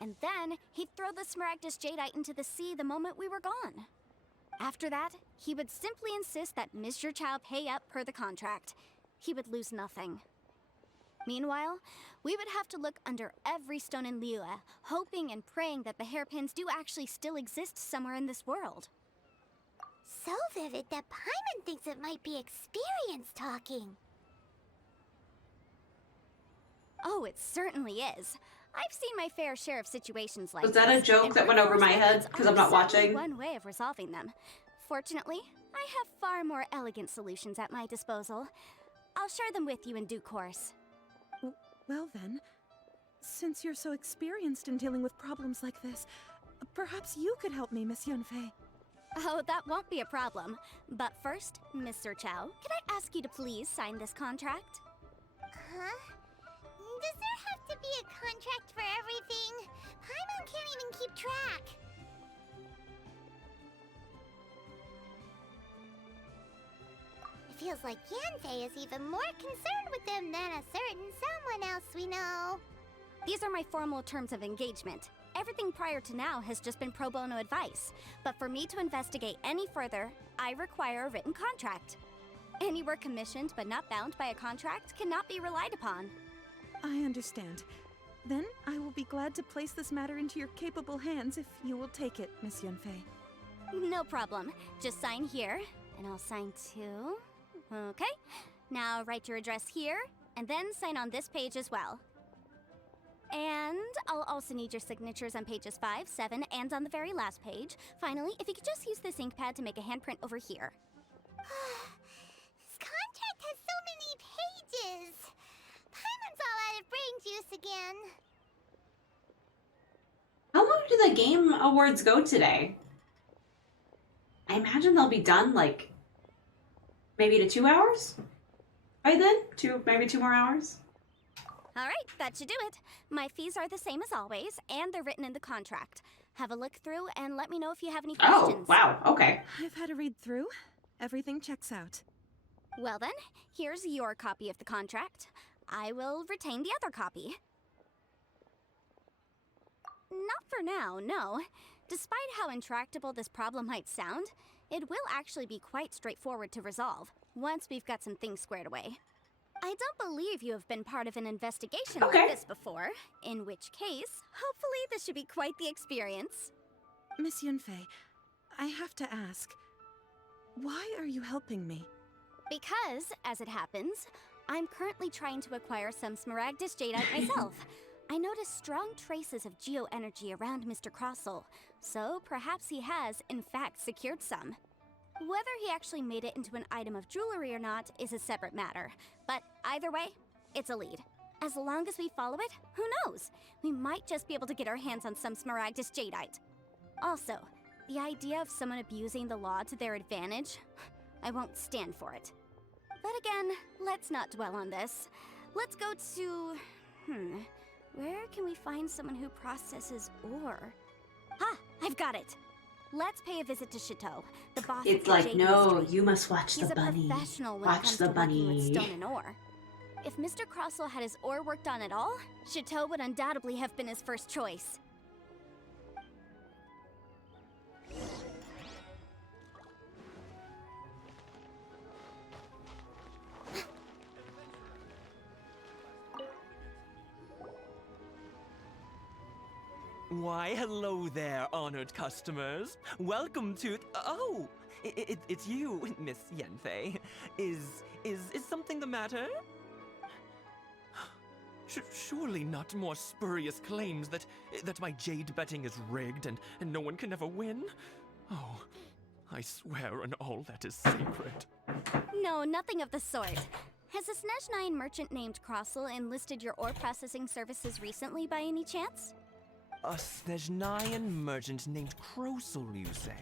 And then, he'd throw the Smaragd's Jadeite into the sea the moment we were gone. After that, he would simply insist that Mr. Chow pay up per the contract. He would lose nothing. Meanwhile, we would have to look under every stone in Liyue, hoping and praying that the hairpins do actually still exist somewhere in this world. So vivid that Paimon thinks it might be experience talking. Oh, it certainly is. I've seen my fair share of situations like Was that a this, joke and that went over my head workforce because I'm not methods are watching? certainly one way of resolving them. Fortunately, I have far more elegant solutions at my disposal. I'll share them with you in due course. Well then, since you're so experienced in dealing with problems like this, perhaps you could help me, Miss Yunfei. Oh, that won't be a problem. But first, Mr. Chow, can I ask you to please sign this contract? Huh? Does there have to be a contract for everything? Paimon can't even keep track. It feels like Yanfei is even more concerned with them than a certain someone else we know. These are my formal terms of engagement. Everything prior to now has just been pro bono advice. But for me to investigate any further, I require a written contract. Any work commissioned but not bound by a contract cannot be relied upon. I understand. Then I will be glad to place this matter into your capable hands if you will take it, Miss Yunfei. No problem. Just sign here, and I'll sign too. Okay. Now write your address here, and then sign on this page as well. And I'll also need your signatures on pages 5, 7, and on the very last page. Finally, if you could just use this ink pad to make a handprint over here. This contract has so many pages. Paimon's all out of brain juice again. How long do the Game Awards go today? I imagine they'll be done, like, maybe to 2 hours? By then? Maybe 2 more hours? Alright, that should do it. My fees are the same as always, and they're written in the contract. Have a look through and let me know if you have any questions. Oh, wow, okay. I've had a read through. Everything checks out. Well then, here's your copy of the contract. I will retain the other copy. Not for now, no. Despite how intractable this problem might sound, it will actually be quite straightforward to resolve, once we've got some things squared away. I don't believe you have been part of an investigation like this before, in which case, hopefully this should be quite the experience. Miss Yunfei, I have to ask, why are you helping me? Because, as it happens, I'm currently trying to acquire some Smaragdus Jadeite myself. I noticed strong traces of geoenergy around Mr. Crossel, so perhaps he has, in fact, secured some. Whether he actually made it into an item of jewelry or not is a separate matter, but either way, it's a lead. As long as we follow it, who knows? We might just be able to get our hands on some Smaragdus Jadeite. Also, the idea of someone abusing the law to their advantage, I won't stand for it. But again, let's not dwell on this. Let's go to... where can we find someone who processes ore? Ha! I've got it! Let's pay a visit to Chateau, the boss It's of the like, Jade no, Mystery. you must watch He's the bunny. a professional when it Watch comes the to working with bunny. stone and ore. If Mr. Crossel had his ore worked on at all, Chateau would undoubtedly have been his first choice. Why, hello there, honored customers. Welcome to... Oh, it's you, Miss Yanfei. Is something the matter? Surely not more spurious claims that my jade betting is rigged and no one can ever win? Oh, I swear on all that is sacred. No, nothing of the sort. Has a Snezhnine merchant named Crossel enlisted your ore processing services recently by any chance? A Snezhnine merchant named Crossel, you say?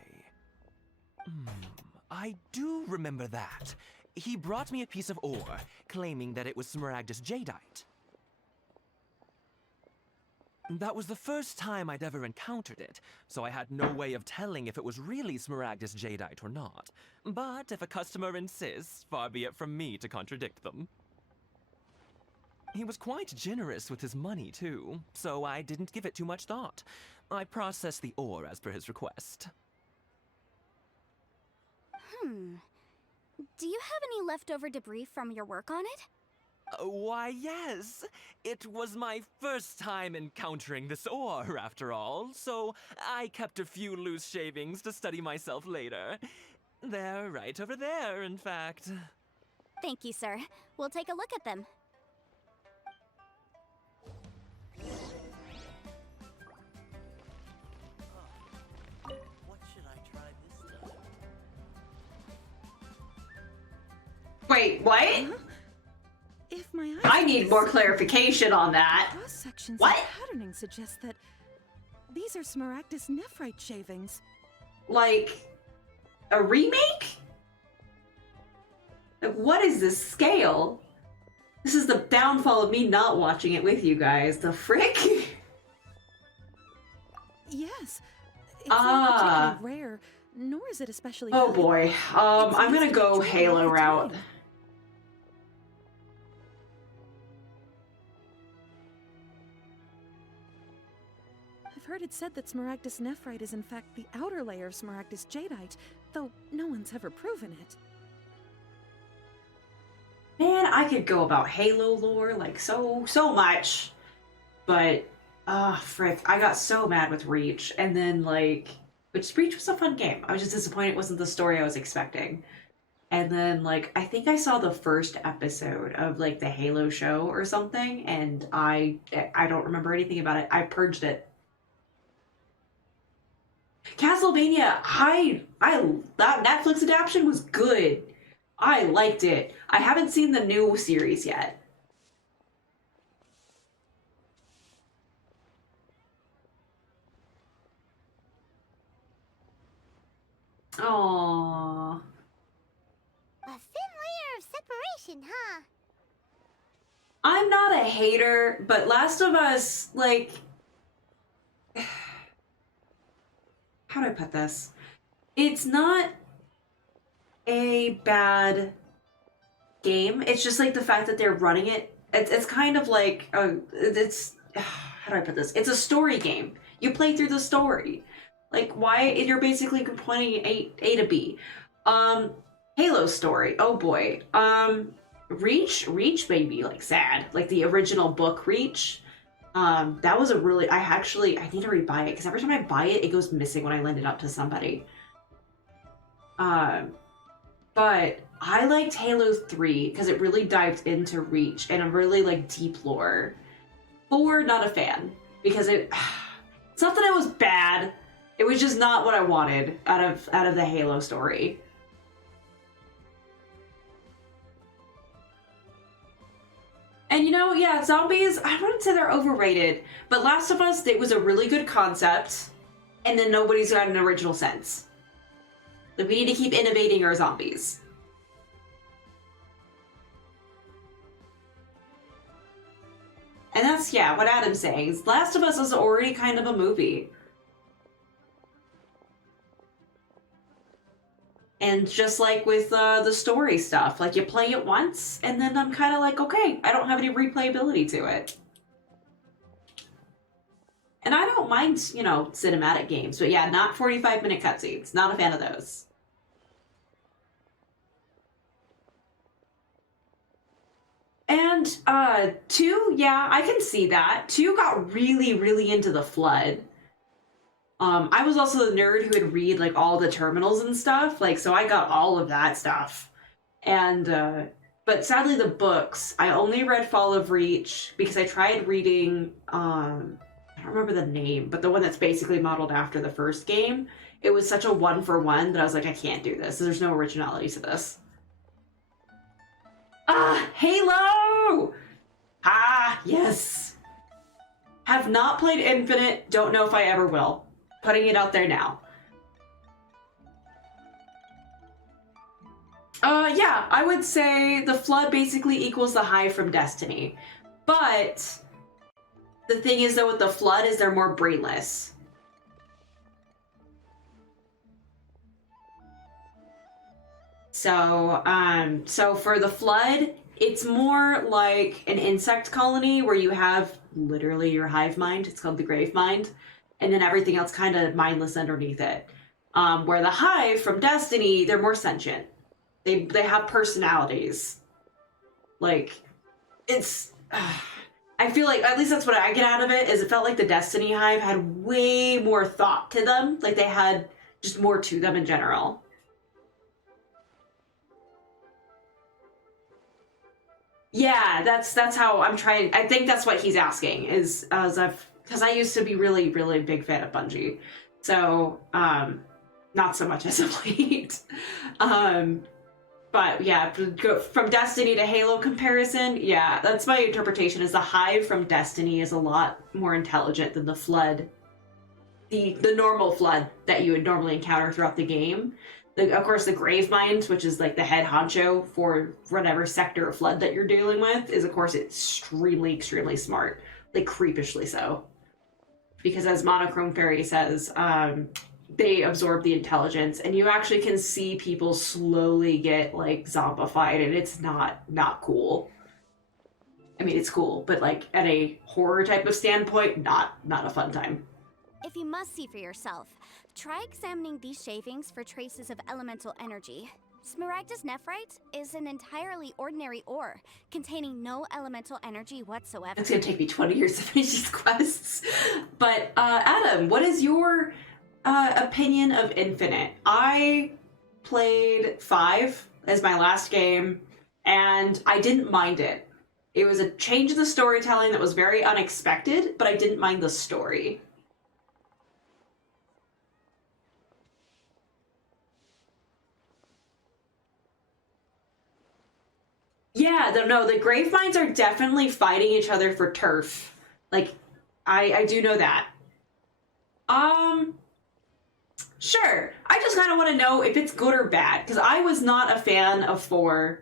I do remember that. He brought me a piece of ore, claiming that it was Smaragdus Jadeite. That was the first time I'd ever encountered it, so I had no way of telling if it was really Smaragdus Jadeite or not. But if a customer insists, far be it from me to contradict them. He was quite generous with his money, too, so I didn't give it too much thought. I processed the ore as per his request. Do you have any leftover debris from your work on it? Why, yes. It was my first time encountering this ore, after all, so I kept a few loose shavings to study myself later. They're right over there, in fact. Thank you, sir. We'll take a look at them. What should I try this time? Wait, what? If my eyes I need more clarification on that. cross sections What? and patterning suggest that these are Smaragdus nephrite shavings. Like, a remake? Like, what is this scale? This is the downfall of me not watching it with you guys. The frick? Yes. It's not Ah. particularly rare, nor is it especially Oh high. boy. It's I'm gonna easy to go track Halo all the route. time. I've heard it said that Smaragdus nephrite is in fact the outer layer of Smaragdus jadeite, though no one's ever proven it. Man, I could go about Halo lore like so much. But frick, I got so mad with Reach, and then like, which Reach was a fun game. I was just disappointed it wasn't the story I was expecting. And then, like, I think I saw the first episode of, like, the Halo show or something, and I don't remember anything about it. I purged it. Castlevania, that Netflix adaptation was good. I liked it. I haven't seen the new series yet. Aww. A thin layer of separation, huh? I'm not a hater, but Last of Us, like... How do I put this? It's not a bad game. It's just like the fact that they're running it. It's kind of like, it's... How do I put this? It's a story game. You play through the story. Like, why? You're basically pointing A to B. Halo story. Oh boy. Reach made me like sad. Like the original book Reach. That was a really, I need to rebuy it because every time I buy it, it goes missing when I lend it up to somebody. But I liked Halo 3 because it really dived into Reach and a really like deep lore. 4, not a fan because it's not that it was bad. It was just not what I wanted out of the Halo story. And you know, yeah, zombies, I wouldn't say they're overrated, but Last of Us, it was a really good concept, and then nobody's got an original sense. Like, we need to keep innovating our zombies. And that's, yeah, what Adam's saying. Last of Us is already kind of a movie. And just like with the story stuff, like you play it once, and then I'm kind of like, okay, I don't have any replayability to it. And I don't mind, you know, cinematic games, but yeah, not 45-minute cutscenes. Not a fan of those. And 2, yeah, I can see that. 2 got really, really into the Flood. I was also the nerd who would read like all the terminals and stuff, like, so I got all of that stuff. And but sadly the books, I only read Fall of Reach because I tried reading I don't remember the name, but the one that's basically modeled after the first game. It was such a one-for-one that I was like, I can't do this. There's no originality to this. Halo! Yes. Have not played Infinite, don't know if I ever will. Putting it out there now. Yeah, I would say the Flood basically equals the Hive from Destiny. But the thing is though with the Flood is they're more brainless. So, so for the Flood, it's more like an insect colony where you have literally your hive mind. It's called the grave mind. And then everything else kind of mindless underneath it. Where the Hive from Destiny, they're more sentient. They have personalities. Like, it's... I feel like, at least that's what I get out of it, is it felt like the Destiny Hive had way more thought to them. Like, they had just more to them in general. Yeah, that's how I'm trying... I think that's what he's asking, is because I used to be really, really big fan of Bungie. So, not so much as of late. But yeah, from Destiny to Halo comparison, yeah, that's my interpretation, is the Hive from Destiny is a lot more intelligent than the Flood. The normal Flood that you would normally encounter throughout the game. Of course, the Grave Mind, which is like the head honcho for whatever sector of Flood that you're dealing with, is of course extremely, extremely smart. Like, creepishly so. Because as Monochrome Fairy says, they absorb the intelligence, and you actually can see people slowly get, like, zombified, and it's not cool. I mean, it's cool, but, like, at a horror type of standpoint, not a fun time. If you must see for yourself, try examining these shavings for traces of elemental energy. Smaragdus nephrite is an entirely ordinary ore, containing no elemental energy whatsoever. It's gonna take me 20 years to finish these quests. But, Adam, what is your opinion of Infinite? I played 5 as my last game, and I didn't mind it. It was a change in the storytelling that was very unexpected, but I didn't mind the story. Yeah, no, the Gravemind are definitely fighting each other for turf. Like, I do know that. Sure. I just kind of want to know if it's good or bad, because I was not a fan of 4.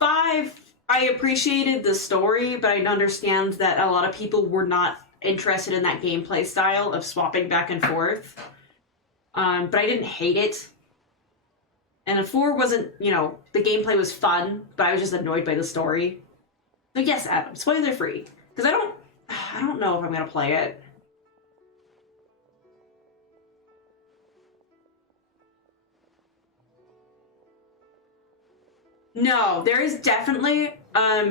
5, I appreciated the story, but I understand that a lot of people were not interested in that gameplay style of swapping back and forth. But I didn't hate it. And 4 wasn't, you know, the gameplay was fun, but I was just annoyed by the story. So yes, Adam, spoiler free. Because I don't know if I'm going to play it. No, there is definitely,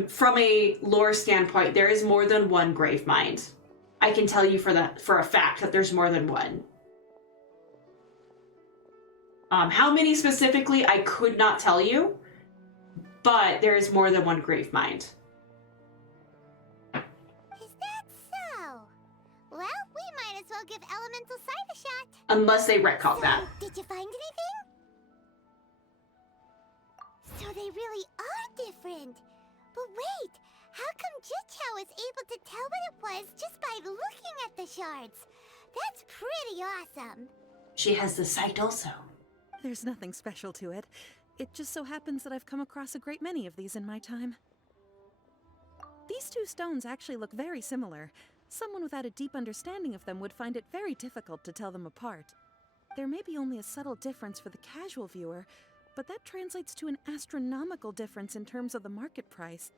from a lore standpoint, there is more than one Gravemind. I can tell you for a fact that there's more than one. How many specifically, I could not tell you, but there is more than one Gravemind. Is that so? Well, we might as well give Elemental Sight a shot. Unless they retcon that. Did you find anything? So they really are different. But wait, how come Jichao is able to tell what it was just by looking at the shards? That's pretty awesome. She has the sight also. There's nothing special to it. It just so happens that I've come across a great many of these in my time. These two stones actually look very similar. Someone without a deep understanding of them would find it very difficult to tell them apart. There may be only a subtle difference for the casual viewer, but that translates to an astronomical difference in terms of the market price.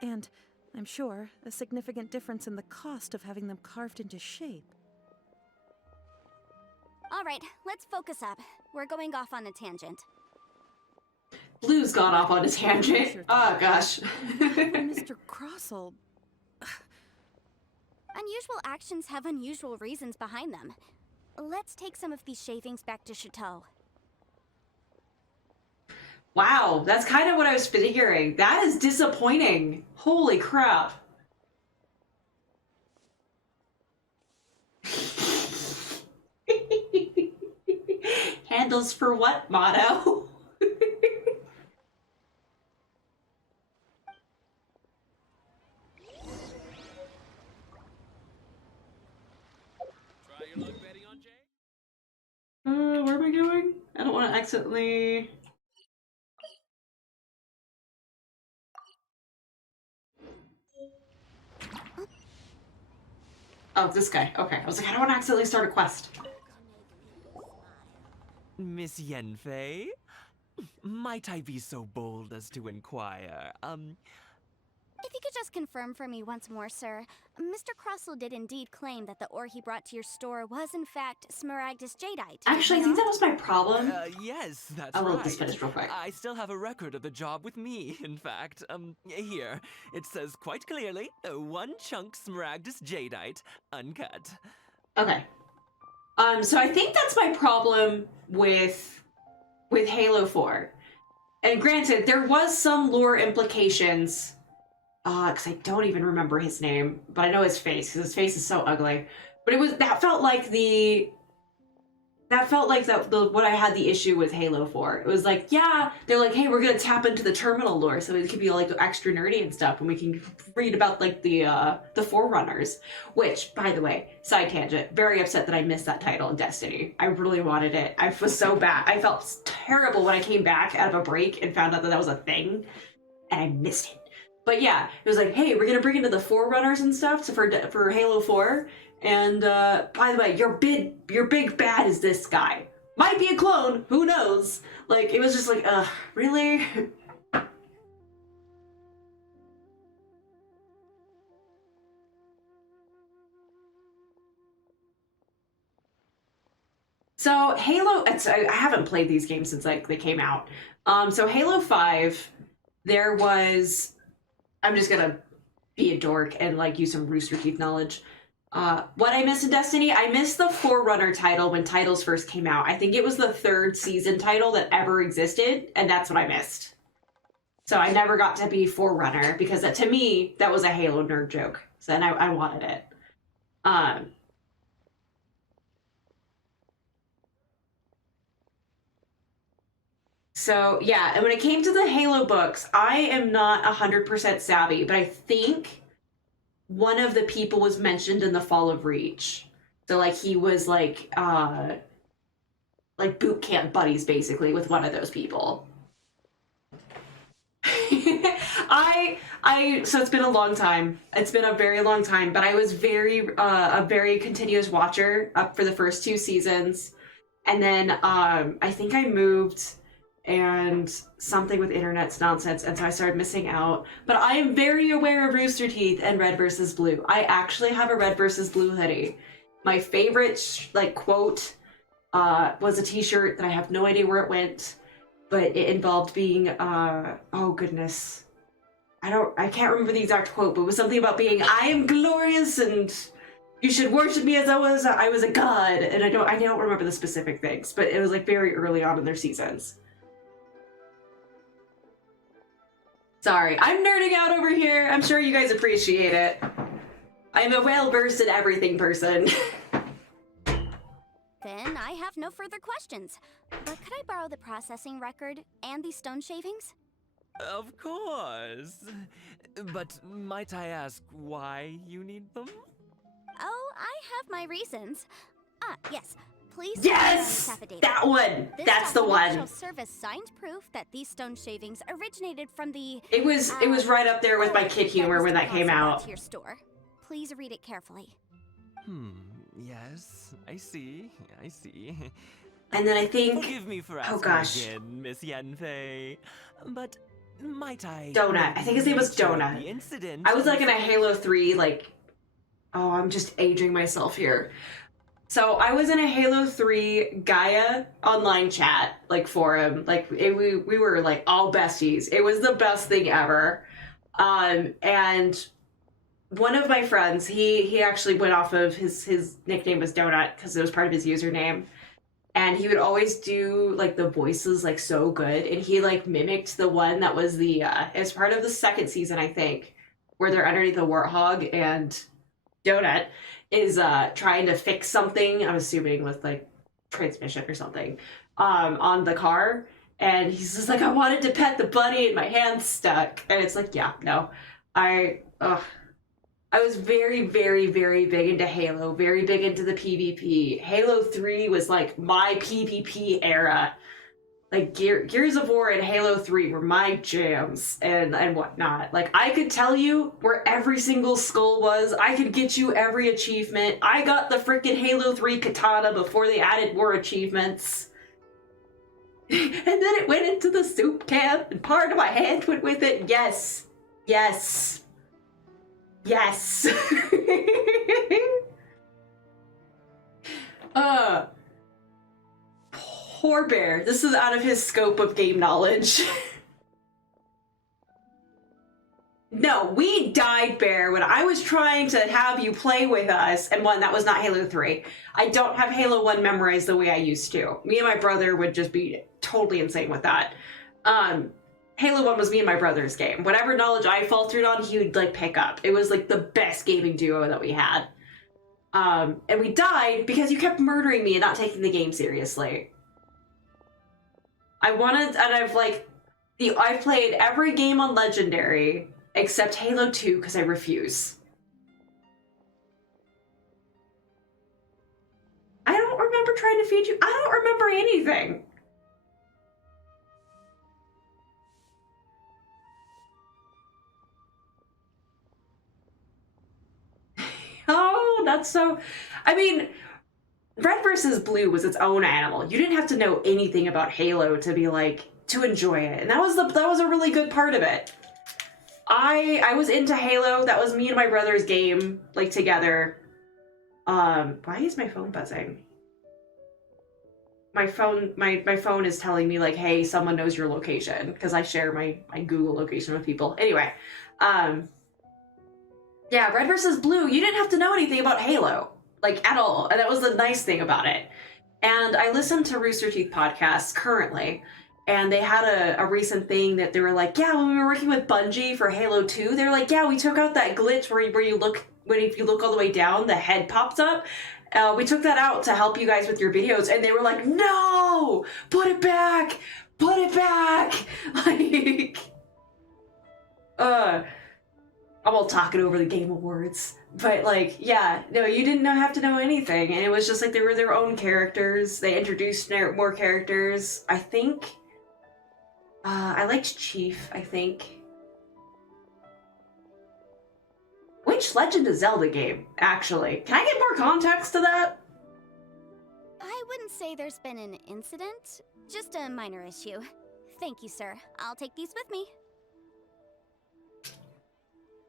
And, I'm sure, a significant difference in the cost of having them carved into shape. All right, let's focus up. We're going off on a tangent. Blue's gone off on a tangent. Oh, gosh. Mr. Crossell... Unusual actions have unusual reasons behind them. Let's take some of these shavings back to Chateau. Wow, that's kind of what I was figuring. That is disappointing. Holy crap. Handles for what, motto? Where am I going? I don't want to accidentally... Oh, this guy. Okay. I was like, I don't want to accidentally start a quest. Miss Yanfei? Might I be so bold as to inquire, If you could just confirm for me once more, sir. Mr. Crossell did indeed claim that the ore he brought to your store was in fact Smaragdus Jadeite. Actually, I think that was my problem. Yes, that's I'll right. let this finish real quick. I still have a record of the job with me, in fact. Here. It says quite clearly, 1 chunk Smaragdus Jadeite, uncut. Okay. So I think that's my problem with Halo 4. And granted, there was some lore implications, because I don't even remember his name, but I know his face, because his face is so ugly. But that felt like the what I had the issue with Halo 4. It was like, yeah, they're like, hey, we're gonna tap into the terminal lore, so it could be like extra nerdy and stuff, and we can read about like the Forerunners. Which, by the way, side tangent, very upset that I missed that title in Destiny. I really wanted it. I was so bad. I felt terrible when I came back out of a break and found out that was a thing, and I missed it. But yeah, it was like, hey, we're gonna bring into the Forerunners and stuff for Halo 4. And by the way, your big bad is this guy. Might be a clone, who knows? Like, it was just like, really? So Halo, I haven't played these games since like they came out. So Halo 5, there was, I'm just gonna be a dork and like use some Rooster Teeth knowledge. What I missed in Destiny, I missed the Forerunner title when titles first came out. I think it was the 3rd season title that ever existed, and that's what I missed. So I never got to be Forerunner, because that, to me, that was a Halo nerd joke. So then I wanted it. So yeah, and when it came to the Halo books, I am not 100% savvy, but I think one of the people was mentioned in the Fall of Reach. So like he was like boot camp buddies basically with one of those people. So it's been a long time. It's been a very long time, but I was a very continuous watcher up for the first 2 seasons. And then I think I moved and something with internet's nonsense, and so I started missing out. But I am very aware of Rooster Teeth and Red versus Blue. I actually have a Red versus Blue hoodie. My favorite quote was a t-shirt that I have no idea where it went, but it involved being oh goodness. I can't remember the exact quote, but it was something about being, I am glorious and you should worship me as I was a god. And I don't remember the specific things, but it was like very early on in their seasons. Sorry, I'm nerding out over here. I'm sure you guys appreciate it. I'm a well-versed in everything person. Then I have no further questions. But could I borrow the processing record and the stone shavings? Of course. But might I ask why you need them? Oh, I have my reasons. Yes. Please. Yes! That one! That's the one. Shall serve as signed proof that these stone shavings originated from the... It was right up there with my kid humor when that came out. To your store. Please read it carefully. Yes, I see. And then I think... Forgive me for asking again, Miss Yanfei. But might I... Donut. I think his name was Donut. The incident I was like in a Halo 3, oh, I'm just aging myself here. So I was in a Halo 3 Gaia online chat, forum. We were all besties. It was the best thing ever. And one of my friends, he actually went off of his nickname was Donut because it was part of his username. And he would always do the voices so good. And he mimicked the one that was as part of the 2nd season, I think, where they're underneath the warthog and Donut is trying to fix something, I'm assuming with transmission or something, on the car. And he's just I wanted to pet the bunny and my hand's stuck. And it's yeah, no. I was very, very, very big into Halo, very big into the PvP. Halo 3 was my PvP era. Gears of War and Halo 3 were my jams and whatnot. I could tell you where every single skull was. I could get you every achievement. I got the frickin' Halo 3 katana before they added more achievements. And then it went into the soup can, and part of my hand went with it. Yes. Yes. Yes. Poor Bear. This is out of his scope of game knowledge. No, we died, Bear, when I was trying to have you play with us, and that was not Halo 3. I don't have Halo 1 memorized the way I used to. Me and my brother would just be totally insane with that. Halo 1 was me and my brother's game. Whatever knowledge I faltered on, he would pick up. It was the best gaming duo that we had. And we died because you kept murdering me and not taking the game seriously. I've played every game on Legendary except Halo 2 because I refuse. I don't remember trying to feed you. I don't remember anything. Oh, that's so... Red versus Blue was its own animal. You didn't have to know anything about Halo to be to enjoy it. And that was a really good part of it. I was into Halo. That was me and my brother's game, together. Why is my phone buzzing? My phone is telling me hey, someone knows your location, because I share my Google location with people. Anyway, Yeah, red versus blue, you didn't have to know anything about Halo, like, at all. And that was the nice thing about it. And I listen to Rooster Teeth podcasts currently, and they had a recent thing that they were like, yeah, when we were working with Bungie for Halo 2, they're like, yeah, we took out that glitch where you look, if you look all the way down, the head pops up. We took that out to help you guys with your videos, and they were like, no, put it back, like, I'm all talking over the Game Awards. But, like, yeah, no, you didn't have to know anything. And it was just like they were their own characters. They introduced more characters. I think, I liked Chief, I think. Which Legend of Zelda game, actually? Can I get more context to that? I wouldn't say there's been an incident, just a minor issue. Thank you, sir. I'll take these with me.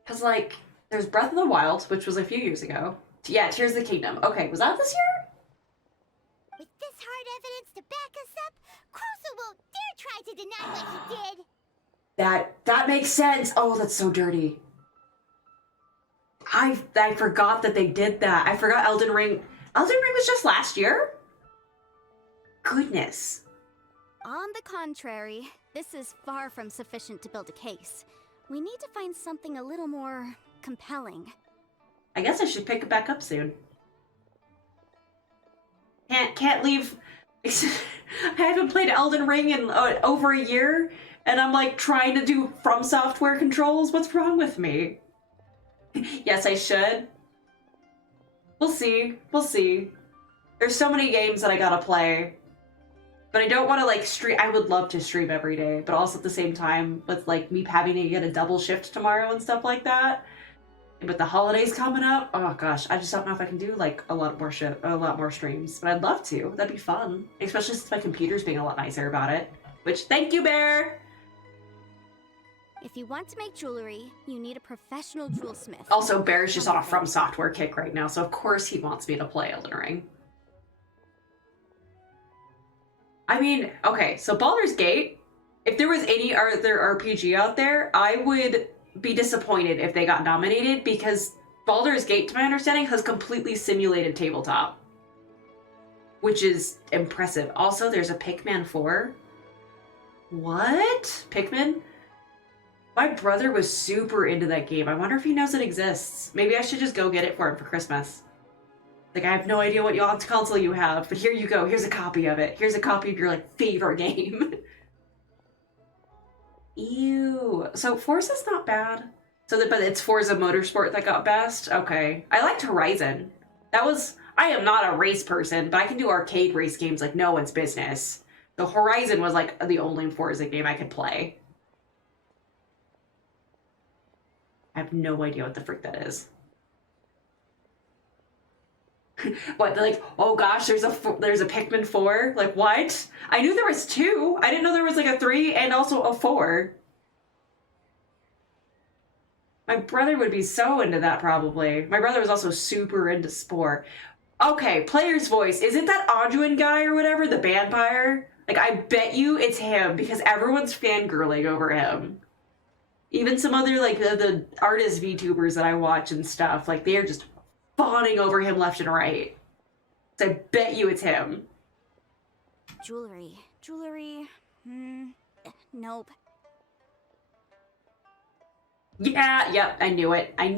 Because, like, there's Breath of the Wild, which was a few years ago. Yeah, Tears of the Kingdom. Okay, was that this year? With this hard evidence to back us up, Crossel won't dare try to deny what he did. That makes sense. Oh, that's so dirty. I forgot that they did that. I forgot Elden Ring. Elden Ring was just last year? Goodness. On the contrary, this is far from sufficient to build a case. We need to find something a little more compelling. I guess I should pick it back up soon. Can't leave. I haven't played Elden Ring in over a year, and I'm like trying to do From Software controls. What's wrong with me? Yes, I should. We'll see. We'll see. There's so many games that I gotta play. But I don't want to, like, stream. I would love to stream every day, but also at the same time, with, like, me having to get a double shift tomorrow and stuff like that. And with the holidays coming up, oh gosh, I just don't know if I can do, like, a lot more streams. But I'd love to. That'd be fun. Especially since my computer's being a lot nicer about it. Which, thank you, Bear! If you want to make jewelry, you need a professional jewelsmith. Also, Bear's just on a From Software kick right now, so of course he wants me to play Elden Ring. I mean, okay, so Baldur's Gate, if there was any other RPG out there, I would be disappointed if they got nominated, because Baldur's Gate, to my understanding, has completely simulated tabletop. Which is impressive. Also, there's a Pikmin 4. What? Pikmin? My brother was super into that game. I wonder if he knows it exists. Maybe I should just go get it for him for Christmas. Like, I have no idea what console you have, but here you go. Here's a copy of it. Here's a copy of your, like, favorite game. Ew. So Forza's not bad. But it's Forza Motorsport that got best? Okay. I liked Horizon. I am not a race person, but I can do arcade race games like no one's business. So Horizon was, like, the only Forza game I could play. I have no idea what the frick that is. What, they're like, oh gosh, there's a Pikmin 4? Like, what? I knew there was 2. I didn't know there was, like, a 3 and also a 4. My brother would be so into that, probably. My brother was also super into Spore. Okay, player's voice. Is it that Audwin guy or whatever? The vampire? Like, I bet you it's him, because everyone's fangirling over him. Even some other, like, the artist VTubers that I watch and stuff, like, they're just fawning over him left and right. So I bet you it's him. Jewelry. Nope. Yeah, yep, I knew it. I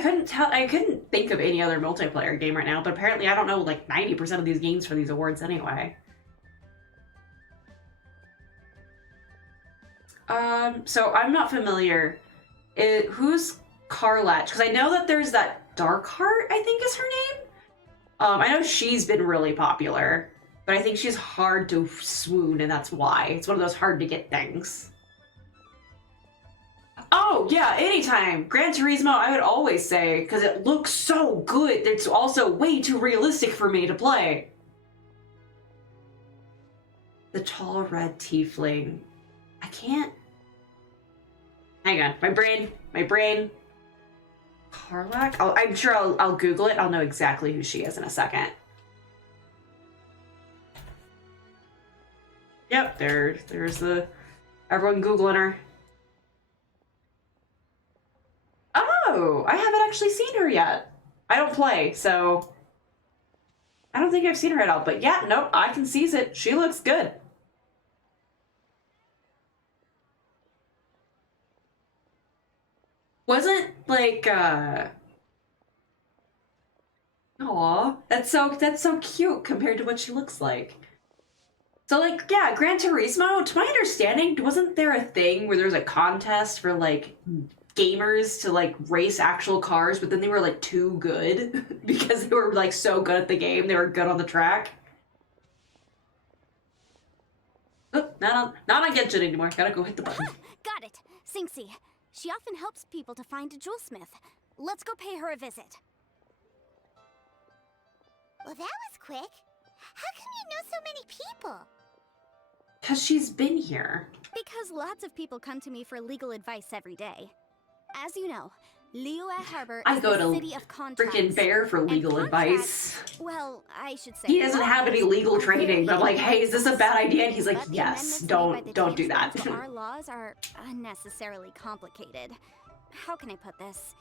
couldn't think of any other multiplayer game right now, but apparently I don't know, like, 90% of these games for these awards anyway. So I'm not familiar. Who's Carlatch? Because I know that there's that Darkheart, I think is her name. I know she's been really popular, but I think she's hard to swoon, and that's why. It's one of those hard to get things. Oh, yeah, anytime. Gran Turismo, I would always say, because it looks so good. It's also way too realistic for me to play. The tall red tiefling. I can't... Hang on, my brain. Carlac? I'm sure I'll Google it. I'll know exactly who she is in a second. Yep, there's the Everyone Googling her. Oh, I haven't actually seen her yet. I don't play, so I don't think I've seen her at all. But yeah, nope, I can seize it. She looks good. Wasn't like aw, that's so cute compared to what she looks like. So like, yeah, Gran Turismo, to my understanding, wasn't there a thing where there was a contest for like gamers to like race actual cars, but then they were like too good because they were like so good at the game, they were good on the track? Oh, not on Genshin anymore. Gotta go hit the button. Got it. Sinxi. She often helps people to find a jewelsmith. Let's go pay her a visit. Well, that was quick. How come you know so many people? Because she's been here. Because lots of people come to me for legal advice every day. As you know, Liyue Harbor I is go the to city of contracts. freaking Bear for legal And advice. Well, I should say He doesn't have any legal training, but I'm like, hey, is this a bad idea? And he's like, But the yes, amendments made by the don't do that. champions of our laws are unnecessarily complicated. How can I put this?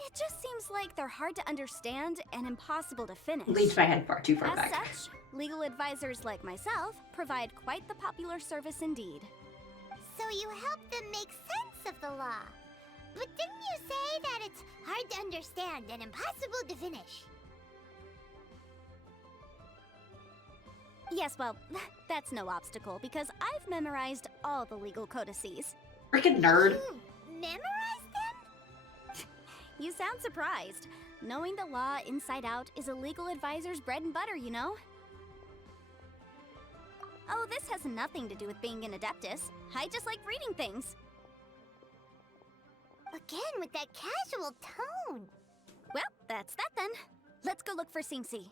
It just seems like they're hard to understand and impossible to finish. Leaned my head too far As back. such, legal advisors like myself provide quite the popular service indeed. So you help them make sense of the law. But didn't you say that it's hard to understand and impossible to finish? Yes, well, that's no obstacle because I've memorized all the legal codices. Freaking nerd. You memorized them? You sound surprised. Knowing the law inside out is a legal advisor's bread and butter, you know? Oh, this has nothing to do with being an adeptus. I just like reading things. Again, with that casual tone. Well, that's that then. Let's go look for Sinxi.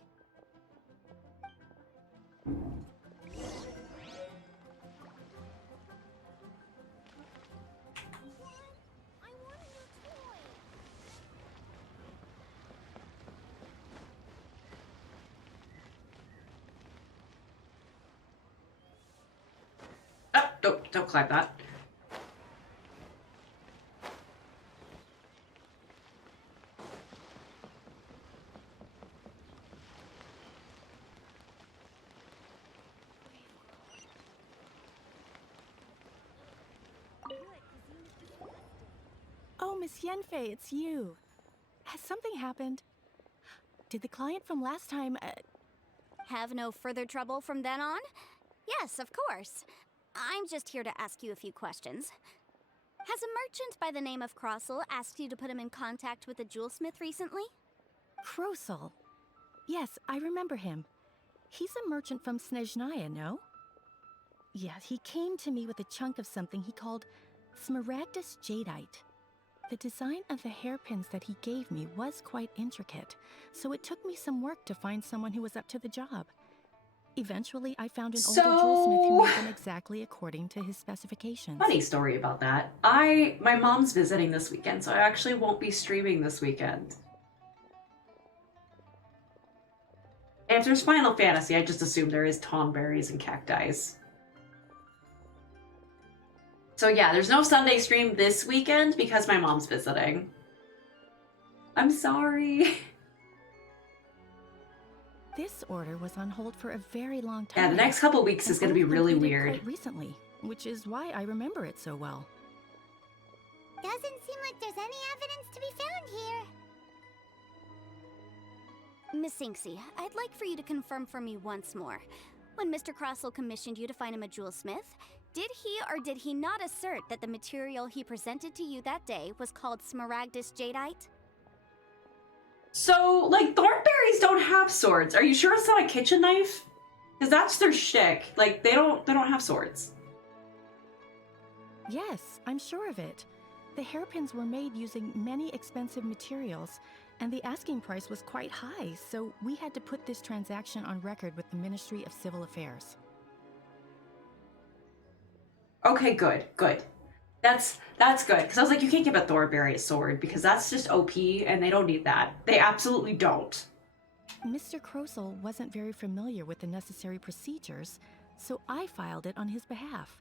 Oh, don't climb that. Oh, Miss Yenfei, it's you. Has something happened? Did the client from last time, Have no further trouble from then on? Yes, of course. I'm just here to ask you a few questions. Has a merchant by the name of Crossel asked you to put him in contact with a jewelsmith recently? Crossel? Yes, I remember him. He's a merchant from Snezhnaya, no? Yeah, he came to me with a chunk of something he called Smaragdus Jadeite. The design of the hairpins that he gave me was quite intricate, so it took me some work to find someone who was up to the job. Eventually, I found an older jewelsmith who made them exactly according to his specifications. Funny story about that. My mom's visiting this weekend, so I actually won't be streaming this weekend. And if there's Final Fantasy, I just assume there is tonberries and cacti. So yeah, there's no Sunday stream this weekend because my mom's visiting. I'm sorry. This order was on hold for a very long time. Yeah, the next couple weeks is going to be really weird. Quite recently, which is why I remember it so well. Doesn't seem like there's any evidence to be found here. Miss Sinxi, I'd like for you to confirm for me once more. When Mr. Crossel commissioned you to find him a jewelsmith, did he or did he not assert that the material he presented to you that day was called Smaragdus Jadeite? So, like, thornberries don't have swords. Are you sure it's not a kitchen knife? Because that's their shtick. Like, they don't have swords. Yes, I'm sure of it. The hairpins were made using many expensive materials, and the asking price was quite high, so we had to put this transaction on record with the Ministry of Civil Affairs. Okay, good. That's good. Because I was like, you can't give a thornberry a sword, because that's just OP, and they don't need that. They absolutely don't. Mr. Crossel wasn't very familiar with the necessary procedures, so I filed it on his behalf.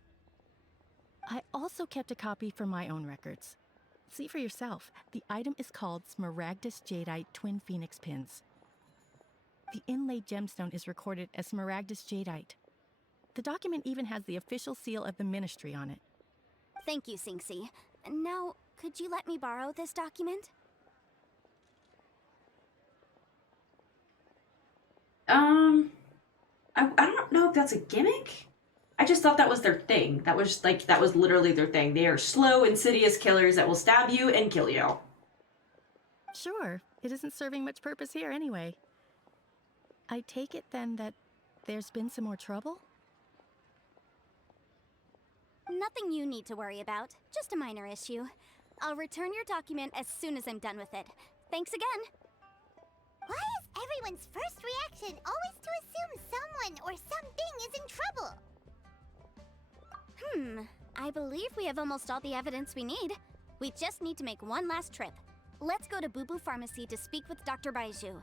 I also kept a copy for my own records. See for yourself. The item is called Smaragdus Jadeite Twin Phoenix Pins. The inlaid gemstone is recorded as Smaragdus Jadeite. The document even has the official seal of the Ministry on it. Thank you, Sinxi. Now, could you let me borrow this document? I don't know if that's a gimmick. I just thought that was their thing. That was literally their thing. They are slow, insidious killers that will stab you and kill you. Sure, it isn't serving much purpose here anyway. I take it then that there's been some more trouble? Nothing you need to worry about. Just a minor issue. I'll return your document as soon as I'm done with it. Thanks again. Why is everyone's first reaction always to assume someone or something is in trouble? I believe we have almost all the evidence we need. We just need to make one last trip. Let's go to Boo Boo Pharmacy to speak with Dr. Baiju.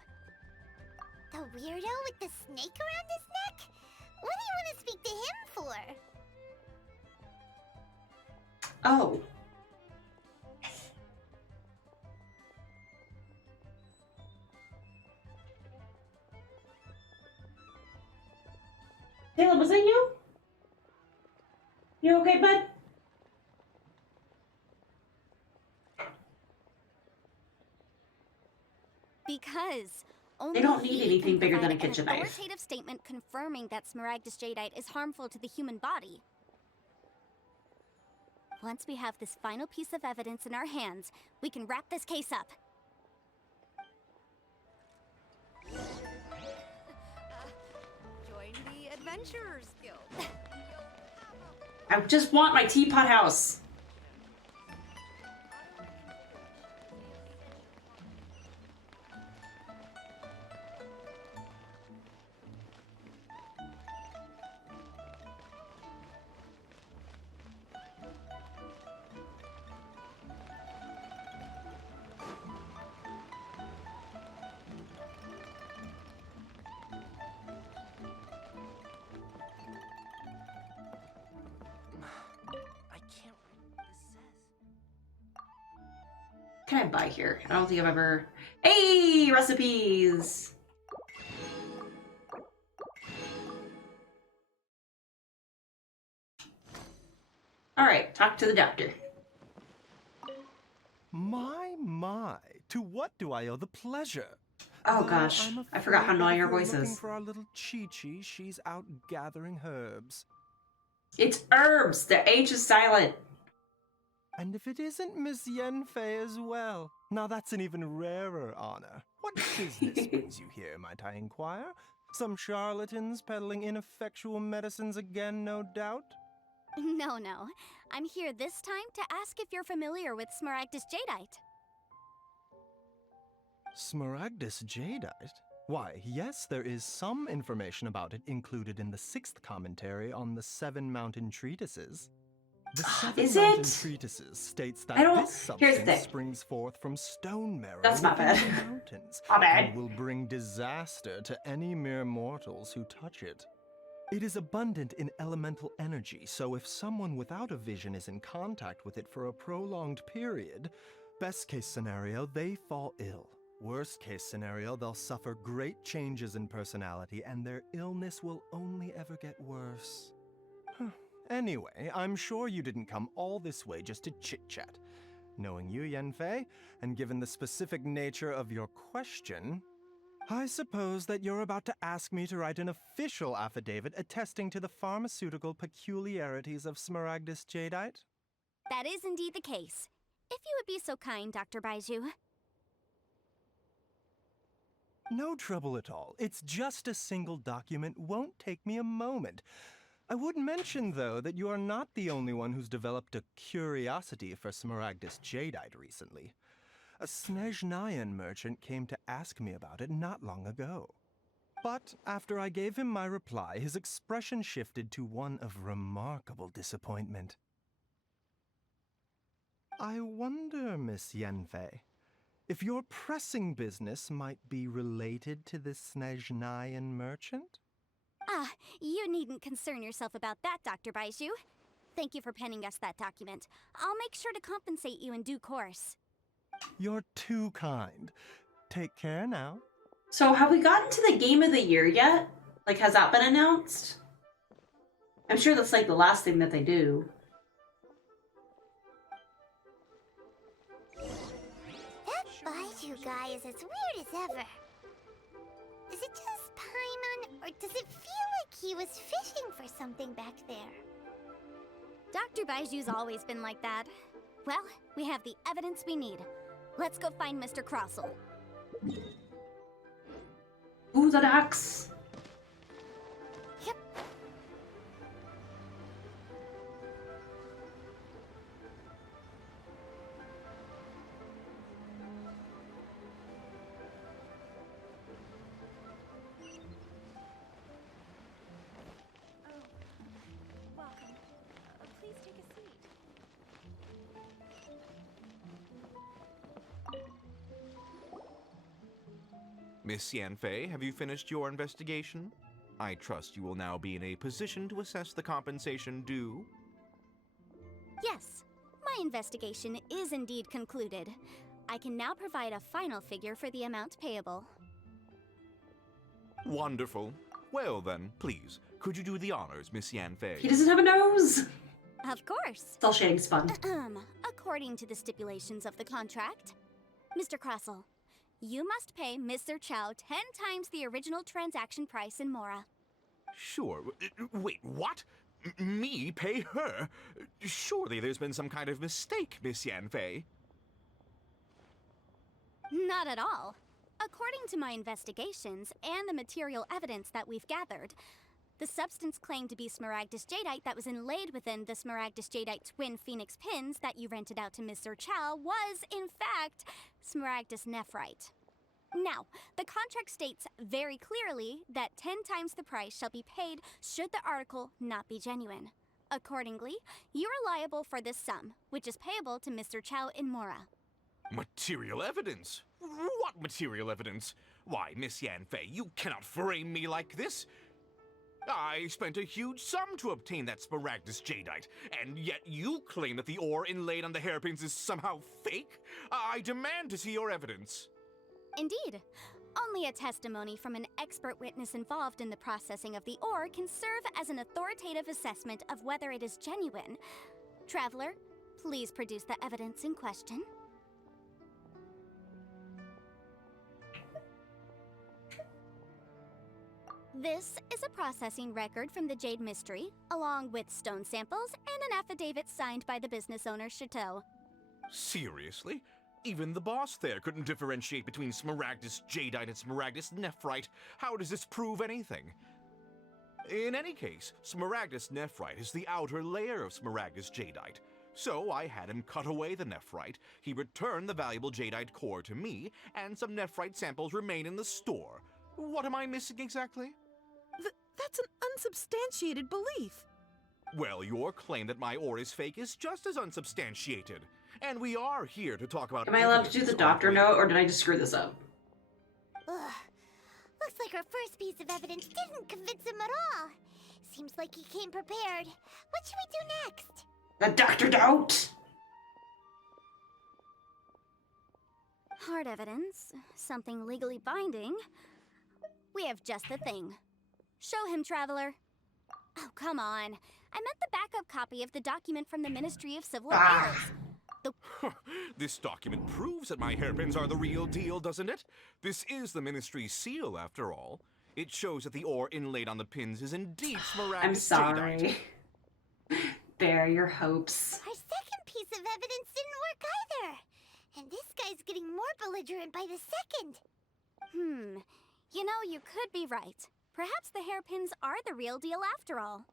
The weirdo with the snake around his neck? What do you want to speak to him for? Oh. Caleb, was that you? You okay, bud? Because They don't need anything bigger than a provide kitchen an knife. authoritative statement confirming that Smaragdus Jadeite is harmful to the human body. Once we have this final piece of evidence in our hands, we can wrap this case up. Join the Adventurers Guild. I just want my teapot house. Can I buy here? I don't think I've ever... Hey! Recipes! Alright, talk to the doctor. My, to what do I owe the pleasure? Oh gosh, I forgot how annoying her voice looking is. for our little Chi-Chi, she's out gathering herbs. It's herbs! The H is silent. And if it isn't Miss Yenfei as well? Now that's an even rarer honor. What business brings you here, might I inquire? Some charlatans peddling ineffectual medicines again, no doubt? No. I'm here this time to ask if you're familiar with Smaragdus Jadeite. Smaragdus Jadeite? Why, yes, there is some information about it included in the 6th commentary on the 7 Mountain Treatises. The 7 Is Mountain it? Treatises states that I don't- this here's the substance thing. springs forth from stone marrow That's not within bad. the mountains, Not bad. and will bring disaster to any mere mortals who touch it. It is abundant in elemental energy, so if someone without a vision is in contact with it for a prolonged period, best case scenario, they fall ill. Worst case scenario, they'll suffer great changes in personality and their illness will only ever get worse. Anyway, I'm sure you didn't come all this way just to chit-chat. Knowing you, Yenfei, and given the specific nature of your question, I suppose that you're about to ask me to write an official affidavit attesting to the pharmaceutical peculiarities of Smaragdus Jadeite? That is indeed the case. If you would be so kind, Dr. Baiju. No trouble at all. It's just a single document. Won't take me a moment. I would mention, though, that you are not the only one who's developed a curiosity for Smaragdus Jadeite recently. A Snezhnayan merchant came to ask me about it not long ago. But after I gave him my reply, his expression shifted to one of remarkable disappointment. I wonder, Miss Yenfei, if your pressing business might be related to this Snezhnayan merchant? You needn't concern yourself about that, Dr. Baiju. Thank you for penning us that document. I'll make sure to compensate you in due course. You're too kind. Take care now. So have we gotten to the game of the year yet? Like, has that been announced? I'm sure that's like the last thing that they do. That Baiju guy is as weird as ever. Is it just Paimon, or does it feel like he was fishing for something back there? Dr. Baiju's always been like that. Well, we have the evidence we need. Let's go find Mr. Crossell. Ooh, that axe. Yep. Welcome. Please take a seat. Miss Yanfei, have you finished your investigation? I trust you will now be in a position to assess the compensation due. Yes, my investigation is indeed concluded. I can now provide a final figure for the amount payable. Wonderful. Well then, please, could you do the honors, Miss Yanfei? He doesn't have a nose. Of course. It's all Shang's fun. According to the stipulations of the contract, Mr. Crossell, you must pay Mr. Chow 10 times the original transaction price in Mora. Sure. Wait, what? Me pay her? Surely there's been some kind of mistake, Miss Yanfei. Not at all. According to my investigations and the material evidence that we've gathered, the substance claimed to be smaragdus jadeite that was inlaid within the smaragdus jadeite twin phoenix pins that you rented out to Mr. Chow was, in fact, smaragdus nephrite. Now, the contract states very clearly that 10 times the price shall be paid should the article not be genuine. Accordingly, you are liable for this sum, which is payable to Mr. Chow in Mora. Material evidence? What material evidence? Why, Miss Yanfei, you cannot frame me like this. I spent a huge sum to obtain that smaragdus jadeite, and yet you claim that the ore inlaid on the hairpins is somehow fake? I demand to see your evidence. Indeed. Only a testimony from an expert witness involved in the processing of the ore can serve as an authoritative assessment of whether it is genuine. Traveler, please produce the evidence in question. This is a processing record from the Jade Mystery, along with stone samples and an affidavit signed by the business owner, Chateau. Seriously? Even the boss there couldn't differentiate between smaragdus jadeite and smaragdus nephrite. How does this prove anything? In any case, smaragdus nephrite is the outer layer of smaragdus jadeite. So I had him cut away the nephrite, he returned the valuable jadeite core to me, and some nephrite samples remain in the store. What am I missing exactly? That's an unsubstantiated belief. Well, your claim that my ore is fake is just as unsubstantiated. And we are here to talk about... Am I allowed to do the doctor note, or did I just screw this up? Ugh. Looks like our first piece of evidence didn't convince him at all. Seems like he came prepared. What should we do next? The doctor note! Hard evidence, something legally binding. We have just the thing. Show him, Traveler. Oh, come on. I meant the backup copy of the document from the Ministry of Civil Affairs. This document proves that my hairpins are the real deal, doesn't it? This is the Ministry's seal, after all. It shows that the ore inlaid on the pins is indeed smaragdus I'm sorry. jadeite. Bear your hopes. Our second piece of evidence didn't work either. And this guy's getting more belligerent by the second. You know, you could be right. Perhaps the hairpins are the real deal after all.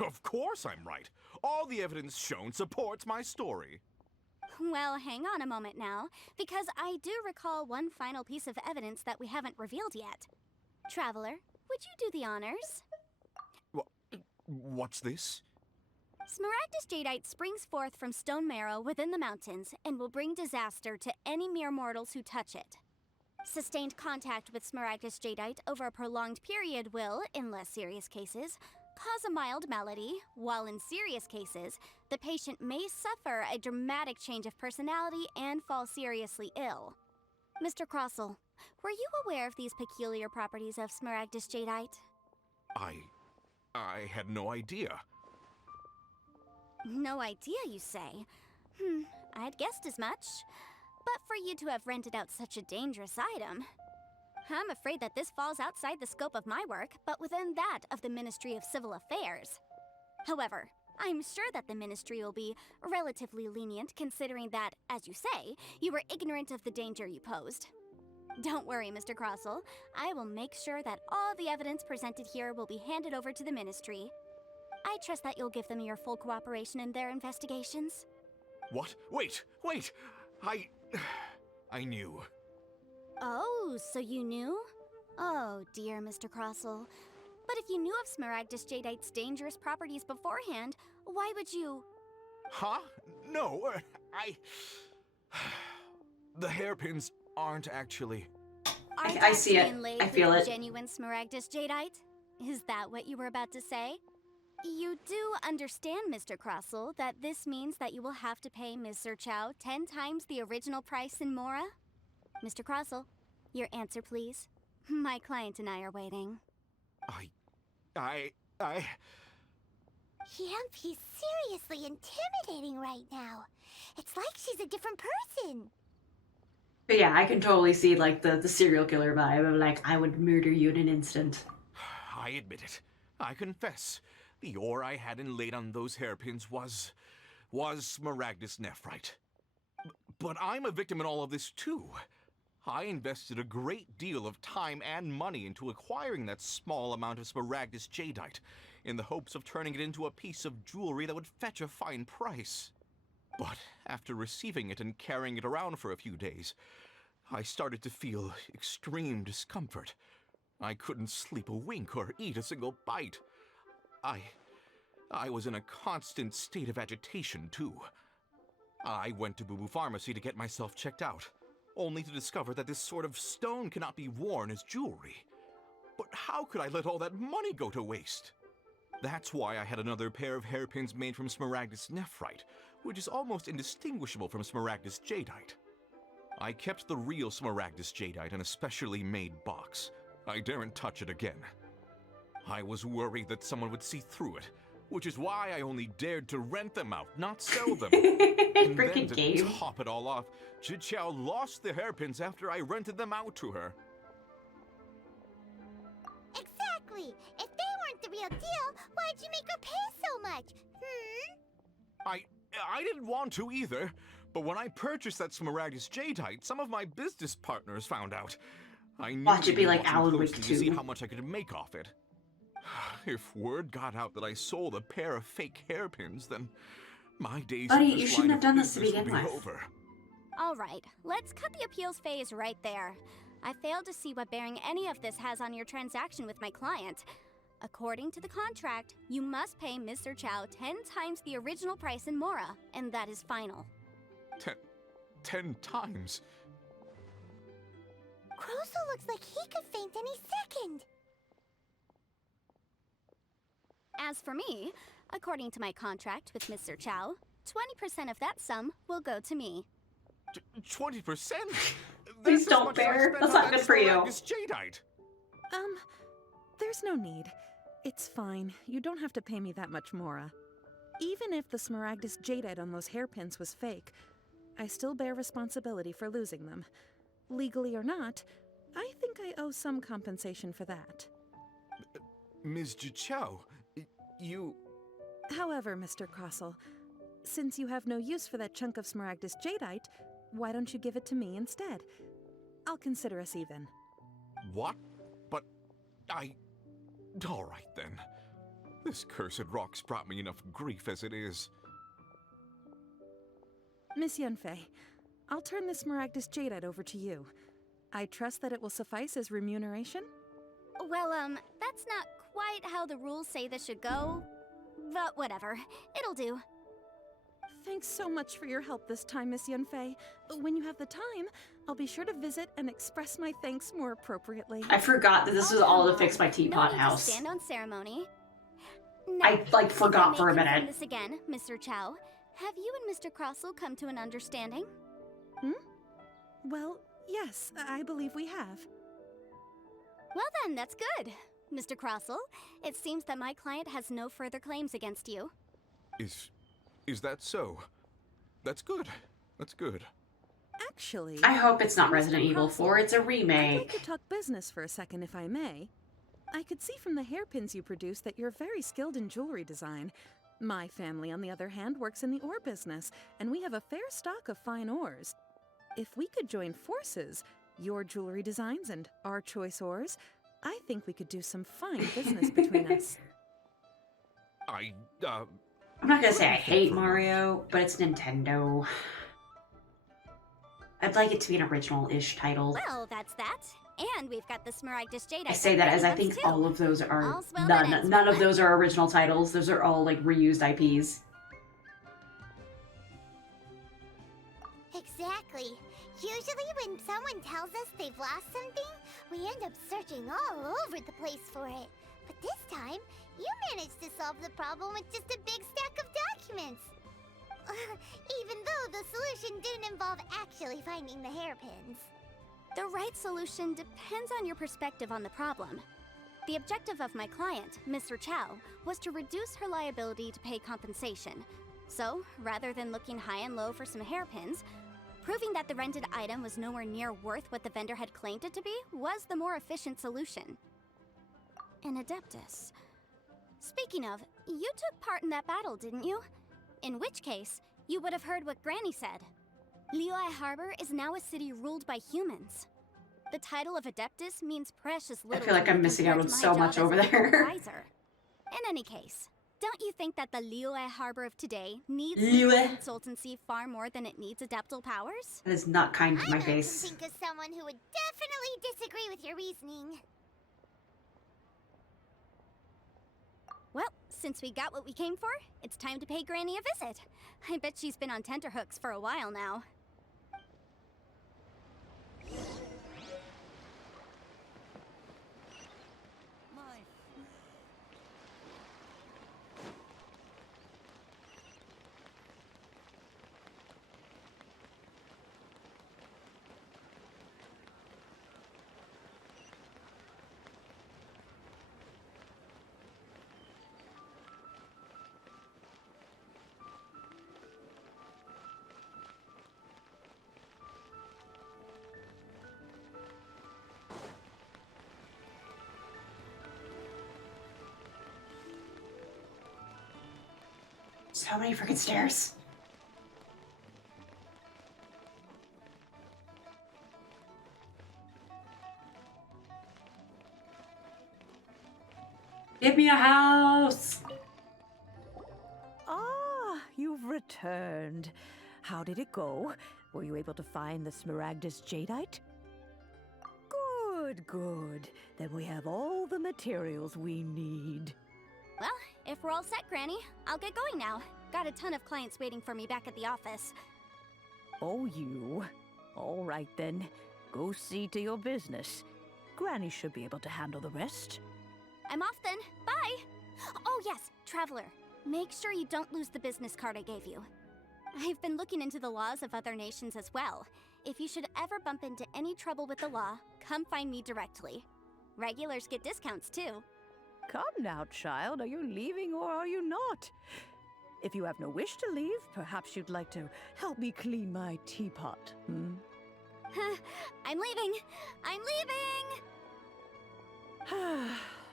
Of course I'm right. All the evidence shown supports my story. Well, hang on a moment now, because I do recall one final piece of evidence that we haven't revealed yet. Traveler, would you do the honors? What's this? Smaragdus jadeite springs forth from stone marrow within the mountains and will bring disaster to any mere mortals who touch it. Sustained contact with smaragdus jadeite over a prolonged period will, in less serious cases, cause a mild malady, while in serious cases, the patient may suffer a dramatic change of personality and fall seriously ill. Mr. Crossell, were you aware of these peculiar properties of Smaragdus jadeite? I had no idea. No idea, you say? I'd guessed as much. But for you to have rented out such a dangerous item, I'm afraid that this falls outside the scope of my work, but within that of the Ministry of Civil Affairs. However, I'm sure that the Ministry will be relatively lenient considering that, as you say, you were ignorant of the danger you posed. Don't worry, Mr. Crossell. I will make sure that all the evidence presented here will be handed over to the Ministry. I trust that you'll give them your full cooperation in their investigations. What? Wait! I knew. Oh, so you knew? Oh, dear Mr. Crossell. But if you knew of Smaragdus jadeite's dangerous properties beforehand, why would you... Huh? No, The hairpins aren't actually... I see it. I feel it. Genuine Smaragdus jadeite? Is that what you were about to say? You do understand, Mr. Crossell, that this means that you will have to pay Ms. Zerchow 10 times the original price in Mora? Mr. Crossell, your answer, please. My client and I are waiting. Yep, he's seriously intimidating right now. It's like she's a different person. But yeah, I can totally see like the serial killer vibe of like, I would murder you in an instant. I admit it. I confess. The ore I had inlaid on those hairpins was Smaragdus nephrite. But I'm a victim in all of this too. I invested a great deal of time and money into acquiring that small amount of Smaragdus jadeite, in the hopes of turning it into a piece of jewelry that would fetch a fine price. But after receiving it and carrying it around for a few days, I started to feel extreme discomfort. I couldn't sleep a wink or eat a single bite. I was in a constant state of agitation, too. I went to Boo Boo Pharmacy to get myself checked out, only to discover that this sort of stone cannot be worn as jewelry. But how could I let all that money go to waste? That's why I had another pair of hairpins made from Smaragdus nephrite, which is almost indistinguishable from Smaragdus jadeite. I kept the real Smaragdus jadeite in a specially made box. I daren't touch it again. I was worried that someone would see through it, which is why I only dared to rent them out, not sell them. And then to top it all off, Zhiqiao lost the hairpins after I rented them out to her. Exactly! If they weren't the real deal, why'd you make her pay so much? I didn't want to either, but when I purchased that Smaragdus jadeite, some of my business partners found out. I knew Watch it be like Alan Wake to 2. see how much I could make off it. If word got out that I sold a pair of fake hairpins, then my days Buddy, in you this shouldn't line have done of this to business begin would be with. over. All right, let's cut the appeals phase right there. I failed to see what bearing any of this has on your transaction with my client. According to the contract, you must pay Ms. Zerchow 10 times the original price in Mora, and that is final. 10 times? Crossell looks like he could faint any second. As for me, according to my contract with Ms. Zerchow, 20% of that sum will go to me. 20%? Please don't, Bear. That's not good for you. Jadeite. There's no need. It's fine. You don't have to pay me that much, Mora. Even if the Smaragdus jadeite on those hairpins was fake, I still bear responsibility for losing them. Legally or not, I think I owe some compensation for that. Ms. Zhiqiao, you... However, Mr. Crossell, since you have no use for that chunk of Smaragdus jadeite, why don't you give it to me instead? I'll consider us even. What? But all right then. This cursed rock's brought me enough grief as it is. Miss Yanfei, I'll turn this Smaragdus jadeite over to you. I trust that it will suffice as remuneration? Well, that's not quite how the rules say this should go. But whatever, it'll do. Thanks so much for your help this time, Miss Yanfei. When you have the time, I'll be sure to visit and express my thanks more appropriately. I forgot that this was all to fix my teapot no house. Stand on ceremony. I, like, forgot for a If I may minute. confirm this again, Mr. Chow, have you and Mr. Crossell come to an understanding? Well, yes, I believe we have. Well then, that's good. Mr. Crossell, it seems that my client has no further claims against you. Is that so? That's good. That's good. Actually, I hope it's not Mr. Resident Evil Crossell, 4, it's a I'd like remake. to talk business for a second, if I may. I could see from the hairpins you produce that you're very skilled in jewelry design. My family, on the other hand, works in the ore business, and we have a fair stock of fine ores. If we could join forces, your jewelry designs and our choice ores, I think we could do some fine business between us. I'm not gonna say I hate Mario, but it's Nintendo. I'd like it to be an original-ish title. Well, that's that. And we've got the Smaragdus Jade. I say that as I think all of those are none of those are original titles. Those are all like reused IPs. Exactly. Usually when someone tells us they've lost something, we end up searching all over the place for it. But this time, you managed to solve the problem with just a big stack of documents. Even though the solution didn't involve actually finding the hairpins. The right solution depends on your perspective on the problem. The objective of my client, Mr. Chow, was to reduce her liability to pay compensation. So, rather than looking high and low for some hairpins, proving that the rented item was nowhere near worth what the vendor had claimed it to be was the more efficient solution. An Adeptus. Speaking of, you took part in that battle, didn't you? In which case, you would have heard what Granny said. Liyue Harbor is now a city ruled by humans. The title of Adeptus means precious little. I feel like I'm missing out on so much over there. In any case, don't you think that the Liyue Harbor of today needs Liyue consultancy far more than it needs adeptal powers? That is not kind to my I face. think of someone who would definitely disagree with your reasoning. Well, since we got what we came for, it's time to pay Granny a visit. I bet she's been on tenterhooks for a while now. So many freaking stairs. Give me a house! Ah, you've returned. How did it go? Were you able to find the Smaragdus Jadeite? Good, good. Then we have all the materials we need. Well, if we're all set, Granny, I'll get going now. Got a ton of clients waiting for me back at the office. Oh, you? All right then. Go see to your business. Granny should be able to handle the rest. I'm off then. Bye! Oh yes, Traveler. Make sure you don't lose the business card I gave you. I've been looking into the laws of other nations as well. If you should ever bump into any trouble with the law, come find me directly. Regulars get discounts too. Come now, child. Are you leaving or are you not? If you have no wish to leave, perhaps you'd like to help me clean my teapot, hmm? I'm leaving! I'm leaving!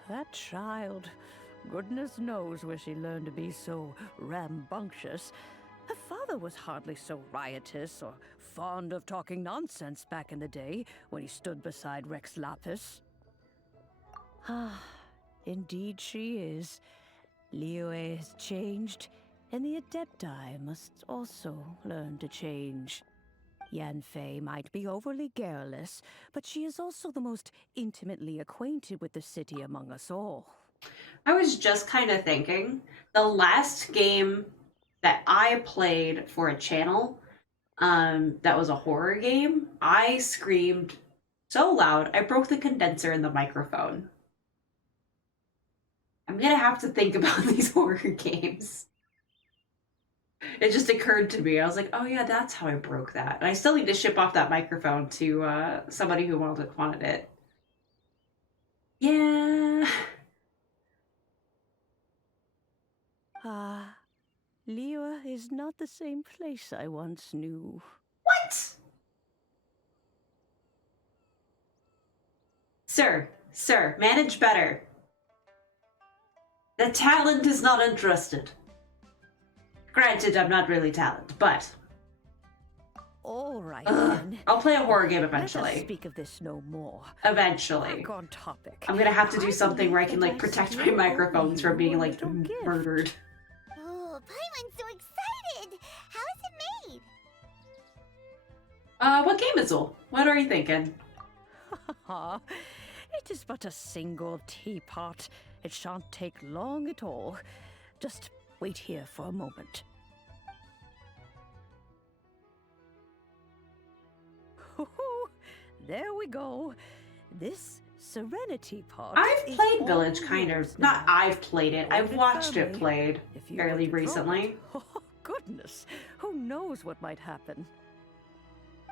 That child. Goodness knows where she learned to be so rambunctious. Her father was hardly so riotous or fond of talking nonsense back in the day when he stood beside ΞΞ ક્ષ. Ah, indeed she is. Liyue has changed, and the Adepti must also learn to change. Yanfei might be overly garrulous, but she is also the most intimately acquainted with the city among us all. I was just kind of thinking, the last game that I played for a channel, that was a horror game, I screamed so loud, I broke the condenser in the microphone. I'm gonna have to think about these horror games. It just occurred to me. I was like, oh yeah, that's how I broke that. And I still need to ship off that microphone to somebody who wanted it. Yeah. Ah, Liyue is not the same place I once knew. What? Sir, manage better. The talent is not interested. Granted, I'm not really talent, but... All right, then. I'll play a horror game Let us eventually. speak of this no more. Eventually. Back on topic. I'm gonna have to do something where I can, believe like, that protect my still microphones owe from you being, a like, little gift. murdered. Oh, Paimon's so excited! How is it made? What game is it? What are you thinking? It is but a single teapot. It shan't take long at all. Just wait here for a moment. There we go. This Serenity Pot. I've played Village, kind of. Not I've played it. I've watched it played fairly recently. Oh, goodness. Who knows what might happen?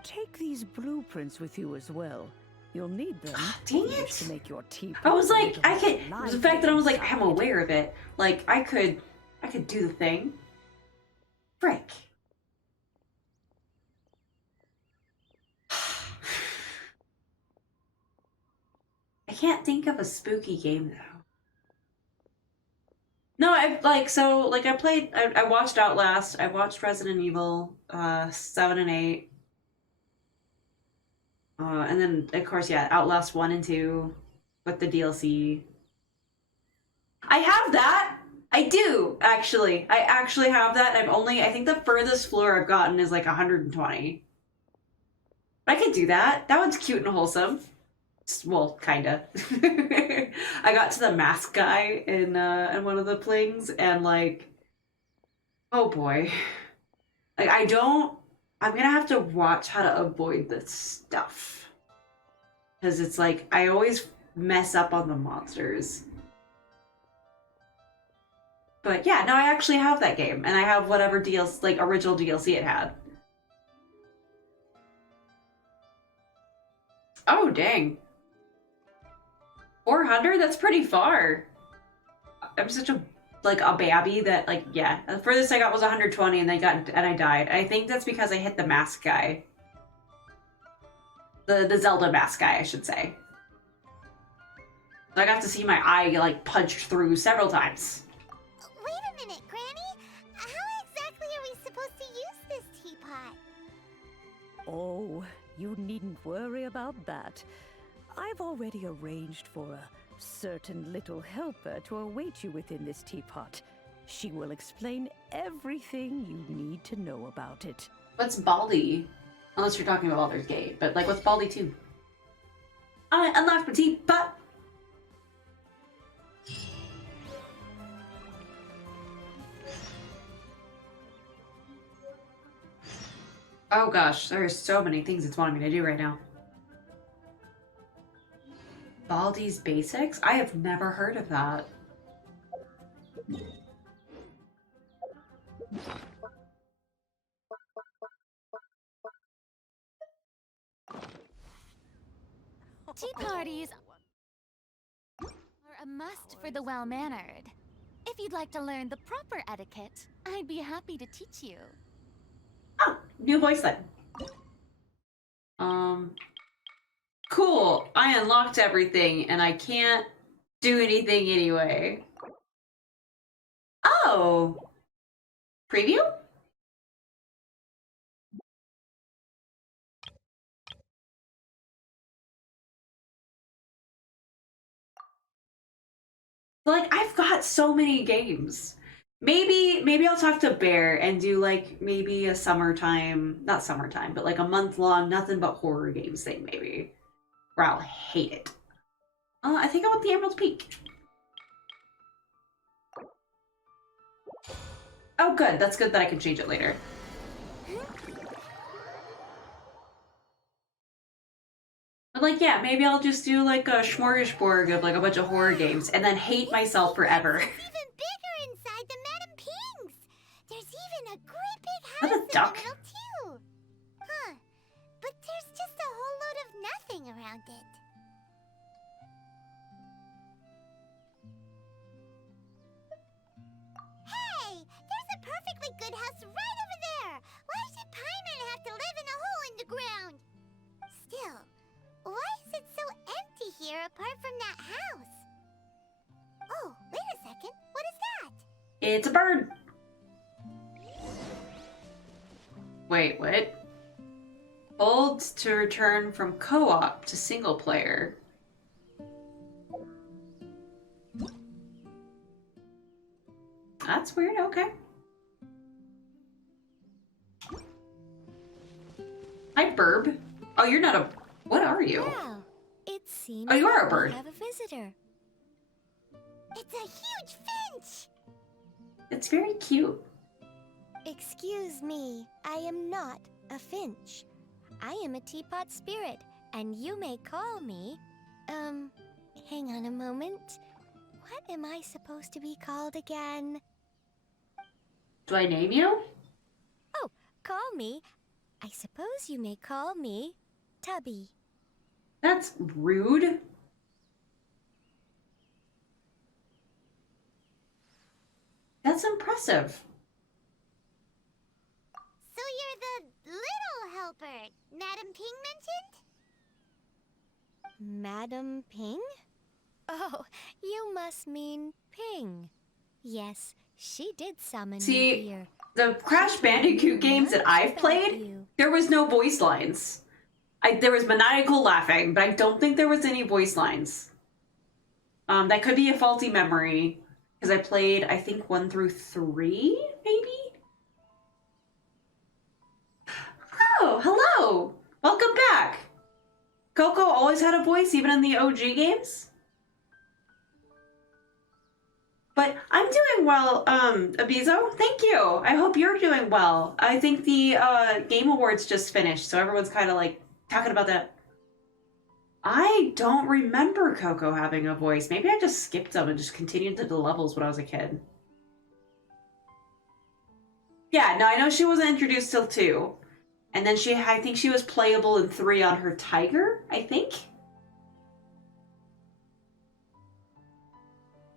Take these blueprints with you as well. You'll need them Dang it. to make your teapot. I was like, a I little could. more The fact that I was like, lively I'm aware of it. Like, I could do the thing. Frick. I can't think of a spooky game though. No, I watched Outlast. I watched Resident Evil 7 and 8. And then of course, yeah, Outlast 1 and 2 with the DLC. I have that. I do, actually. I actually have that. I think the furthest floor I've gotten is like 120. I could do that. That one's cute and wholesome. Well, kinda. I got to the mask guy in one of the plings, and like, oh boy. Like, I'm gonna have to watch how to avoid this stuff. Because it's like, I always mess up on the monsters. But yeah, no, I actually have that game, and I have whatever DLC, like, original DLC it had. Oh, dang. 400? That's pretty far. I'm such a babby that, like, yeah. The furthest I got was 120 and I died. I think that's because I hit the mask guy. The Zelda mask guy, I should say. So I got to see my eye, like, punched through several times. Wait a minute, Granny. How exactly are we supposed to use this teapot? Oh, you needn't worry about that. I've already arranged for a certain little helper to await you within this teapot. She will explain everything you need to know about it. What's Baldi? Unless you're talking about Baldur's Gate, but, like, what's Baldi 2? I unlocked my teapot! Oh gosh, there are so many things it's wanting me to do right now. Baldi's Basics? I have never heard of that. Tea parties are a must for the well-mannered. If you'd like to learn the proper etiquette, I'd be happy to teach you. Oh, new voice then. Cool. I unlocked everything and I can't do anything anyway. Oh. Preview? Like, I've got so many games. Maybe I'll talk to Bear and do, like, maybe a summertime, not summertime, but like a month-long nothing but horror games thing, maybe. Where I'll hate it. I think I want the Emerald Peak. Oh, good. That's good that I can change it later. I'm like, yeah, maybe I'll just do like a smorgasbord of like a bunch of horror games and then hate myself forever. It's even bigger inside the Madame Ping's. There's even a great big Is that house a in duck? the middle too. Huh. But there's just a whole load of nothing around it. Hey, there's a perfectly good house right over there. Why should Paimon have to live in a hole in the ground? Still, why is it so empty here apart from that house? Oh, wait a second. What is that? It's a bird. Wait, what? Hold to return from co-op to single player. That's weird, okay. Hi, Burb. Oh, you're not a... What are you? Well, it seems Oh, you are a that bird. we have a visitor. It's a huge finch! It's very cute. Excuse me, I am not a finch. I am a teapot spirit, and you may call me... hang on a moment. What am I supposed to be called again? Do I name you? Oh, call me. I suppose you may call me Tubby. That's rude. That's impressive. So you're the little helper Madame Ping mentioned? Madame Ping? Oh, you must mean Ping. Yes, she did summon me See, here. the Crash Bandicoot games that I've played, there was no voice lines. There was maniacal laughing, but I don't think there was any voice lines. That could be a faulty memory, because I played, I think, 1 through 3, maybe? Oh, hello! Welcome back! Coco always had a voice, even in the OG games? But I'm doing well, Abizo. Thank you. I hope you're doing well. I think the Game Awards just finished, so everyone's kind of like talking about that. I don't remember Coco having a voice. Maybe I just skipped them and just continued to the levels when I was a kid. Yeah, no, I know she wasn't introduced till 2. And then I think she was playable in 3 on her Tiger, I think?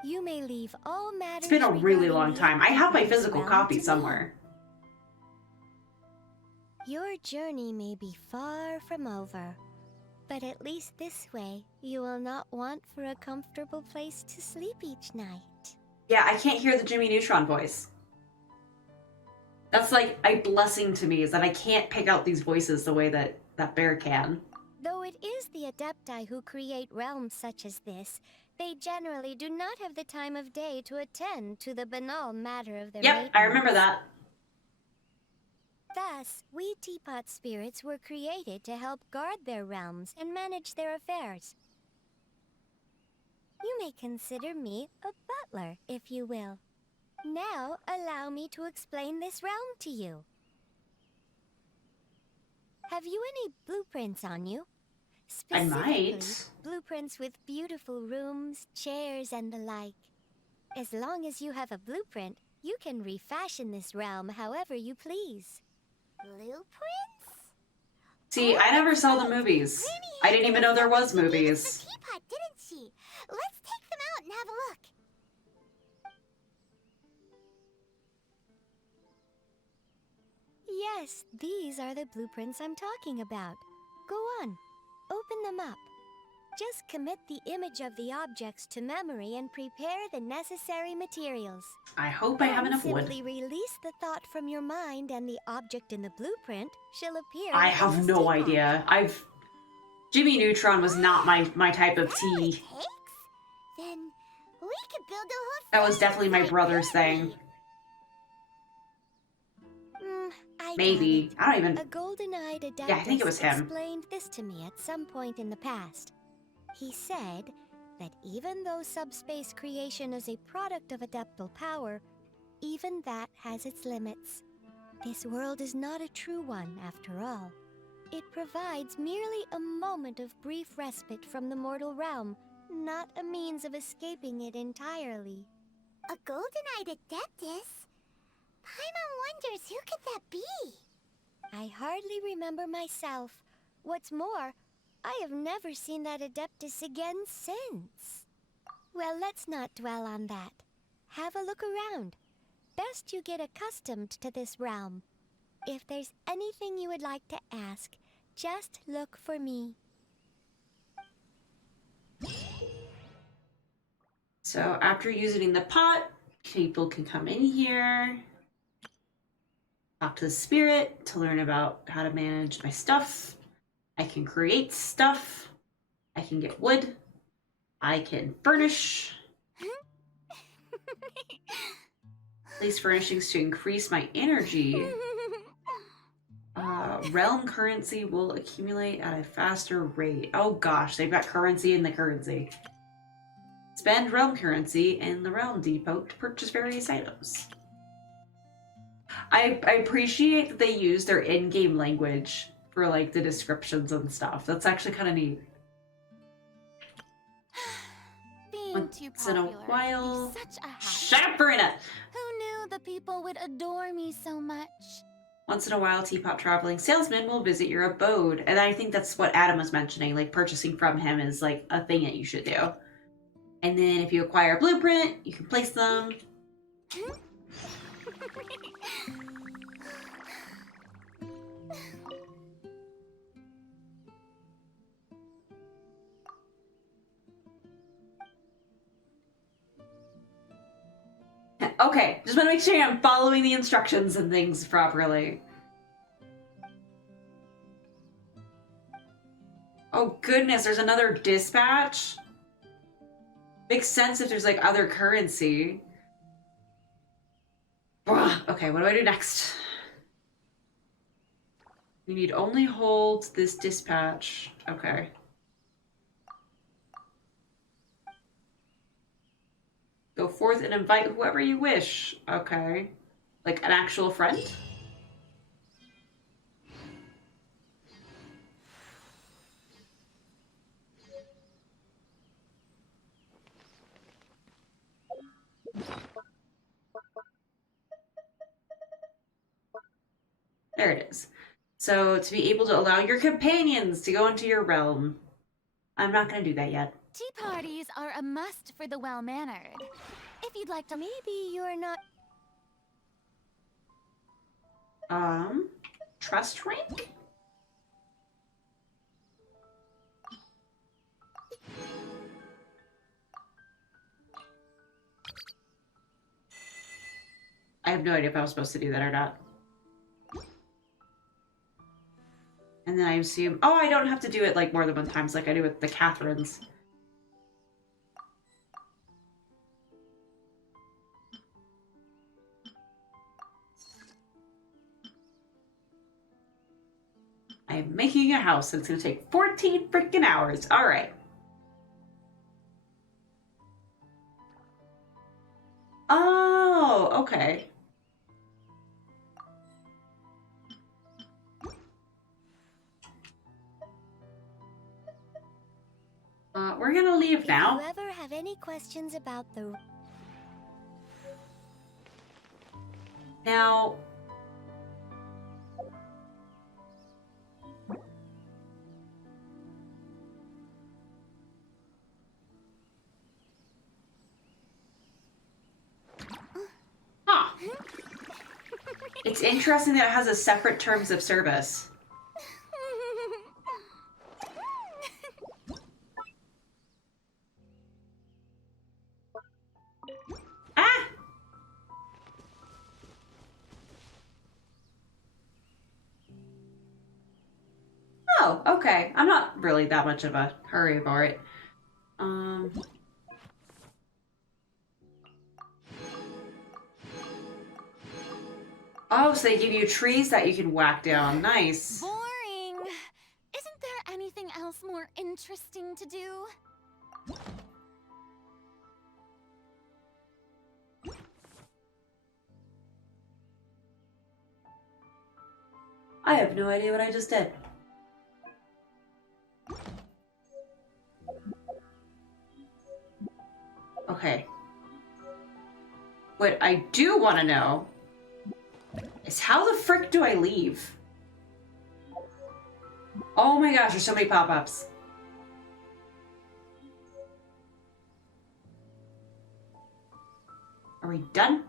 You may leave all matters. It's been a really regarding long the time. I have my activities physical realm copy to me. somewhere. Your journey may be far from over, but at least this way you will not want for a comfortable place to sleep each night. Yeah, I can't hear the Jimmy Neutron voice. That's like a blessing to me, is that I can't pick out these voices the way that Bear can. Though it is the Adepti who create realms such as this, they generally do not have the time of day to attend to the banal matter of their Yep, I remember that. Thus, we teapot spirits were created to help guard their realms and manage their affairs. You may consider me a butler, if you will. Now, allow me to explain this realm to you. Have you any blueprints on you? I Specifically, might. blueprints with beautiful rooms, chairs, and the like. As long as you have a blueprint, you can refashion this realm however you please. Blueprints? See, I never saw the movies. I didn't even know there was movies. Teapot, didn't she? Let's take them out and have a look. Yes, these are the blueprints I'm talking about. Go on, open them up. Just commit the image of the objects to memory and prepare the necessary materials. I hope I have Then enough wood. simply release the thought from your mind and the object in the blueprint shall appear. I on have this no teapot. idea. Jimmy Neutron was not my type of tea. Then we could build a whole That was definitely my brother's thing. I Maybe. doubt it. I don't even... A golden-eyed Adeptus Yeah, I think it was him. explained this to me at some point in the past. He said that even though subspace creation is a product of adeptal power, even that has its limits. This world is not a true one, after all. It provides merely a moment of brief respite from the mortal realm, not a means of escaping it entirely. A golden-eyed adeptus? Paimon wonders who could that be? I hardly remember myself. What's more, I have never seen that adeptus again since. Well, let's not dwell on that. Have a look around. Best you get accustomed to this realm. If there's anything you would like to ask, just look for me. So after using the pot, people can come in here, talk to the spirit to learn about how to manage my stuff. I can create stuff. I can get wood. I can furnish. Place furnishings to increase my energy. Realm currency will accumulate at a faster rate. Oh gosh, they've got currency in the currency. Spend realm currency in the realm depot to purchase various items. I appreciate that they use their in-game language for like the descriptions and stuff. That's actually kind of neat. Being too Once in a popular while. can be such a hassle. Shut up, Verena! Who knew the people would adore me so much? Once in a while, teapot traveling salesman will visit your abode. And I think that's what Adam was mentioning. Like, purchasing from him is, like, a thing that you should do. And then if you acquire a blueprint, you can place them. Okay, just want to make sure I'm following the instructions and things properly. Oh goodness, there's another dispatch? Makes sense if there's like other currency. Okay, what do I do next? You need only hold this dispatch. Okay. Go forth and invite whoever you wish. Okay. Like an actual friend? There it is. So to be able to allow your companions to go into your realm. I'm not going to do that yet. Tea parties are a must for the well-mannered. If you'd like to... Maybe you're not... Trust rank? I have no idea if I was supposed to do that or not. And then I assume... Oh, I don't have to do it like more than one time like I do with the Catherines. I am making a house and it's going to take 14 freaking hours. All right. Oh, okay. We're gonna leave now. If you ever have any questions about the... Now... Huh. It's interesting that it has a separate terms of service. Ah! Oh, okay. I'm not really that much of a hurry for it. Oh, so they give you trees that you can whack down. Nice. Boring. Isn't there anything else more interesting to do? I have no idea what I just did. Okay. What I do want to know is how the frick do I leave? Oh my gosh, there's so many pop-ups. Are we done?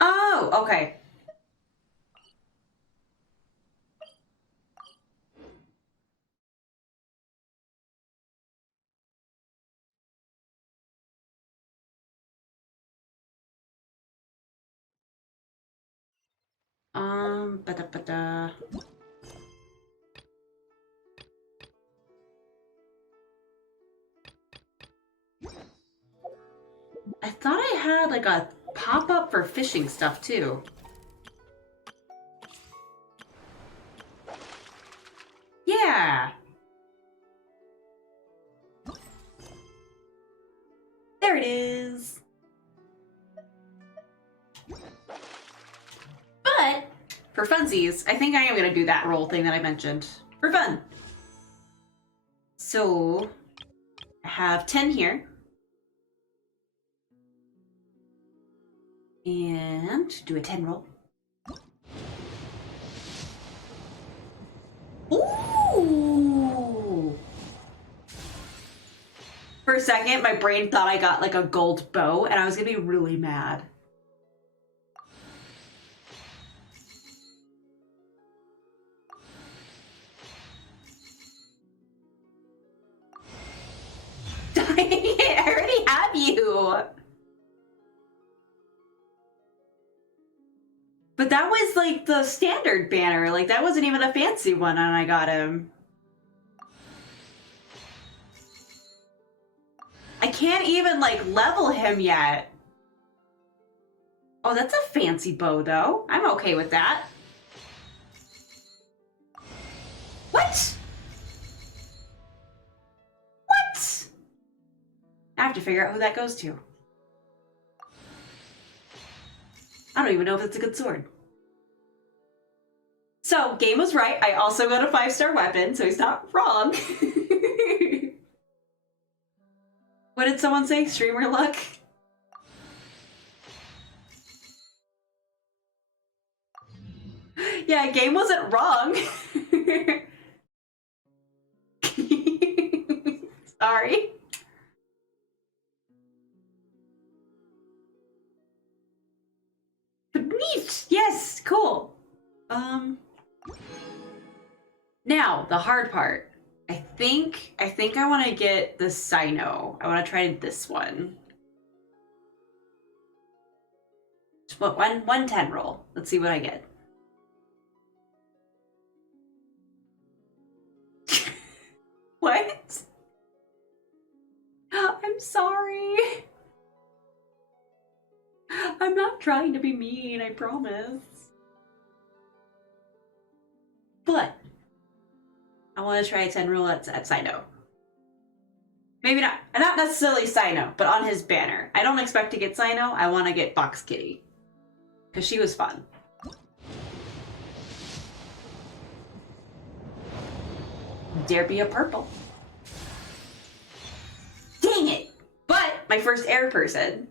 Oh, okay. Ba-da-ba-da. I thought I had like a pop-up for fishing stuff too. Yeah. There it is. But for funsies, I think I am gonna do that roll thing that I mentioned for fun. So I have 10 here. And do a 10 roll. Ooh! For a second, my brain thought I got like a gold bow, and I was gonna be really mad. I already have you! But that was like the standard banner. Like that wasn't even a fancy one when I got him. I can't even like level him yet. Oh, that's a fancy bow though. I'm okay with that. What? What? I have to figure out who that goes to. I don't even know if it's a good sword. So, game was right. I also got a 5-star weapon, so he's not wrong. What did someone say? Streamer luck? Yeah, game wasn't wrong. Sorry. Neat. Yes, cool. Now the hard part. I think I want to get the Sino. I want to try this one. Just one 10 roll. Let's see what I get. What? I'm sorry. I'm not trying to be mean, I promise. But I want to try a 10 roll at Sino. Maybe not necessarily Sino, but on his banner. I don't expect to get Sino. I want to get Box Kitty. Because she was fun. Dare be a purple. Dang it! But my first air person.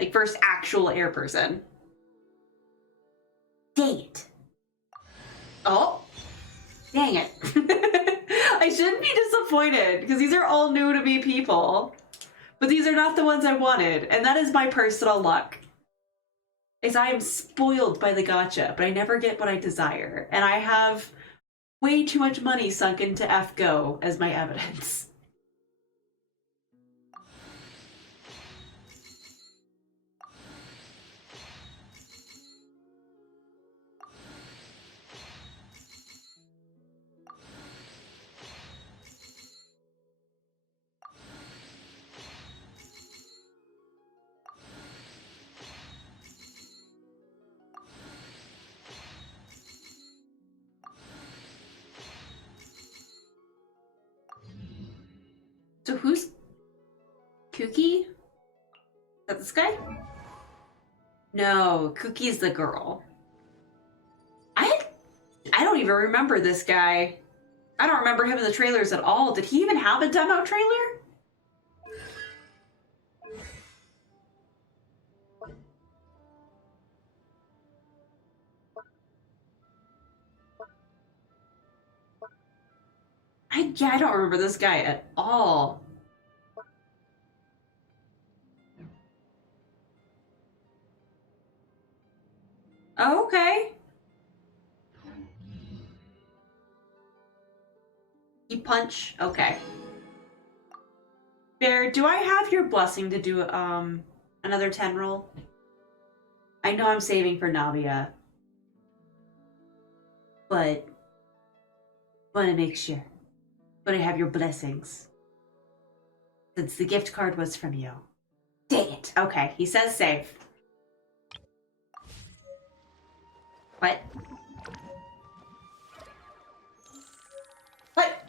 Like first actual air person. Dang it. Oh. Dang it. I shouldn't be disappointed because these are all new to me people. But these are not the ones I wanted. And that is my personal luck. Is I am spoiled by the gacha, but I never get what I desire. And I have way too much money sunk into FGO as my evidence. So who's... Kookie? Is that this guy? No, Cookie's the girl. I don't even remember this guy. I don't remember him in the trailers at all. Did he even have a demo trailer? I don't remember this guy at all. Oh, okay. You punch? Okay. Bear, do I have your blessing to do another 10 roll? I know I'm saving for Navia. But wanna make sure. But I have your blessings. Since the gift card was from you. Dang it. Okay, he says save. What? What?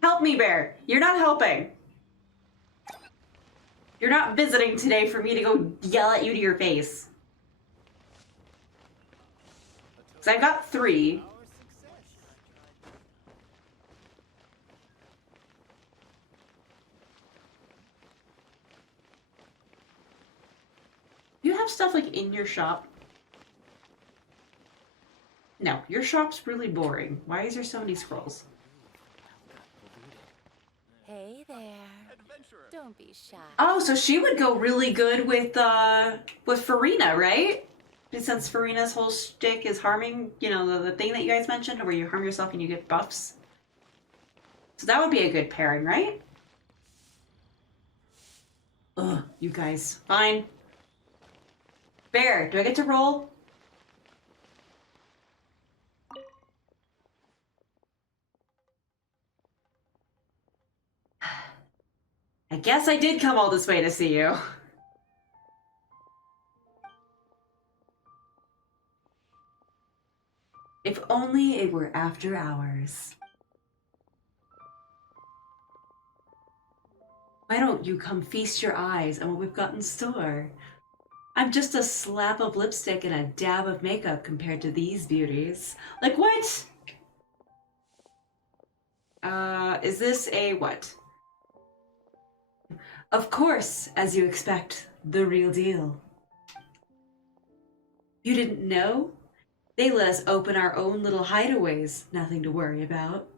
Help me, Bear. You're not helping. You're not visiting today for me to go yell at you to your face. So I've got 3. You have stuff like in your shop? No, your shop's really boring. Why is there so many scrolls? Hey there. Don't be shy. Oh, so she would go really good with Farina, right? Since Farina's whole shtick is harming, you know, the thing that you guys mentioned, where you harm yourself and you get buffs. So that would be a good pairing, right? Ugh, you guys. Fine. Bear, do I get to roll? I guess I did come all this way to see you. If only it were after hours. Why don't you come feast your eyes on what we've got in store? I'm just a slap of lipstick and a dab of makeup compared to these beauties. Like what? Is this a what? Of course, as you expect, the real deal. You didn't know? They let us open our own little hideaways. Nothing to worry about.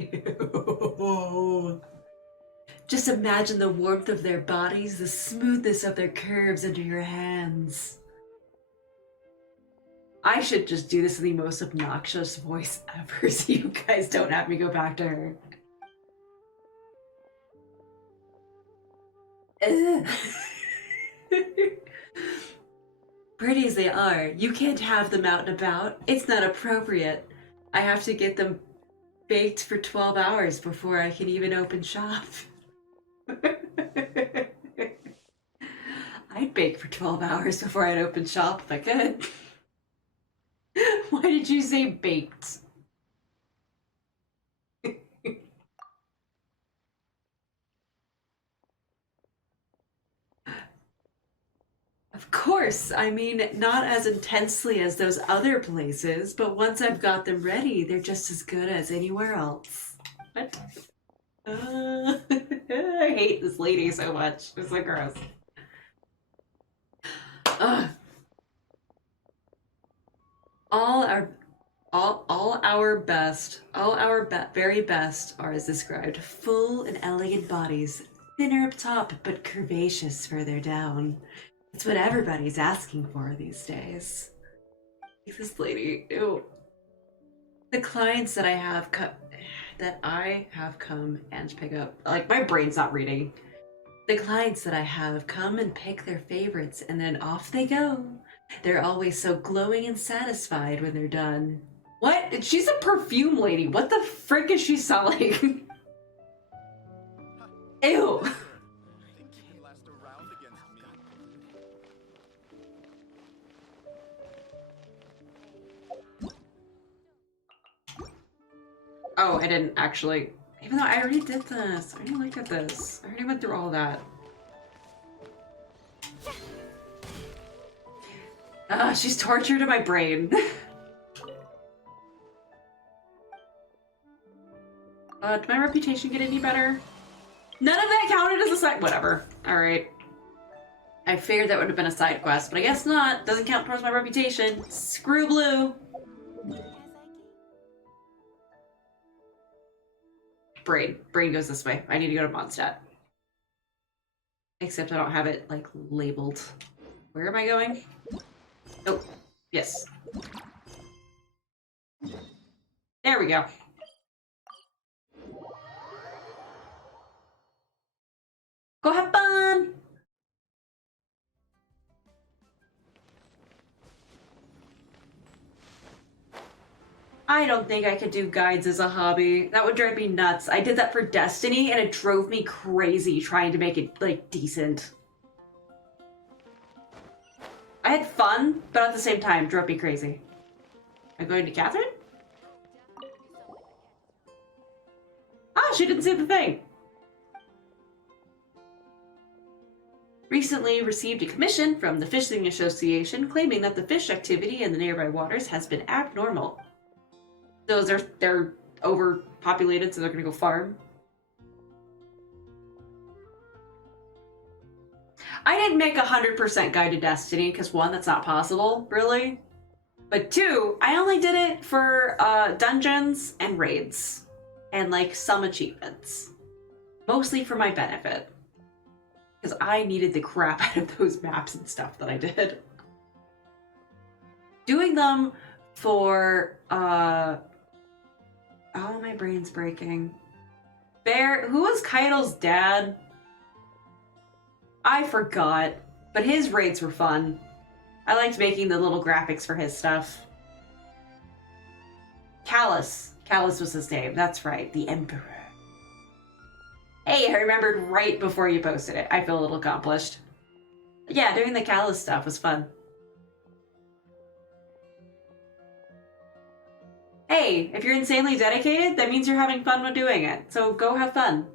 Ew. Just imagine the warmth of their bodies, the smoothness of their curves under your hands. I should just do this in the most obnoxious voice ever so you guys don't have me go back to her. Pretty as they are, you can't have them out and about. It's not appropriate. I have to get them baked for 12 hours before I can even open shop. I'd bake for 12 hours before I'd open shop if I could. Why did you say baked? Of course, I mean, not as intensely as those other places, but once I've got them ready, they're just as good as anywhere else. What? I hate this lady so much. It's so gross. All our very best are as described, full and elegant bodies, thinner up top but curvaceous further down. It's what everybody's asking for these days. This lady, ew. The clients that I have come and pick up, like my brain's not reading. The clients that I have come and pick their favorites and then off they go. They're always so glowing and satisfied when they're done. What? She's a perfume lady. What the frick is she selling? Ew. Oh, I didn't actually Even though I already did this. I already looked at this. I already went through all that. She's torture to my brain. Did my reputation get any better? None of that counted as a side- whatever. Alright. I figured that would have been a side quest, but I guess not. Doesn't count towards my reputation. Screw Blue. Brain. Brain goes this way. I need to go to Mondstadt. Except I don't have it, like, labeled. Where am I going? Oh, yes. There we go. Go have fun! I don't think I could do guides as a hobby. That would drive me nuts. I did that for Destiny and it drove me crazy trying to make it, like, decent. I had fun, but at the same time, drove me crazy. I'm going to Catherine? Ah, she didn't say the thing. Recently received a commission from the Fishing Association claiming that the fish activity in the nearby waters has been abnormal. So they're overpopulated, so they're gonna go farm. I didn't make 100% Guide to Destiny, because one, that's not possible, really. But two, I only did it for dungeons and raids. And like some achievements. Mostly for my benefit. Because I needed the crap out of those maps and stuff that I did. Doing them for, oh, my brain's breaking. Bear, who was Keitel's dad? I forgot, but his raids were fun. I liked making the little graphics for his stuff. Callus. Callus was his name, that's right, the Emperor. Hey, I remembered right before you posted it. I feel a little accomplished. Yeah, doing the Callus stuff was fun. Hey, if you're insanely dedicated, that means you're having fun with doing it. So go have fun.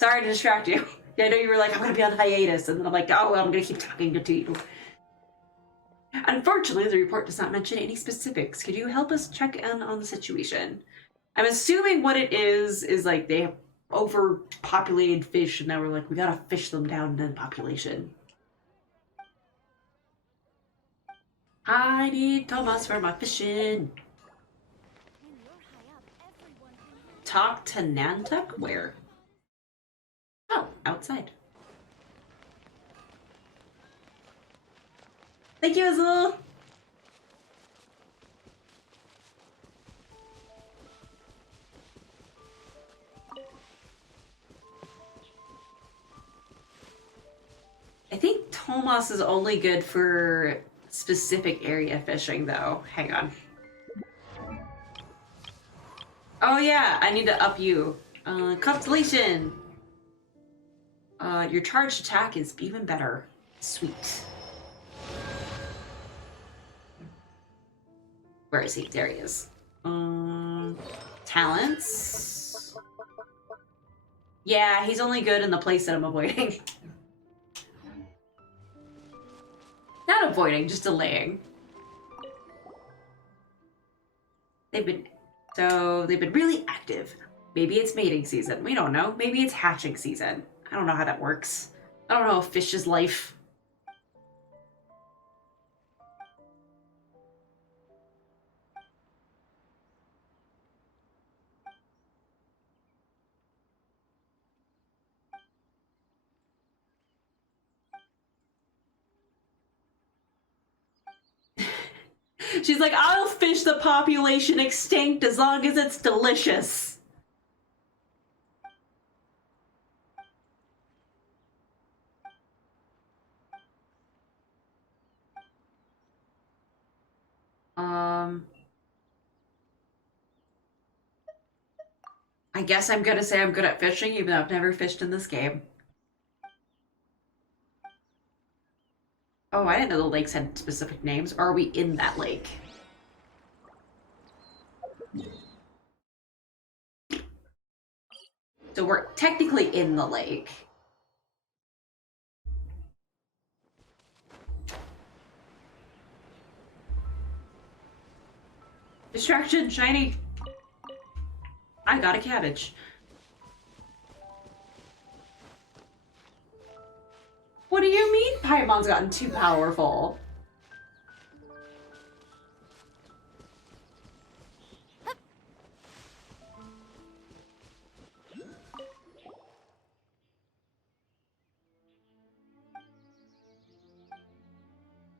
Sorry to distract you. Yeah, I know you were like, I'm gonna be on hiatus, and then I'm like, oh, well, I'm gonna keep talking to you. Unfortunately, the report does not mention any specifics. Could you help us check in on the situation? I'm assuming what it is like they have overpopulated fish, and now we're like, we gotta fish them down in population. I need Thomas for my fishing. Talk to Nantuck? Where? Oh, outside. Thank you, Azul! I think Thomas is only good for specific area fishing, though. Hang on. Oh yeah, I need to up you. Constellation! Your charged attack is even better. Sweet. Where is he? There he is. Talents? Yeah, he's only good in the place that I'm avoiding. Not avoiding, just delaying. They've been really active. Maybe it's mating season. We don't know. Maybe it's hatching season. I don't know how that works. I don't know a fish's life. She's like, I'll fish the population extinct as long as it's delicious. I guess I'm gonna say I'm good at fishing, even though I've never fished in this game. Oh, I didn't know the lakes had specific names. Or are we in that lake? So we're technically in the lake. Distraction, shiny. I got a cabbage. What do you mean Paimon's gotten too powerful?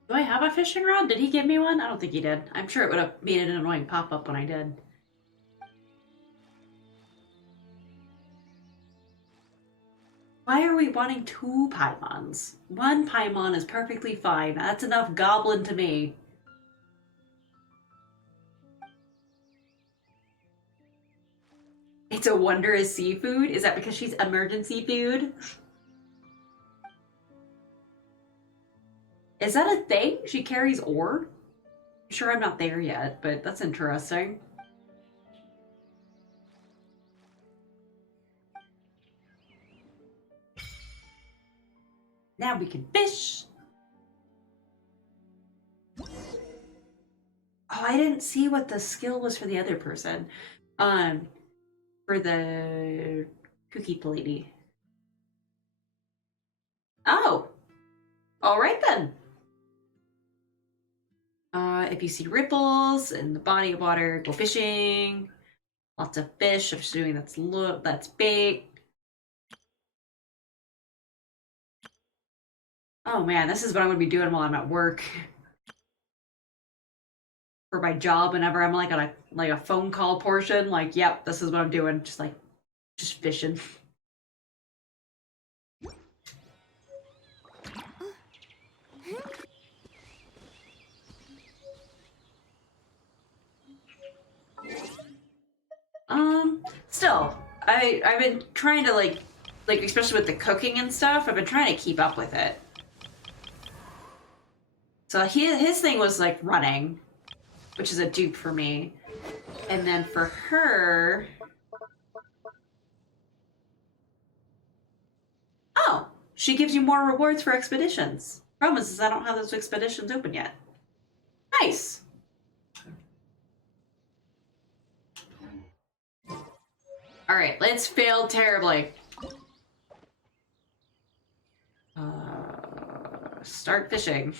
Do I have a fishing rod? Did he give me one? I don't think he did. I'm sure it would have made an annoying pop-up when I did. Why are we wanting 2 Paimons? 1 Paimon is perfectly fine. That's enough goblin to me. It's a wondrous seafood? Is that because she's emergency food? Is that a thing? She carries ore? I'm sure I'm not there yet, but that's interesting. Now we can fish. Oh, I didn't see what the skill was for the other person. For the cookie lady. Oh. All right then. If you see ripples in the body of water, go fishing. Lots of fish. I'm assuming that's bait. Oh man, this is what I'm gonna be doing while I'm at work. For my job, whenever I'm like on a phone call portion, like, yep, this is what I'm doing. Just fishing. Still, I've been trying to like especially with the cooking and stuff, I've been trying to keep up with it. So his thing was like running, which is a dupe for me. And then for her, oh, she gives you more rewards for expeditions. Problem is I don't have those expeditions open yet. Nice. All right, let's fail terribly. Start fishing.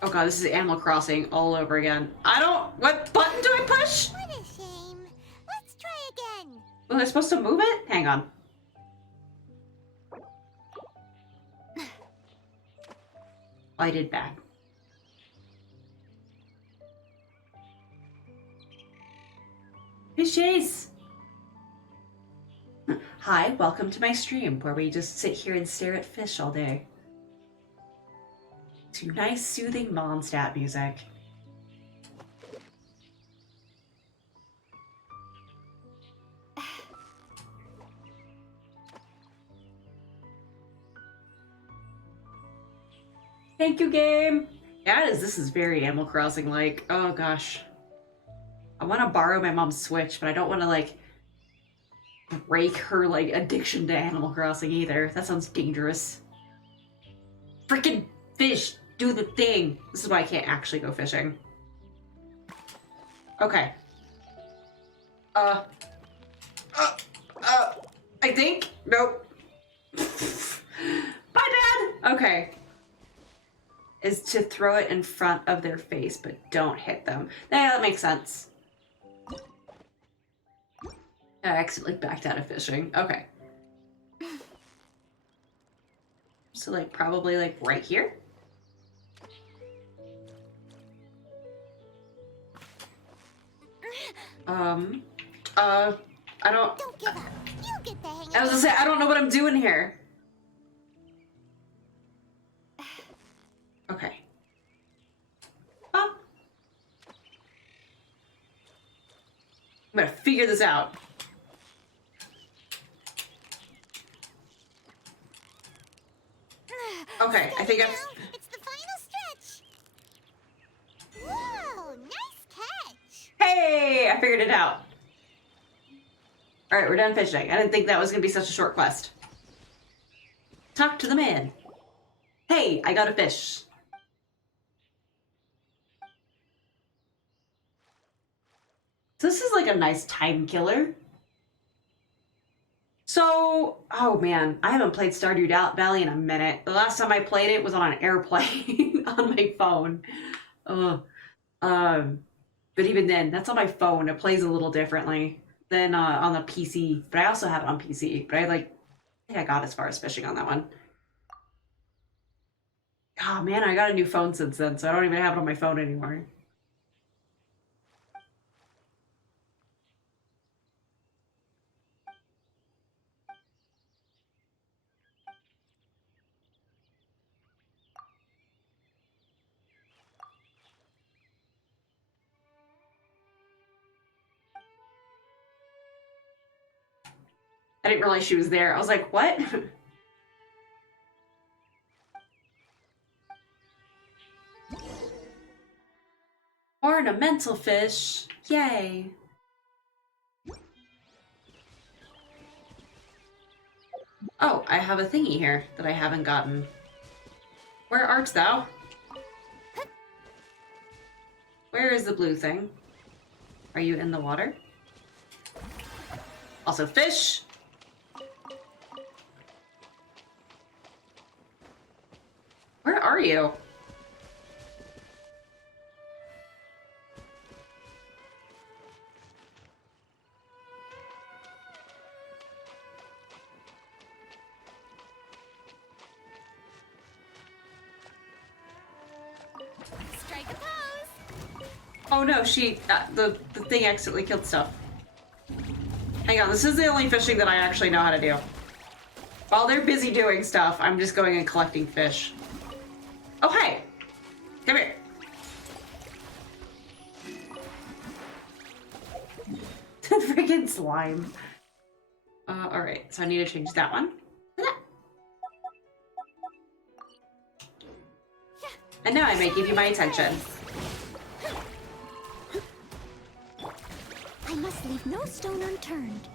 Oh god, this is Animal Crossing all over again. What button do I push? What a shame. Let's try again. Was I supposed to move it? Hang on. I did bad. Fishes! Hi, welcome to my stream where we just sit here and stare at fish all day. To nice, soothing Mondstadt music. Thank you, game! Yeah, this is very Animal Crossing like. Oh gosh. I want to borrow my mom's Switch, but I don't want to like break her like addiction to Animal Crossing either. That sounds dangerous. Freaking fish! Do the thing! This is why I can't actually go fishing. Okay. I think? Nope. Bye, Dad! Okay. Is to throw it in front of their face, but don't hit them. Yeah, that makes sense. I accidentally backed out of fishing. Okay. So, like, probably, like, right here? I don't... Don't give up. You'll get the hang of it. I was gonna say, I don't know what I'm doing here. Okay. Oh. I'm gonna figure this out. think I've... It's the final stretch. Whoa, nice catch. Hey, I figured it out. All right, we're done fishing. I didn't think that was gonna be such a short quest. Talk to the man. Hey, I got a fish. This is like a nice time killer. So, oh man, I haven't played Stardew Valley in a minute. The last time I played it was on an airplane on my phone. But even then, that's on my phone. It plays a little differently than on the PC. But I also have it on PC. But I think I got as far as fishing on that one. Oh man, I got a new phone since then, so I don't even have it on my phone anymore. I didn't realize she was there. I was like, what? Ornamental fish. Yay. Oh, I have a thingy here that I haven't gotten. Where art thou? Where is the blue thing? Are you in the water? Also fish. Where are you? Strike a pose. Oh no, the thing accidentally killed stuff. Hang on, this is the only fishing that I actually know how to do. While they're busy doing stuff, I'm just going and collecting fish. Oh, hey! Come here. Freaking slime. Alright, so I need to change that one. And now I may give you my attention. I must leave no stone unturned.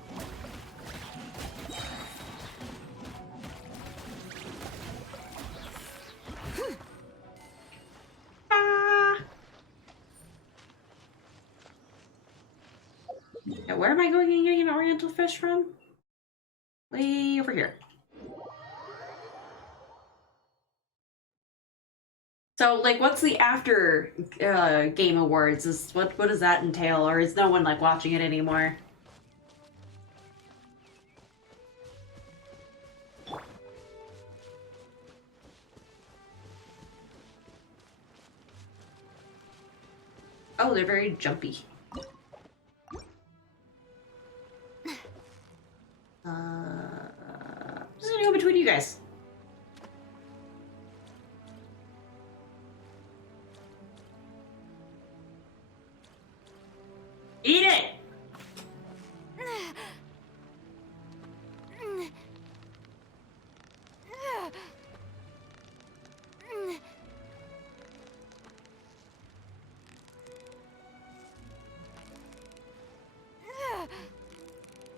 Now, where am I going and getting an oriental fish from? Way over here. So, like, what's the after game awards? What does that entail, or is no one like watching it anymore? Oh, they're very jumpy. I'm just gonna go between you guys. Eat it!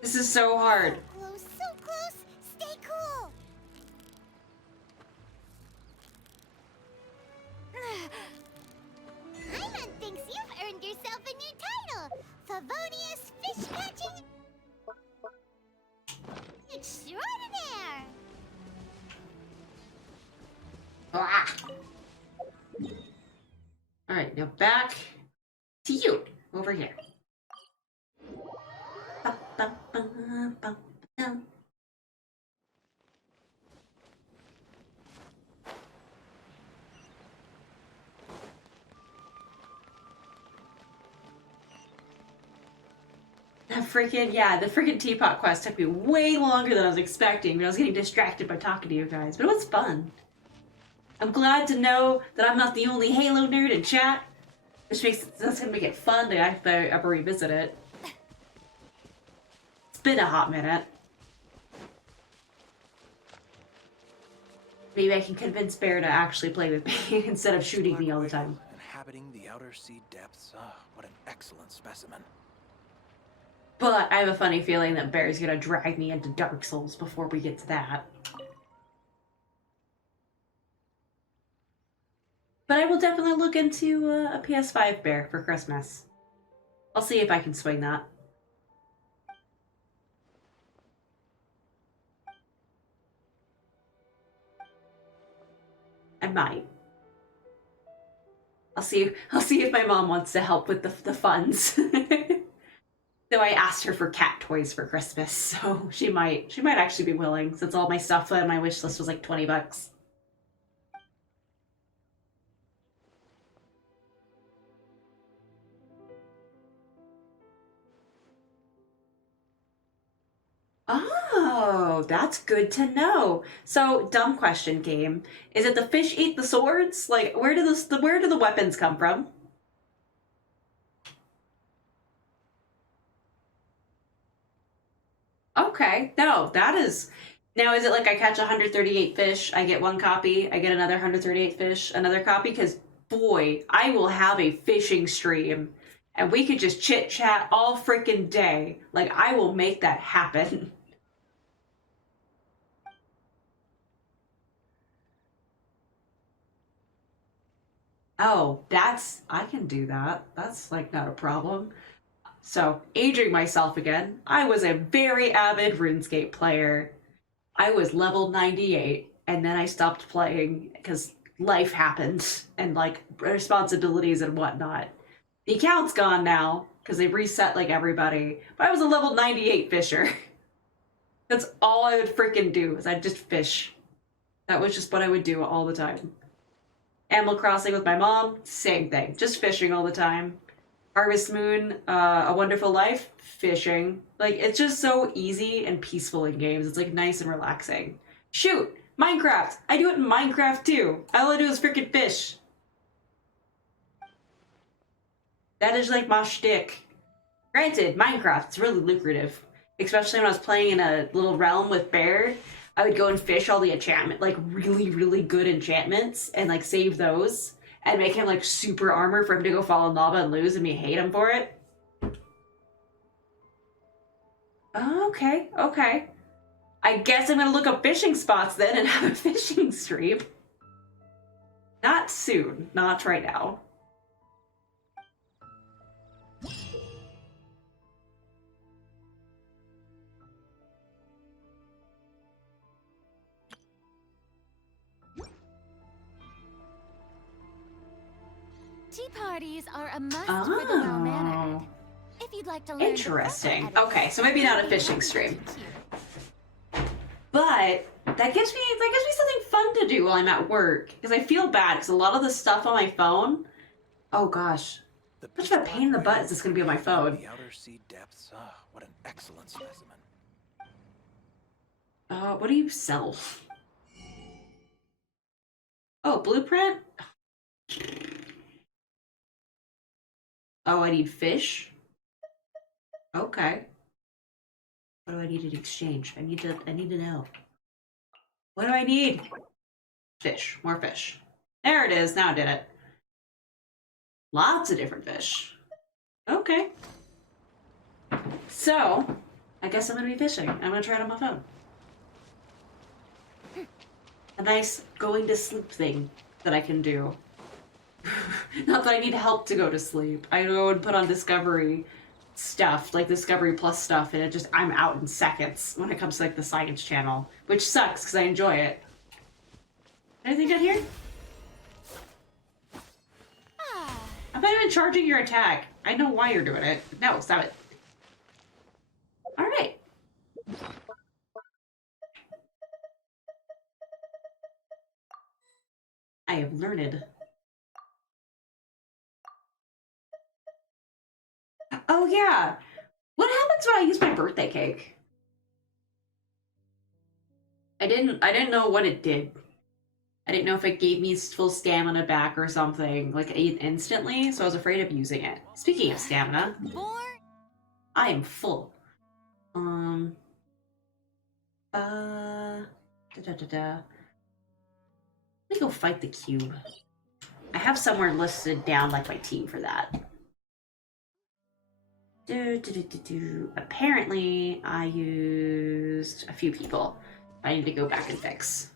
This is so hard. So close. Stay cool. Hyman thinks you've earned yourself a new title. Favonius Fish Catching Extraordinaire. Ah. All right, now back to you over here. Ba, ba, ba, ba, ba. The freaking teapot quest took me way longer than I was expecting, but I was getting distracted by talking to you guys, but it was fun. I'm glad to know that I'm not the only Halo nerd in chat, which that's gonna make it fun to ever revisit it. It's been a hot minute. Maybe I can convince Bear to actually play with me instead of shooting me all the time. Inhabiting the outer sea depths. Ah, what an excellent specimen. But I have a funny feeling that Bear's gonna drag me into Dark Souls before we get to that. But I will definitely look into a PS5 Bear for Christmas. I'll see if I can swing that. I might. I'll see if my mom wants to help with the funds. So I asked her for cat toys for Christmas, so she might actually be willing, since all my stuff on my wish list was like $20. Oh, that's good to know. So, dumb question, game. Is it the fish eat the swords? Like, where do the weapons come from? Okay, no, that is... Now, is it like I catch 138 fish, I get one copy, I get another 138 fish, another copy? Because, boy, I will have a fishing stream, and we could just chit-chat all freaking day. Like, I will make that happen. Oh, I can do that. That's, like, not a problem. So, aging myself again, I was a very avid RuneScape player. I was level 98, and then I stopped playing because life happened, and, like, responsibilities and whatnot. The account's gone now, because they reset, like, everybody. But I was a level 98 fisher. That's all I would freaking do, is I'd just fish. That was just what I would do all the time. Animal Crossing with my mom, same thing. Just fishing all the time. Harvest Moon, A Wonderful Life, fishing. Like, it's just so easy and peaceful in games. It's, like, nice and relaxing. Shoot! Minecraft! I do it in Minecraft, too! All I do is freaking fish. That is, like, my shtick. Granted, Minecraft's really lucrative. Especially when I was playing in a little realm with Bear. I would go and fish all the enchantment, like, really, really good enchantments, and, like, save those. And make him, like, super armor for him to go fall in lava and lose and me hate him for it. Okay, okay. I guess I'm gonna look up fishing spots then and have a fishing stream. Not soon. Not right now. Tea parties are a must for the well-mannered. If you'd like to learn Interesting. Okay, so maybe not a fishing stream. But that gives me something fun to do while I'm at work. Because I feel bad, because a lot of the stuff on my phone... Oh gosh. How much of a pain in the butt is this going to be on my phone? The outer sea depths. Ah, what an excellent specimen. What do you sell? Oh, blueprint? Oh, I need fish? Okay. What do I need in exchange? I need to know. What do I need? Fish. More fish. There it is. Now I did it. Lots of different fish. Okay. So, I guess I'm gonna be fishing. I'm gonna try it on my phone. A nice going to sleep thing that I can do. Not that I need help to go to sleep. I go and put on Discovery stuff, like Discovery Plus stuff, and I'm out in seconds when it comes to, like, the Science Channel, which sucks because I enjoy it. Anything good here? I'm not even charging your attack. I know why you're doing it. No, stop it. Alright. I have learned. Oh yeah. What happens when I use my birthday cake? I didn't know what it did. I didn't know if it gave me full stamina back or something, like instantly, so I was afraid of using it. Speaking of stamina, I am full. Let me go fight the cube. I have somewhere listed down like my team for that. Apparently, I used a few people. I need to go back and fix.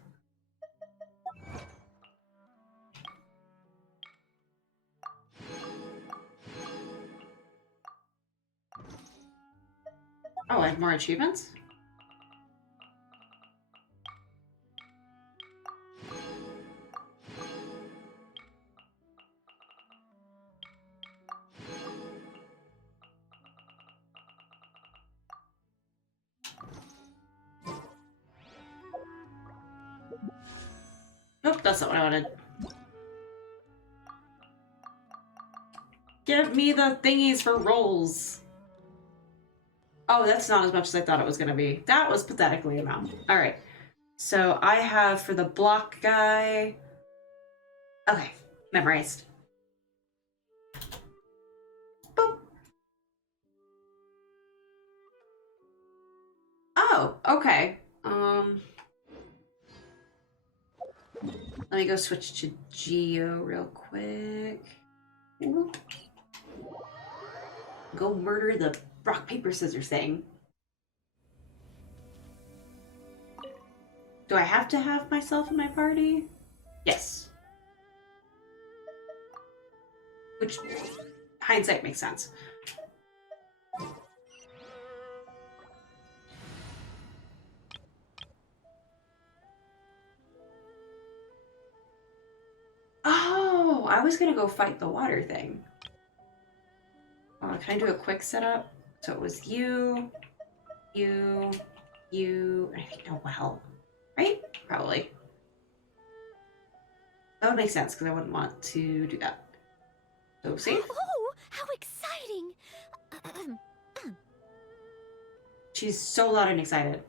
Oh, I have more achievements? Nope, that's not what I wanted. Give me the thingies for rolls. Oh, that's not as much as I thought it was going to be. That was pathetically amount. All right. So I have for the block guy. Okay, memorized. Boop. Oh, okay. Let me go switch to Geo real quick. Ooh. Go murder the rock, paper, scissors thing. Do I have to have myself in my party? Yes. Which, hindsight makes sense. Oh, I was gonna go fight the water thing. Can I do a quick setup? So it was you, and I think no well, right? Probably. That would make sense because I wouldn't want to do that. So safe. Oh, how exciting! She's so loud and excited.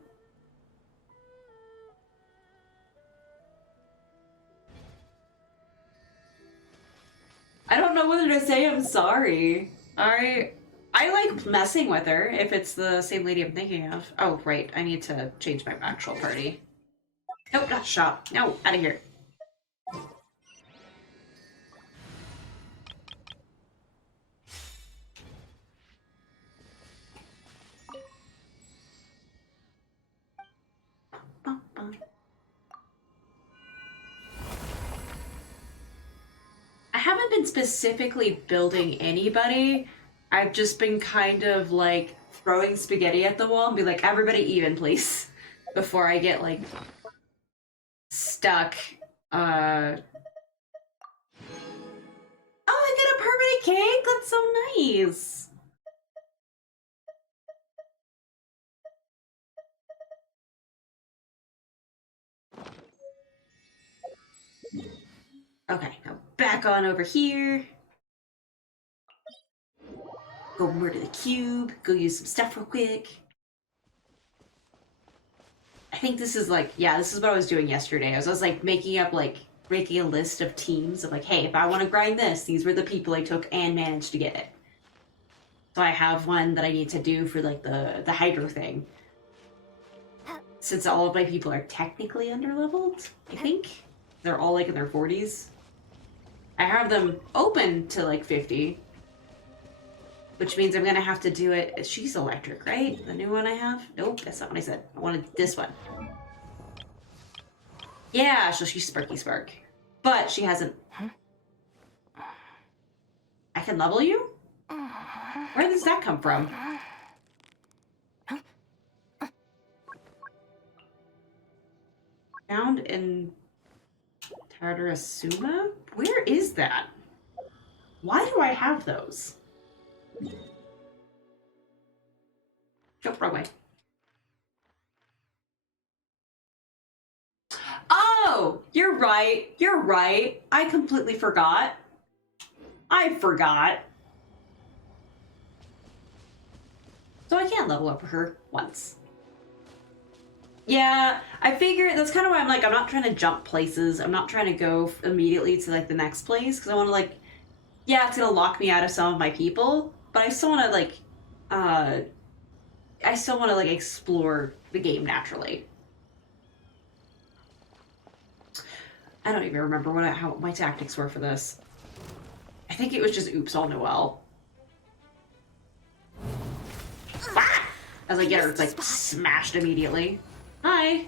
I don't know whether to say I'm sorry. I like messing with her if it's the same lady I'm thinking of. Oh, right. I need to change my actual party. Nope, not shop. No, out of here. I haven't been specifically building anybody. I've just been kind of like throwing spaghetti at the wall and be like, everybody even, please. Before I get like stuck. Oh, I get a permanent cake? That's so nice. Okay, now back on over here. Go murder the cube. Go use some stuff real quick. I think this is like, yeah, this is what I was doing yesterday. I was like making a list of teams of like, hey, if I want to grind this, these were the people I took and managed to get it. So I have one that I need to do for like the hydro thing. Since all of my people are technically underleveled, I think. They're all like in their 40s. I have them open to like 50. Which means I'm gonna have to do it. She's electric, right? The new one I have? Nope, that's not what I said. I wanted this one. Yeah, so she's Sparky Spark. But she hasn't... I can level you? Where does that come from? Found in Tartarasuma? Where is that? Why do I have those? Go wrong way. Oh, you're right. You're right. I completely forgot. I forgot. So I can't level up her once. Yeah, I figure that's kind of why I'm like, I'm not trying to jump places. I'm not trying to go immediately to like the next place because I want to like, yeah, it's gonna lock me out of some of my people, but I still want to like, explore the game naturally. I don't even remember how my tactics were for this. I think it was just oops all Noel. Ah! As I get her like smashed immediately. Hi.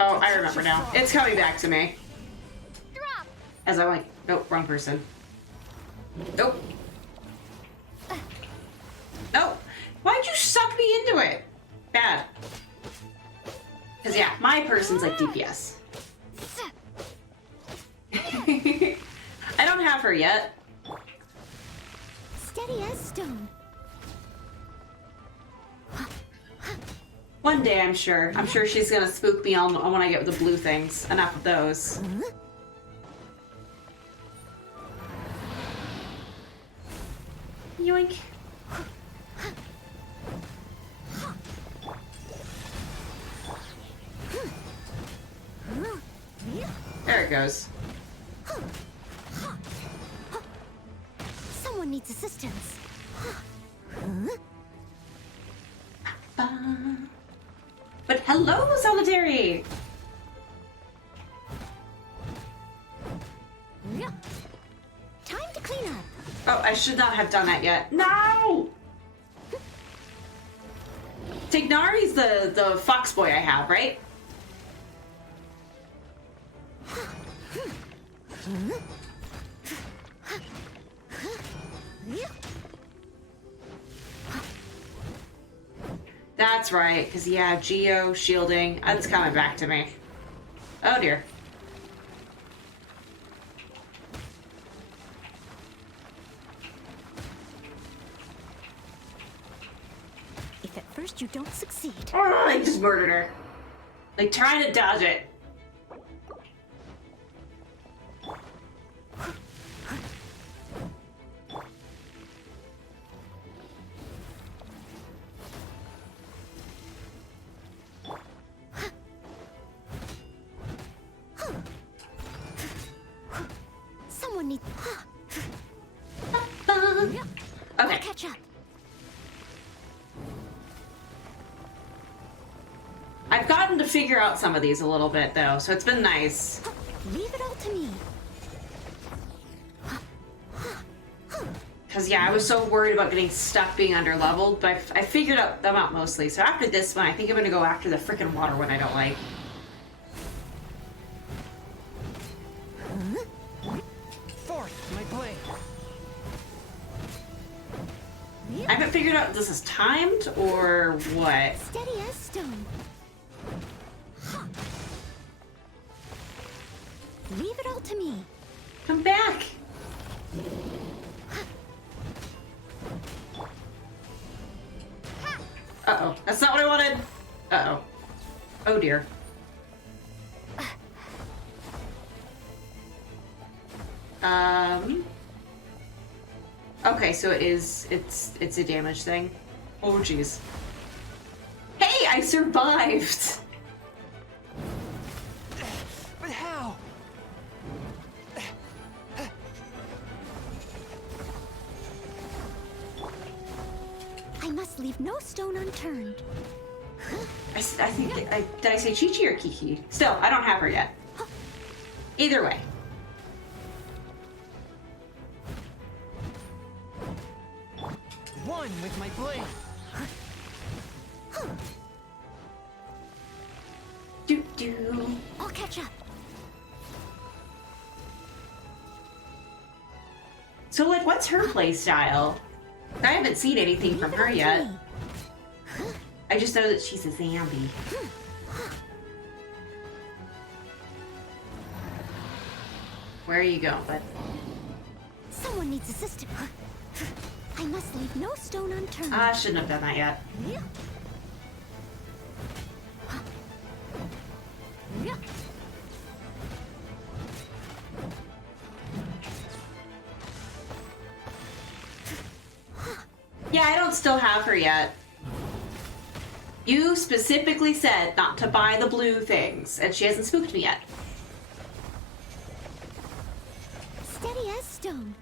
Oh, I remember now. It's coming back to me. As I'm like, nope, wrong person. Nope. Nope. Why'd you suck me into it? Bad. Because, yeah, my person's like DPS. I don't have her yet. Steady as stone. One day, I'm sure. I'm sure she's gonna spook me on when I get the blue things. Enough of those. Yoink. There it goes. Someone needs assistance. But hello, Solitary! Time to clean up. Oh, I should not have done that yet. No! Tignari's the fox boy I have, right? That's right, because yeah, Geo, shielding, that's coming back to me. Oh dear. If at first you don't succeed. Oh, I just murdered her. Like trying to dodge it. Someone needs. Okay. Catch up. I've gotten to figure out some of these a little bit though, so it's been nice. Leave it all to me. Because yeah, I was so worried about getting stuck being underleveled, but I figured them out mostly. So after this one, I think I'm gonna go after the freaking water one I don't like. Fourth, my blade. I haven't figured out if this is timed or what. Steady as stone. Leave it all to me. Come back. Uh-oh. That's not what I wanted. Uh-oh. Oh dear. Okay, so it's a damage thing. Oh jeez. Hey, I survived! But how? I must leave no stone unturned. I think, did I say Chi-Chi or Kiki? Still, I don't have her yet. Either way. One with my blade. Do. I'll catch up. So, like, what's her play style? I haven't seen anything from her yet. I just know that she's a zombie. Where are you going, bud? Someone needs assistance. I must leave no stone unturned. I shouldn't have done that yet. Yeah, I don't still have her yet. You specifically said not to buy the blue things, and she hasn't spooked me yet. Steady as stone.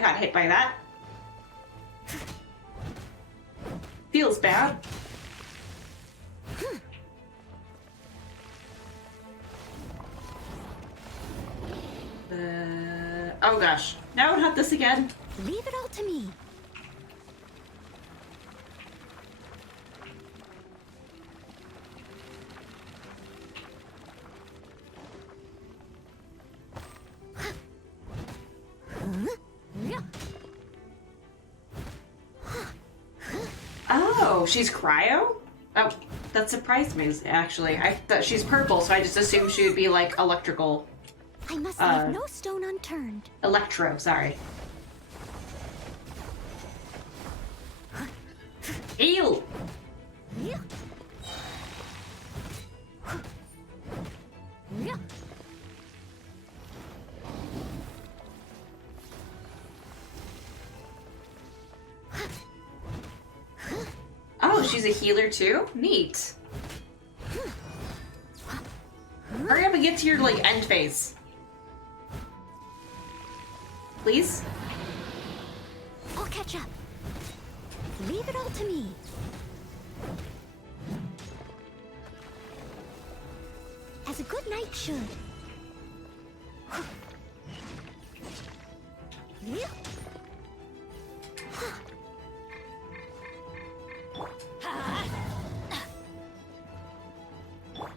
I got hit by that. Feels bad. Oh gosh. Now I would have this again. Leave it all to me. Oh, she's cryo? Oh, that surprised me, actually. I thought she's purple, so I just assumed she would be, like, electrical. I must leave no stone unturned. Electro, sorry. Ew! Oh, she's a healer too? Neat. Hurry up and get to your, like, end phase. Please? I'll catch up. Leave it all to me. As a good knight should.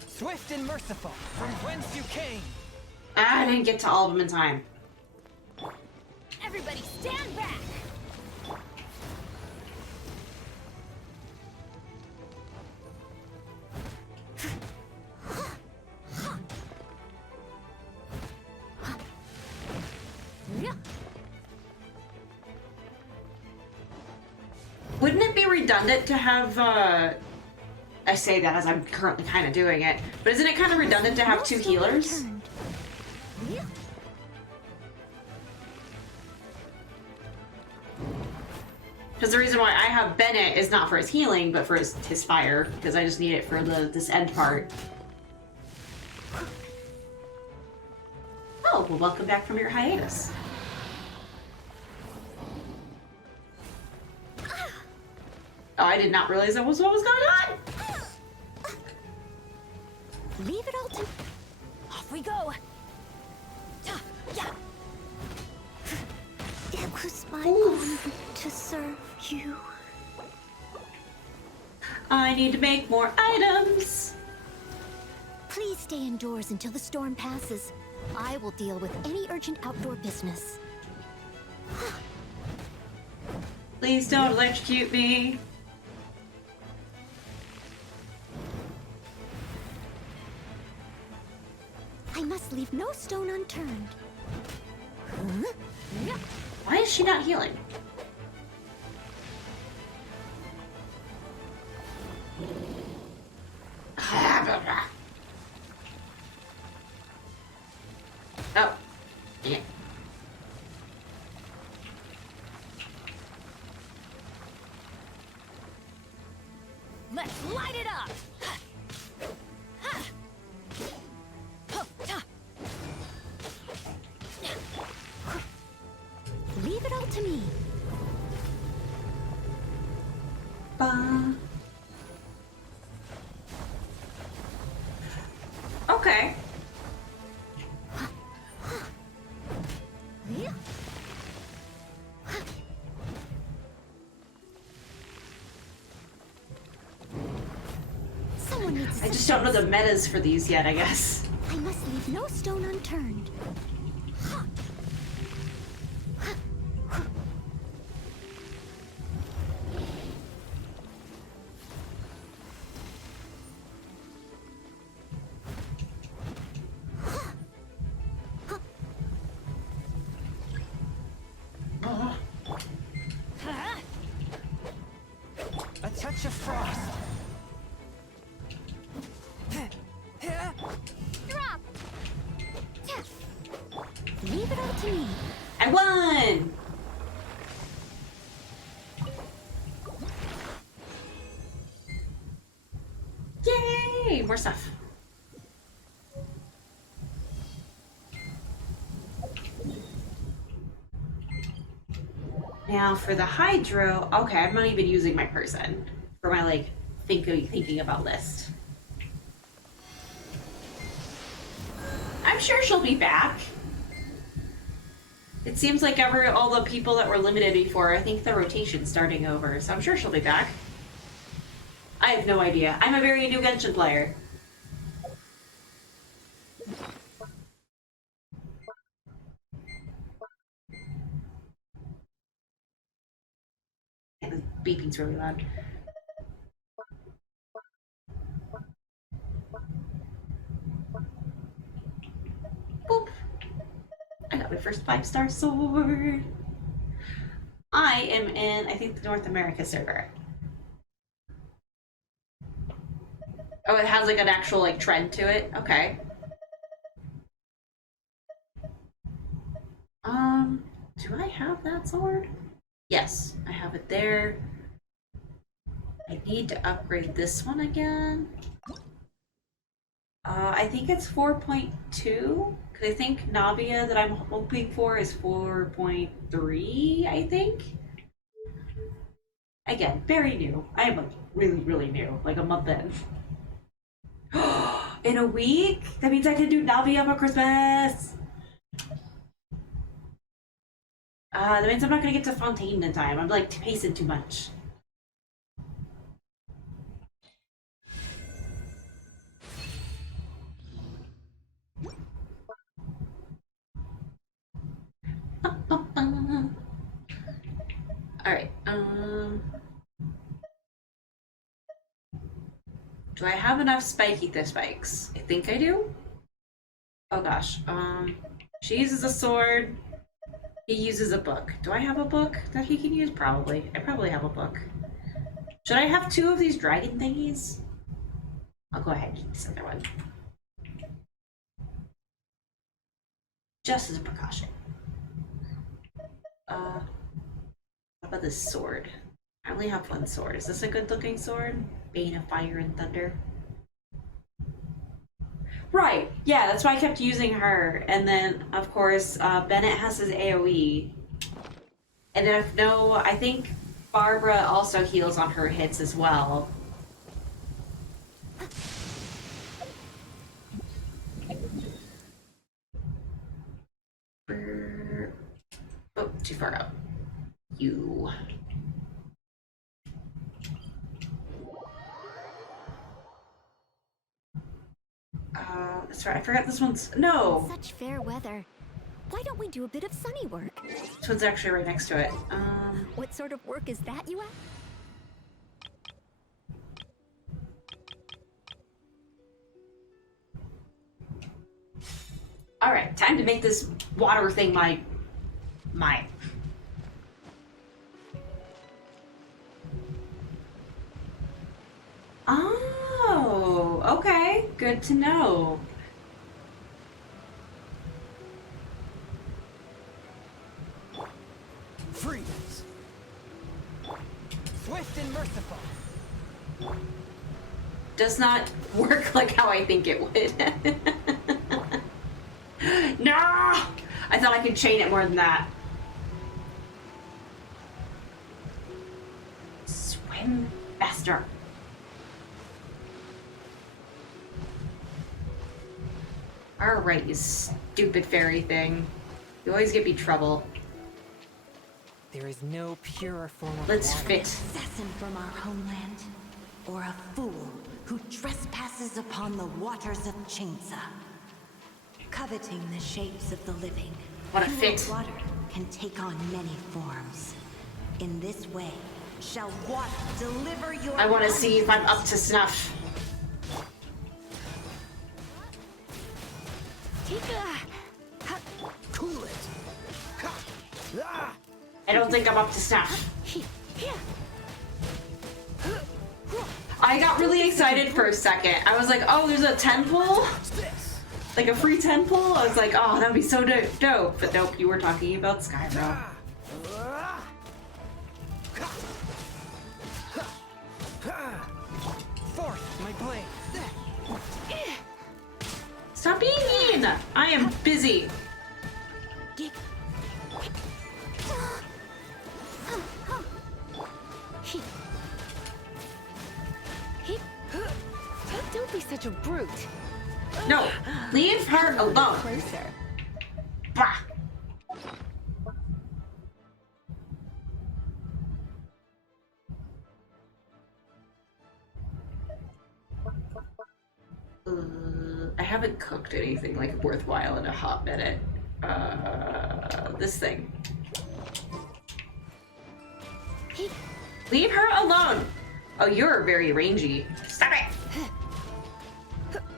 Swift and merciful, from whence you came. Ah, I didn't get to all of them in time. Everybody stand back! Wouldn't it be redundant to have, I say that as I'm currently kind of doing it, but isn't it kind of redundant to have two healers? Because the reason why I have Bennett is not for his healing, but for his fire, because I just need it for this end part. Oh, well, welcome back from your hiatus. Oh, I did not realize that was what was going on! Leave it all to... Off we go! It was my honor to serve you. I need to make more items! Please stay indoors until the storm passes. I will deal with any urgent outdoor business. Please don't electrocute me. I must leave no stone unturned. Why is she not healing? Oh, yeah. Let's light it up! Leave it all to me. Okay. Someone needs I just don't know the metas for these yet, I guess. I must leave no stone unturned. A touch of frost. Drop! Leave it all to me. I won! Yay! More stuff. Now for the hydro, okay, I'm not even using my person for my like thinking about list. I'm sure she'll be back. It seems like all the people that were limited before, I think the rotation's starting over, so I'm sure she'll be back. I have no idea. I'm a very new Genshin player. And the beeping's really loud. Boop. I got my first 5-star sword. I am in, I think, the North America server. Oh, it has like an actual like trend to it? Okay. Do I have that sword? Yes, I have it there. I need to upgrade this one again. I think it's 4.2, because I think Navia that I'm hoping for is 4.3, I think. Again, very new. I am like really, really new, like a month in. In a week? That means I can do Navia for Christmas! That means I'm not gonna get to Fontaine in time. I'm like pacing too much. Alright, do I have enough spiky spikes? I think I do. Oh gosh, she uses a sword. He uses a book. Do I have a book that he can use? Probably. I probably have a book. Should I have 2 of these dragon thingies? I'll go ahead and get this other one. Just as a precaution. How about this sword? I only have 1 sword. Is this a good looking sword? Bane of Fire and Thunder. Right, yeah, that's why I kept using her. And then, of course, Bennett has his AoE. And then I think Barbara also heals on her hits as well. Oh, too far up. You. That's right. I forgot this one's... No! Such fair weather. Why don't we do a bit of sunny work? This one's actually right next to it. What sort of work is that, you ask? Alright, time to make this water thing my... Oh, okay. Good to know. Freeze! Swift and merciful. Does not work like how I think it would. No! I thought I could chain it more than that. Swim faster. Alright, you stupid fairy thing. You always give me trouble. There is no purer form of Let's water. fit. Assassin from our homeland, or a fool who trespasses upon the waters of Kshańca, coveting the shapes of the living. What a Pure fit. water can take on many forms. In this way, shall water deliver your... I want to see if I'm up to snuff. Cool it. I don't think I'm up to snuff. I got really excited for a second. I was like, oh, there's a 10 pull? Like a free 10 pull? I was like, oh, that would be so dope. But nope, you were talking about Skyrim. Forth, my blade. Stop being mean! I am busy. such a brute. No, leave her alone. Closer. Bah. I haven't cooked anything like worthwhile in a hot minute. This thing. Leave her alone! Oh, you're very rangy. Stop it!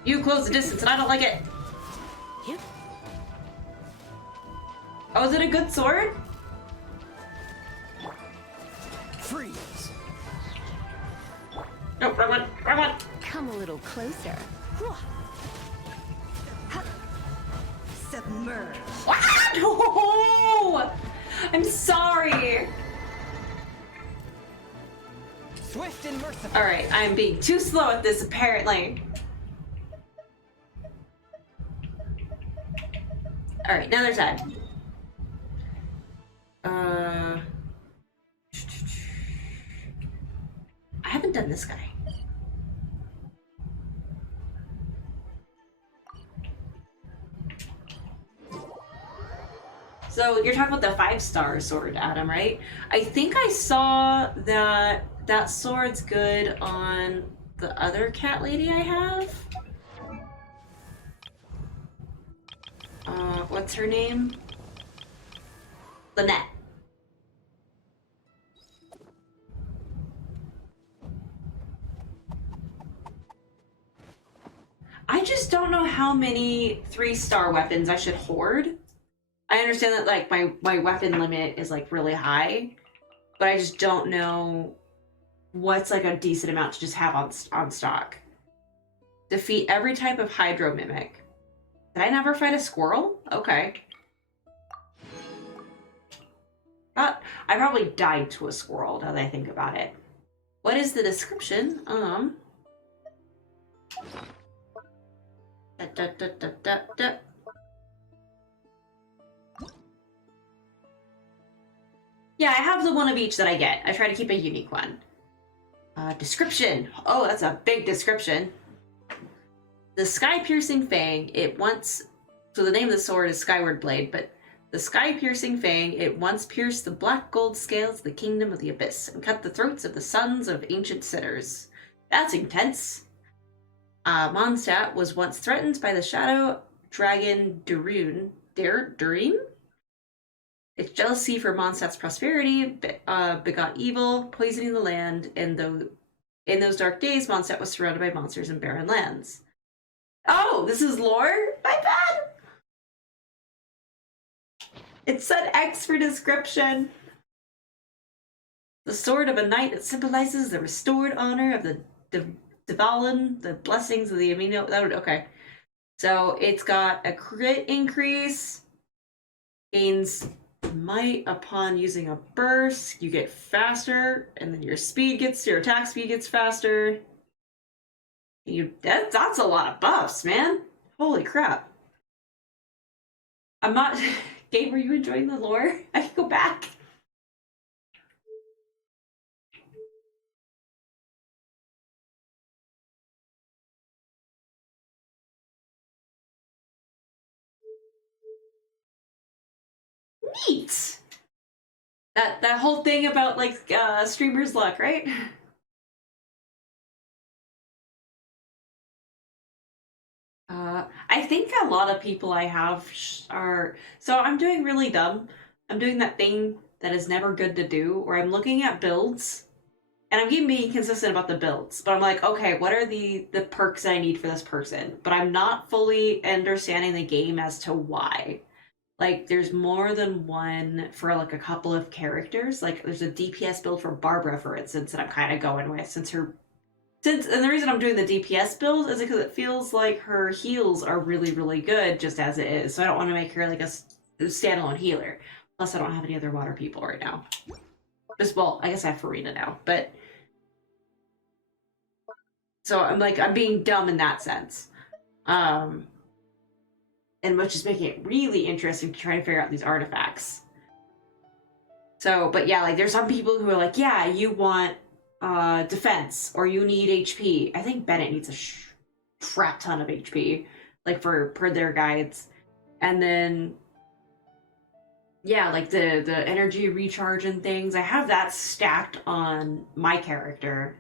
You close the distance and I don't like it. Oh, is it a good sword? Freeze. No, wrong one, wrong one. Come a little closer. Submerge. No! I'm sorry. Swift and merciful. Alright, I'm being too slow at this apparently. Alright, now there's that. I haven't done this guy. So you're talking about the 5-star sword, Adam, right? I think I saw that that sword's good on the other cat lady I have. What's her name? Lynette. I just don't know how many 3-star weapons I should hoard. I understand that like my weapon limit is like really high, but I just don't know what's like a decent amount to just have on stock. Defeat every type of hydro mimic. Did I never fight a squirrel? Okay. I probably died to a squirrel now that I think about it. What is the description? Yeah, I have the one of each that I get. I try to keep a unique one. Description. Oh, that's a big description. The sky-piercing fang, so the name of the sword is Skyward Blade, but the sky-piercing fang, it once pierced the black gold scales of the kingdom of the abyss and cut the throats of the sons of ancient sinners. That's intense. Mondstadt was once threatened by the shadow dragon Dureen. Its jealousy for Mondstadt's prosperity begot evil, poisoning the land, and in those dark days, Mondstadt was surrounded by monsters and barren lands. Oh, this is lore? My bad! It said X for description. The sword of a knight that symbolizes the restored honor of the Devember, the blessings of the amino. Okay. So it's got a crit increase, gains might upon using a burst, you get faster, and then your attack speed gets faster. That's a lot of buffs, man. Holy crap. I'm not... Gabe, were you enjoying the lore? I can go back. Neat! That whole thing about, like, streamer's luck, right? I think a lot of people I have are... So I'm doing really dumb. I'm doing that thing that is never good to do, where I'm looking at builds, and I'm being consistent about the builds, but I'm like, okay, what are the perks I need for this person? But I'm not fully understanding the game as to why. Like, there's more than one for, like, a couple of characters. Like, there's a DPS build for Barbara, for instance, that I'm kind of going with, and the reason I'm doing the DPS build is because it feels like her heals are really, really good just as it is. So I don't want to make her like a standalone healer. Plus, I don't have any other water people right now. Well, I guess I have Farina now, but... So I'm being dumb in that sense. And which is making it really interesting to try to figure out these artifacts. So, but yeah, like, there's some people who are like, yeah, you want... defense, or you need HP. I think Bennett needs crap ton of HP, like for their guides. And then yeah, like the energy recharge and things, I have that stacked on my character.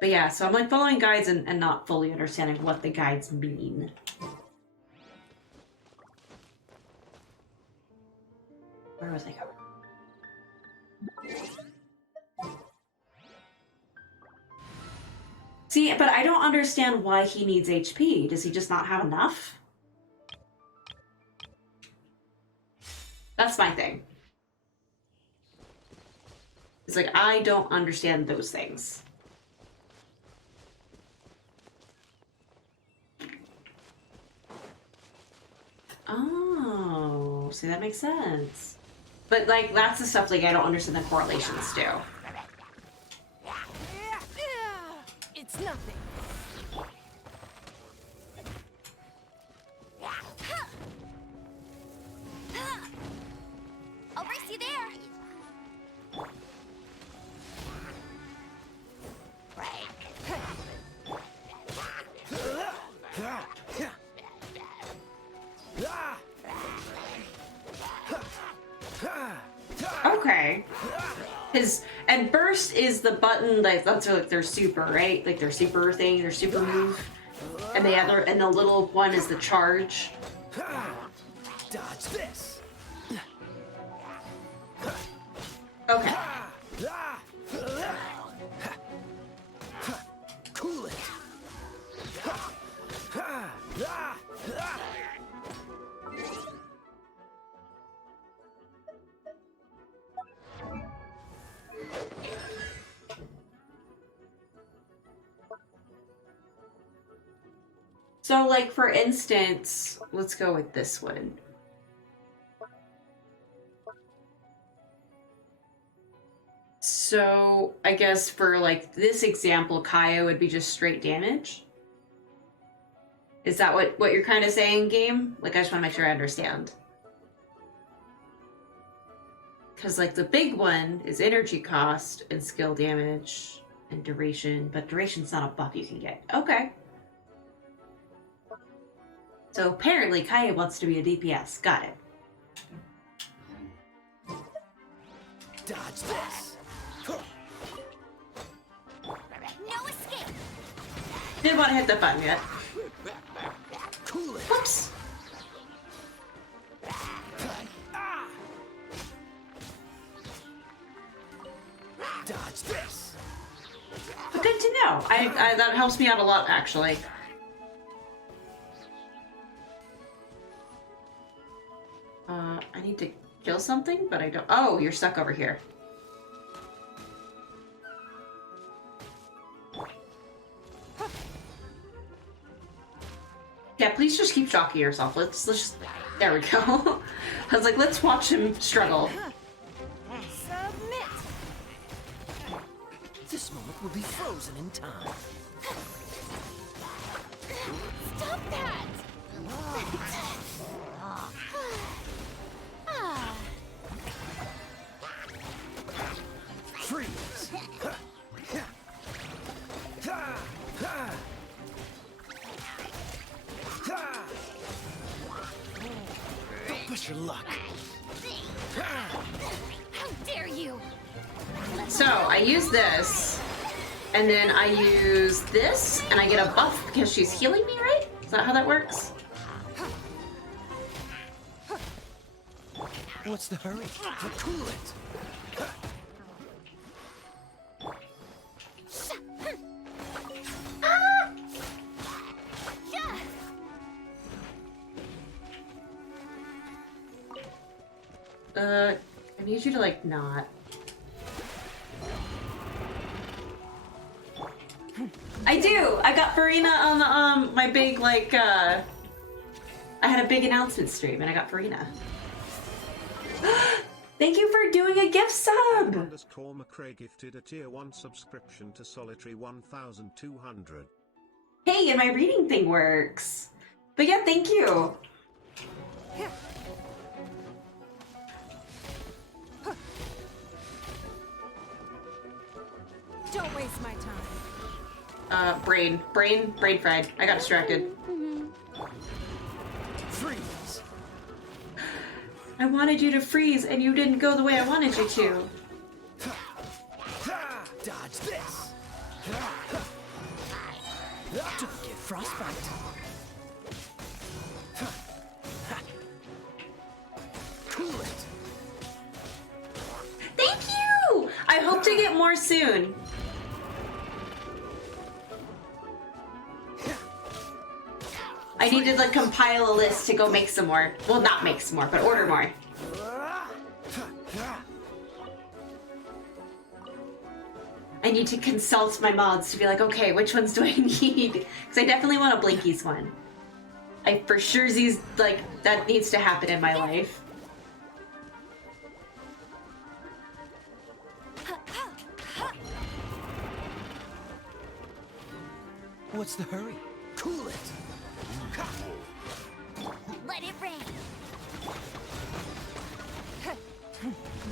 But yeah, so I'm like following guides and not fully understanding what the guides mean. Where was I going? See, but I don't understand why he needs HP. Does he just not have enough? That's my thing. It's like, I don't understand those things. Oh, see, that makes sense. But, like, that's the stuff, like, I don't understand the correlations to. It's nothing. I'll race you there. Okay. And burst is the button that's like their super, right? Like their super thing, their super move. And the little one is the charge. Dodge this. Okay. Cool it. So, like, for instance, let's go with this one. So, I guess for, like, this example, Kaya would be just straight damage? Is that what you're kind of saying, game? Like, I just want to make sure I understand. Because, like, the big one is energy cost and skill damage and duration, but duration's not a buff you can get. Okay. So apparently Kaya wants to be a DPS. Got it. Dodge this. No escape. Didn't want to hit the button yet. Cool it. Whoops. Dodge this. Good to know. I that helps me out a lot, actually. I need to kill something, but I don't. Oh, you're stuck over here. Yeah, please just keep shocking yourself. Let's just. There we go. I was like, let's watch him struggle. Submit. This moment will be frozen in time. Stop that. Freeze. Don't push your luck. How dare you? So I use this, and then I use this, and I get a buff because she's healing me, right? Is that how that works? What's the hurry? Cool it. I need you to, like, not. I do! I got Farina on the, my big, like, I had a big announcement stream, and I got Farina. Thank you for doing a gift sub! _McCray gifted a tier 1 subscription to Solitary 1200. Hey, and my reading thing works. But yeah, thank you. Don't waste my time. Brain fried. I got distracted. Freeze. I wanted you to freeze, and you didn't go the way I wanted you to. Dodge this. Don't get frostbite. Cool it. Thank you! I hope to get more soon. I need to like compile a list to go make some more. Well, not make some more, but order more. I need to consult my mods to be like, okay, which ones do I need? Because I definitely want a Blinkies one. I for sure these like that needs to happen in my life. What's the hurry? Cool it. Let it rain.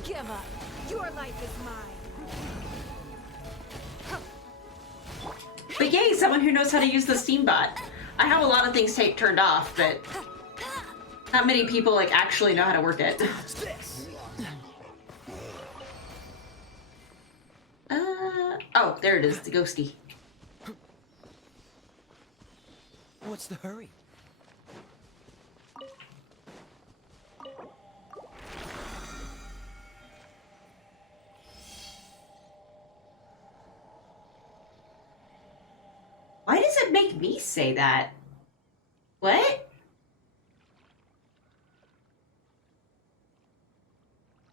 Give up. Your life is mine. But yay, someone who knows how to use the Steam bot. I have a lot of things turned off, but not many people like actually know how to work it. Oh, there it is, the ghosty. What's the hurry? Why does it make me say that? What?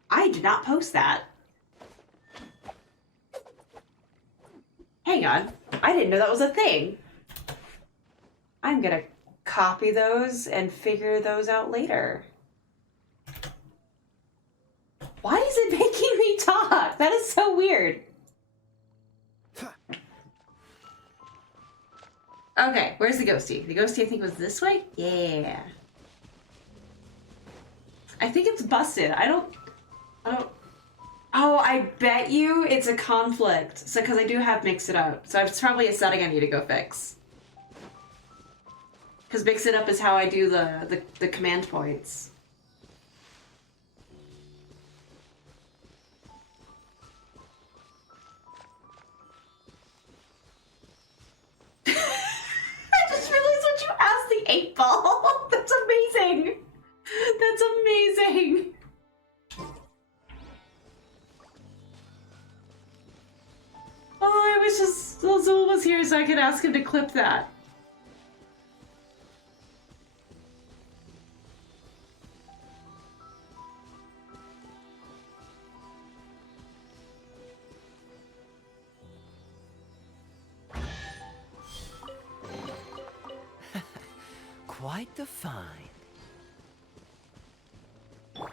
I did not post that. Hang on. I didn't know that was a thing. I'm gonna copy those and figure those out later. Why is it making me talk? That is so weird. Okay, where's the ghosty? The ghosty I think was this way? Yeah. I think it's busted. I don't... Oh, I bet you it's a conflict. So, because I do have Mix It Up. So it's probably a setting I need to go fix. Because Mix It Up is how I do the command points. I just realized what you asked the 8-ball. That's amazing. That's amazing. Oh, I wish Azul was here so I could ask him to clip that. Quite the find. How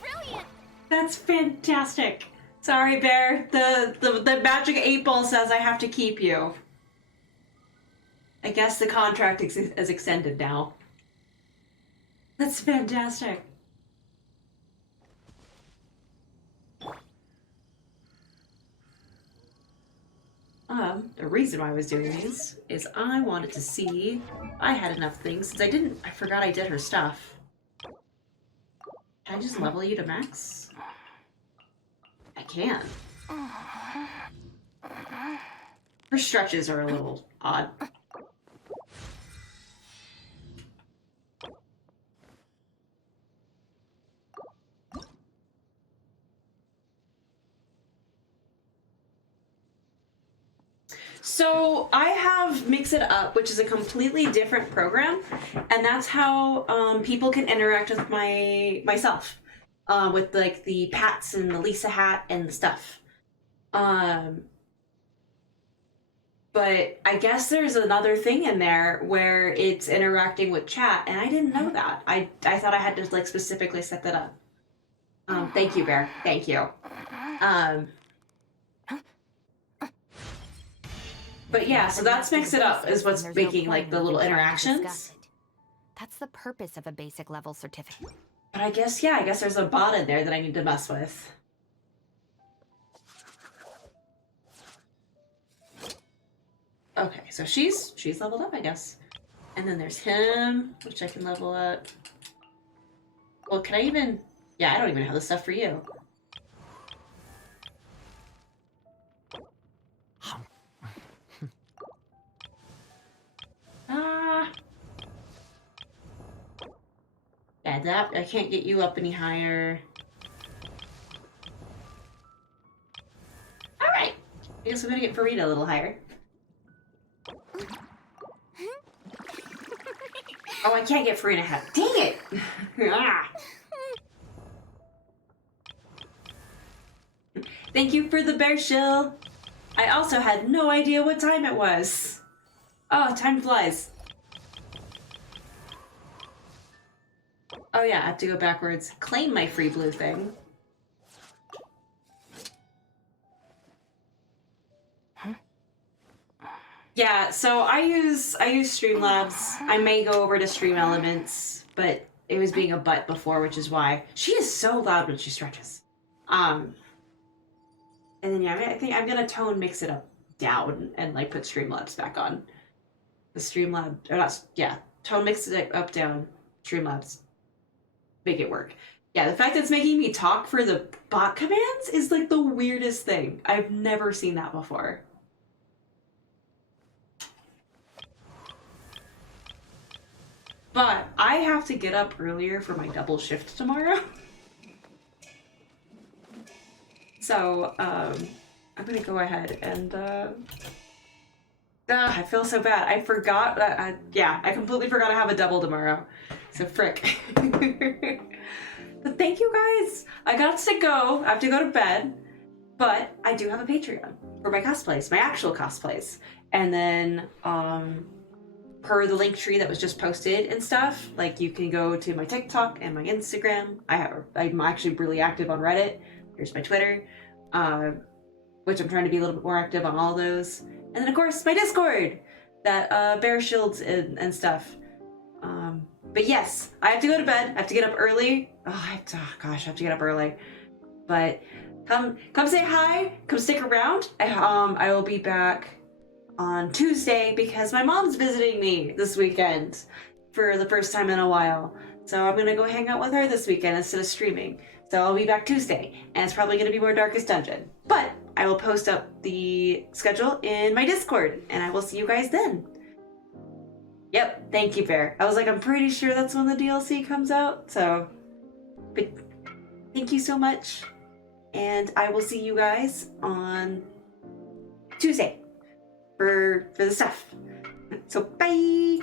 brilliant! That's fantastic. Sorry, Bear. The magic 8-ball says I have to keep you. I guess the contract is extended now. That's fantastic. The reason why I was doing these is I wanted to see if I had enough things, since I forgot I did her stuff. Can I just level you to max? I can. Her stretches are a little odd. So I have Mix It Up, which is a completely different program, and that's how people can interact with myself, with like the Pats and the Lisa hat and the stuff. But I guess there's another thing in there where it's interacting with chat, and I didn't know that. I thought I had to like specifically set that up. Thank you, Bear. Thank you. But yeah, so that's Mix It Up is what's making like the little interactions. That's the purpose of a basic level certificate. But I guess, yeah, I guess there's a bot in there that I need to mess with. Okay, so she's leveled up, I guess. And then there's him, which I can level up. Well, can I even... Yeah, I don't even have the stuff for you. Yeah, that... I can't get you up any higher. Alright! I guess I'm gonna get Farida a little higher. Oh, I can't get Farida high. Dang it! Ah. Thank you for the bear shill. I also had no idea what time it was. Oh, time flies. Oh yeah, I have to go backwards. Claim my free blue thing. Yeah, so I use Streamlabs. I may go over to Stream Elements, but it was being a butt before, which is why. She is so loud when she stretches. And then yeah, I think I'm gonna tone mix it up down and like put Streamlabs back on. The Streamlab, or not, yeah, tone mix it up down, Streamlabs. Make it work. Yeah, the fact that it's making me talk for the bot commands is like the weirdest thing. I've never seen that before. But I have to get up earlier for my double shift tomorrow. So, I'm gonna go ahead and, I feel so bad. I forgot, yeah, I completely forgot to have a double tomorrow. So, frick. But thank you guys. I got to go. I have to go to bed. But I do have a Patreon for my cosplays, my actual cosplays. And then, per the link tree that was just posted and stuff, like you can go to my TikTok and my Instagram. I'm actually really active on Reddit. Here's my Twitter, which I'm trying to be a little bit more active on all those. And then of course my Discord, that bear shields and stuff. But yes, I have to go to bed. I have to get up early. Oh gosh, I have to get up early. But come say hi. Come stick around. I will be back on Tuesday because my mom's visiting me this weekend for the first time in a while. So I'm gonna go hang out with her this weekend instead of streaming. So I'll be back Tuesday, and it's probably gonna be more Darkest Dungeon. But I will post up the schedule in my Discord, and I will see you guys then. Yep, thank you, Bear. I was like, I'm pretty sure that's when the DLC comes out. So, but thank you so much, and I will see you guys on Tuesday for the stuff. So bye!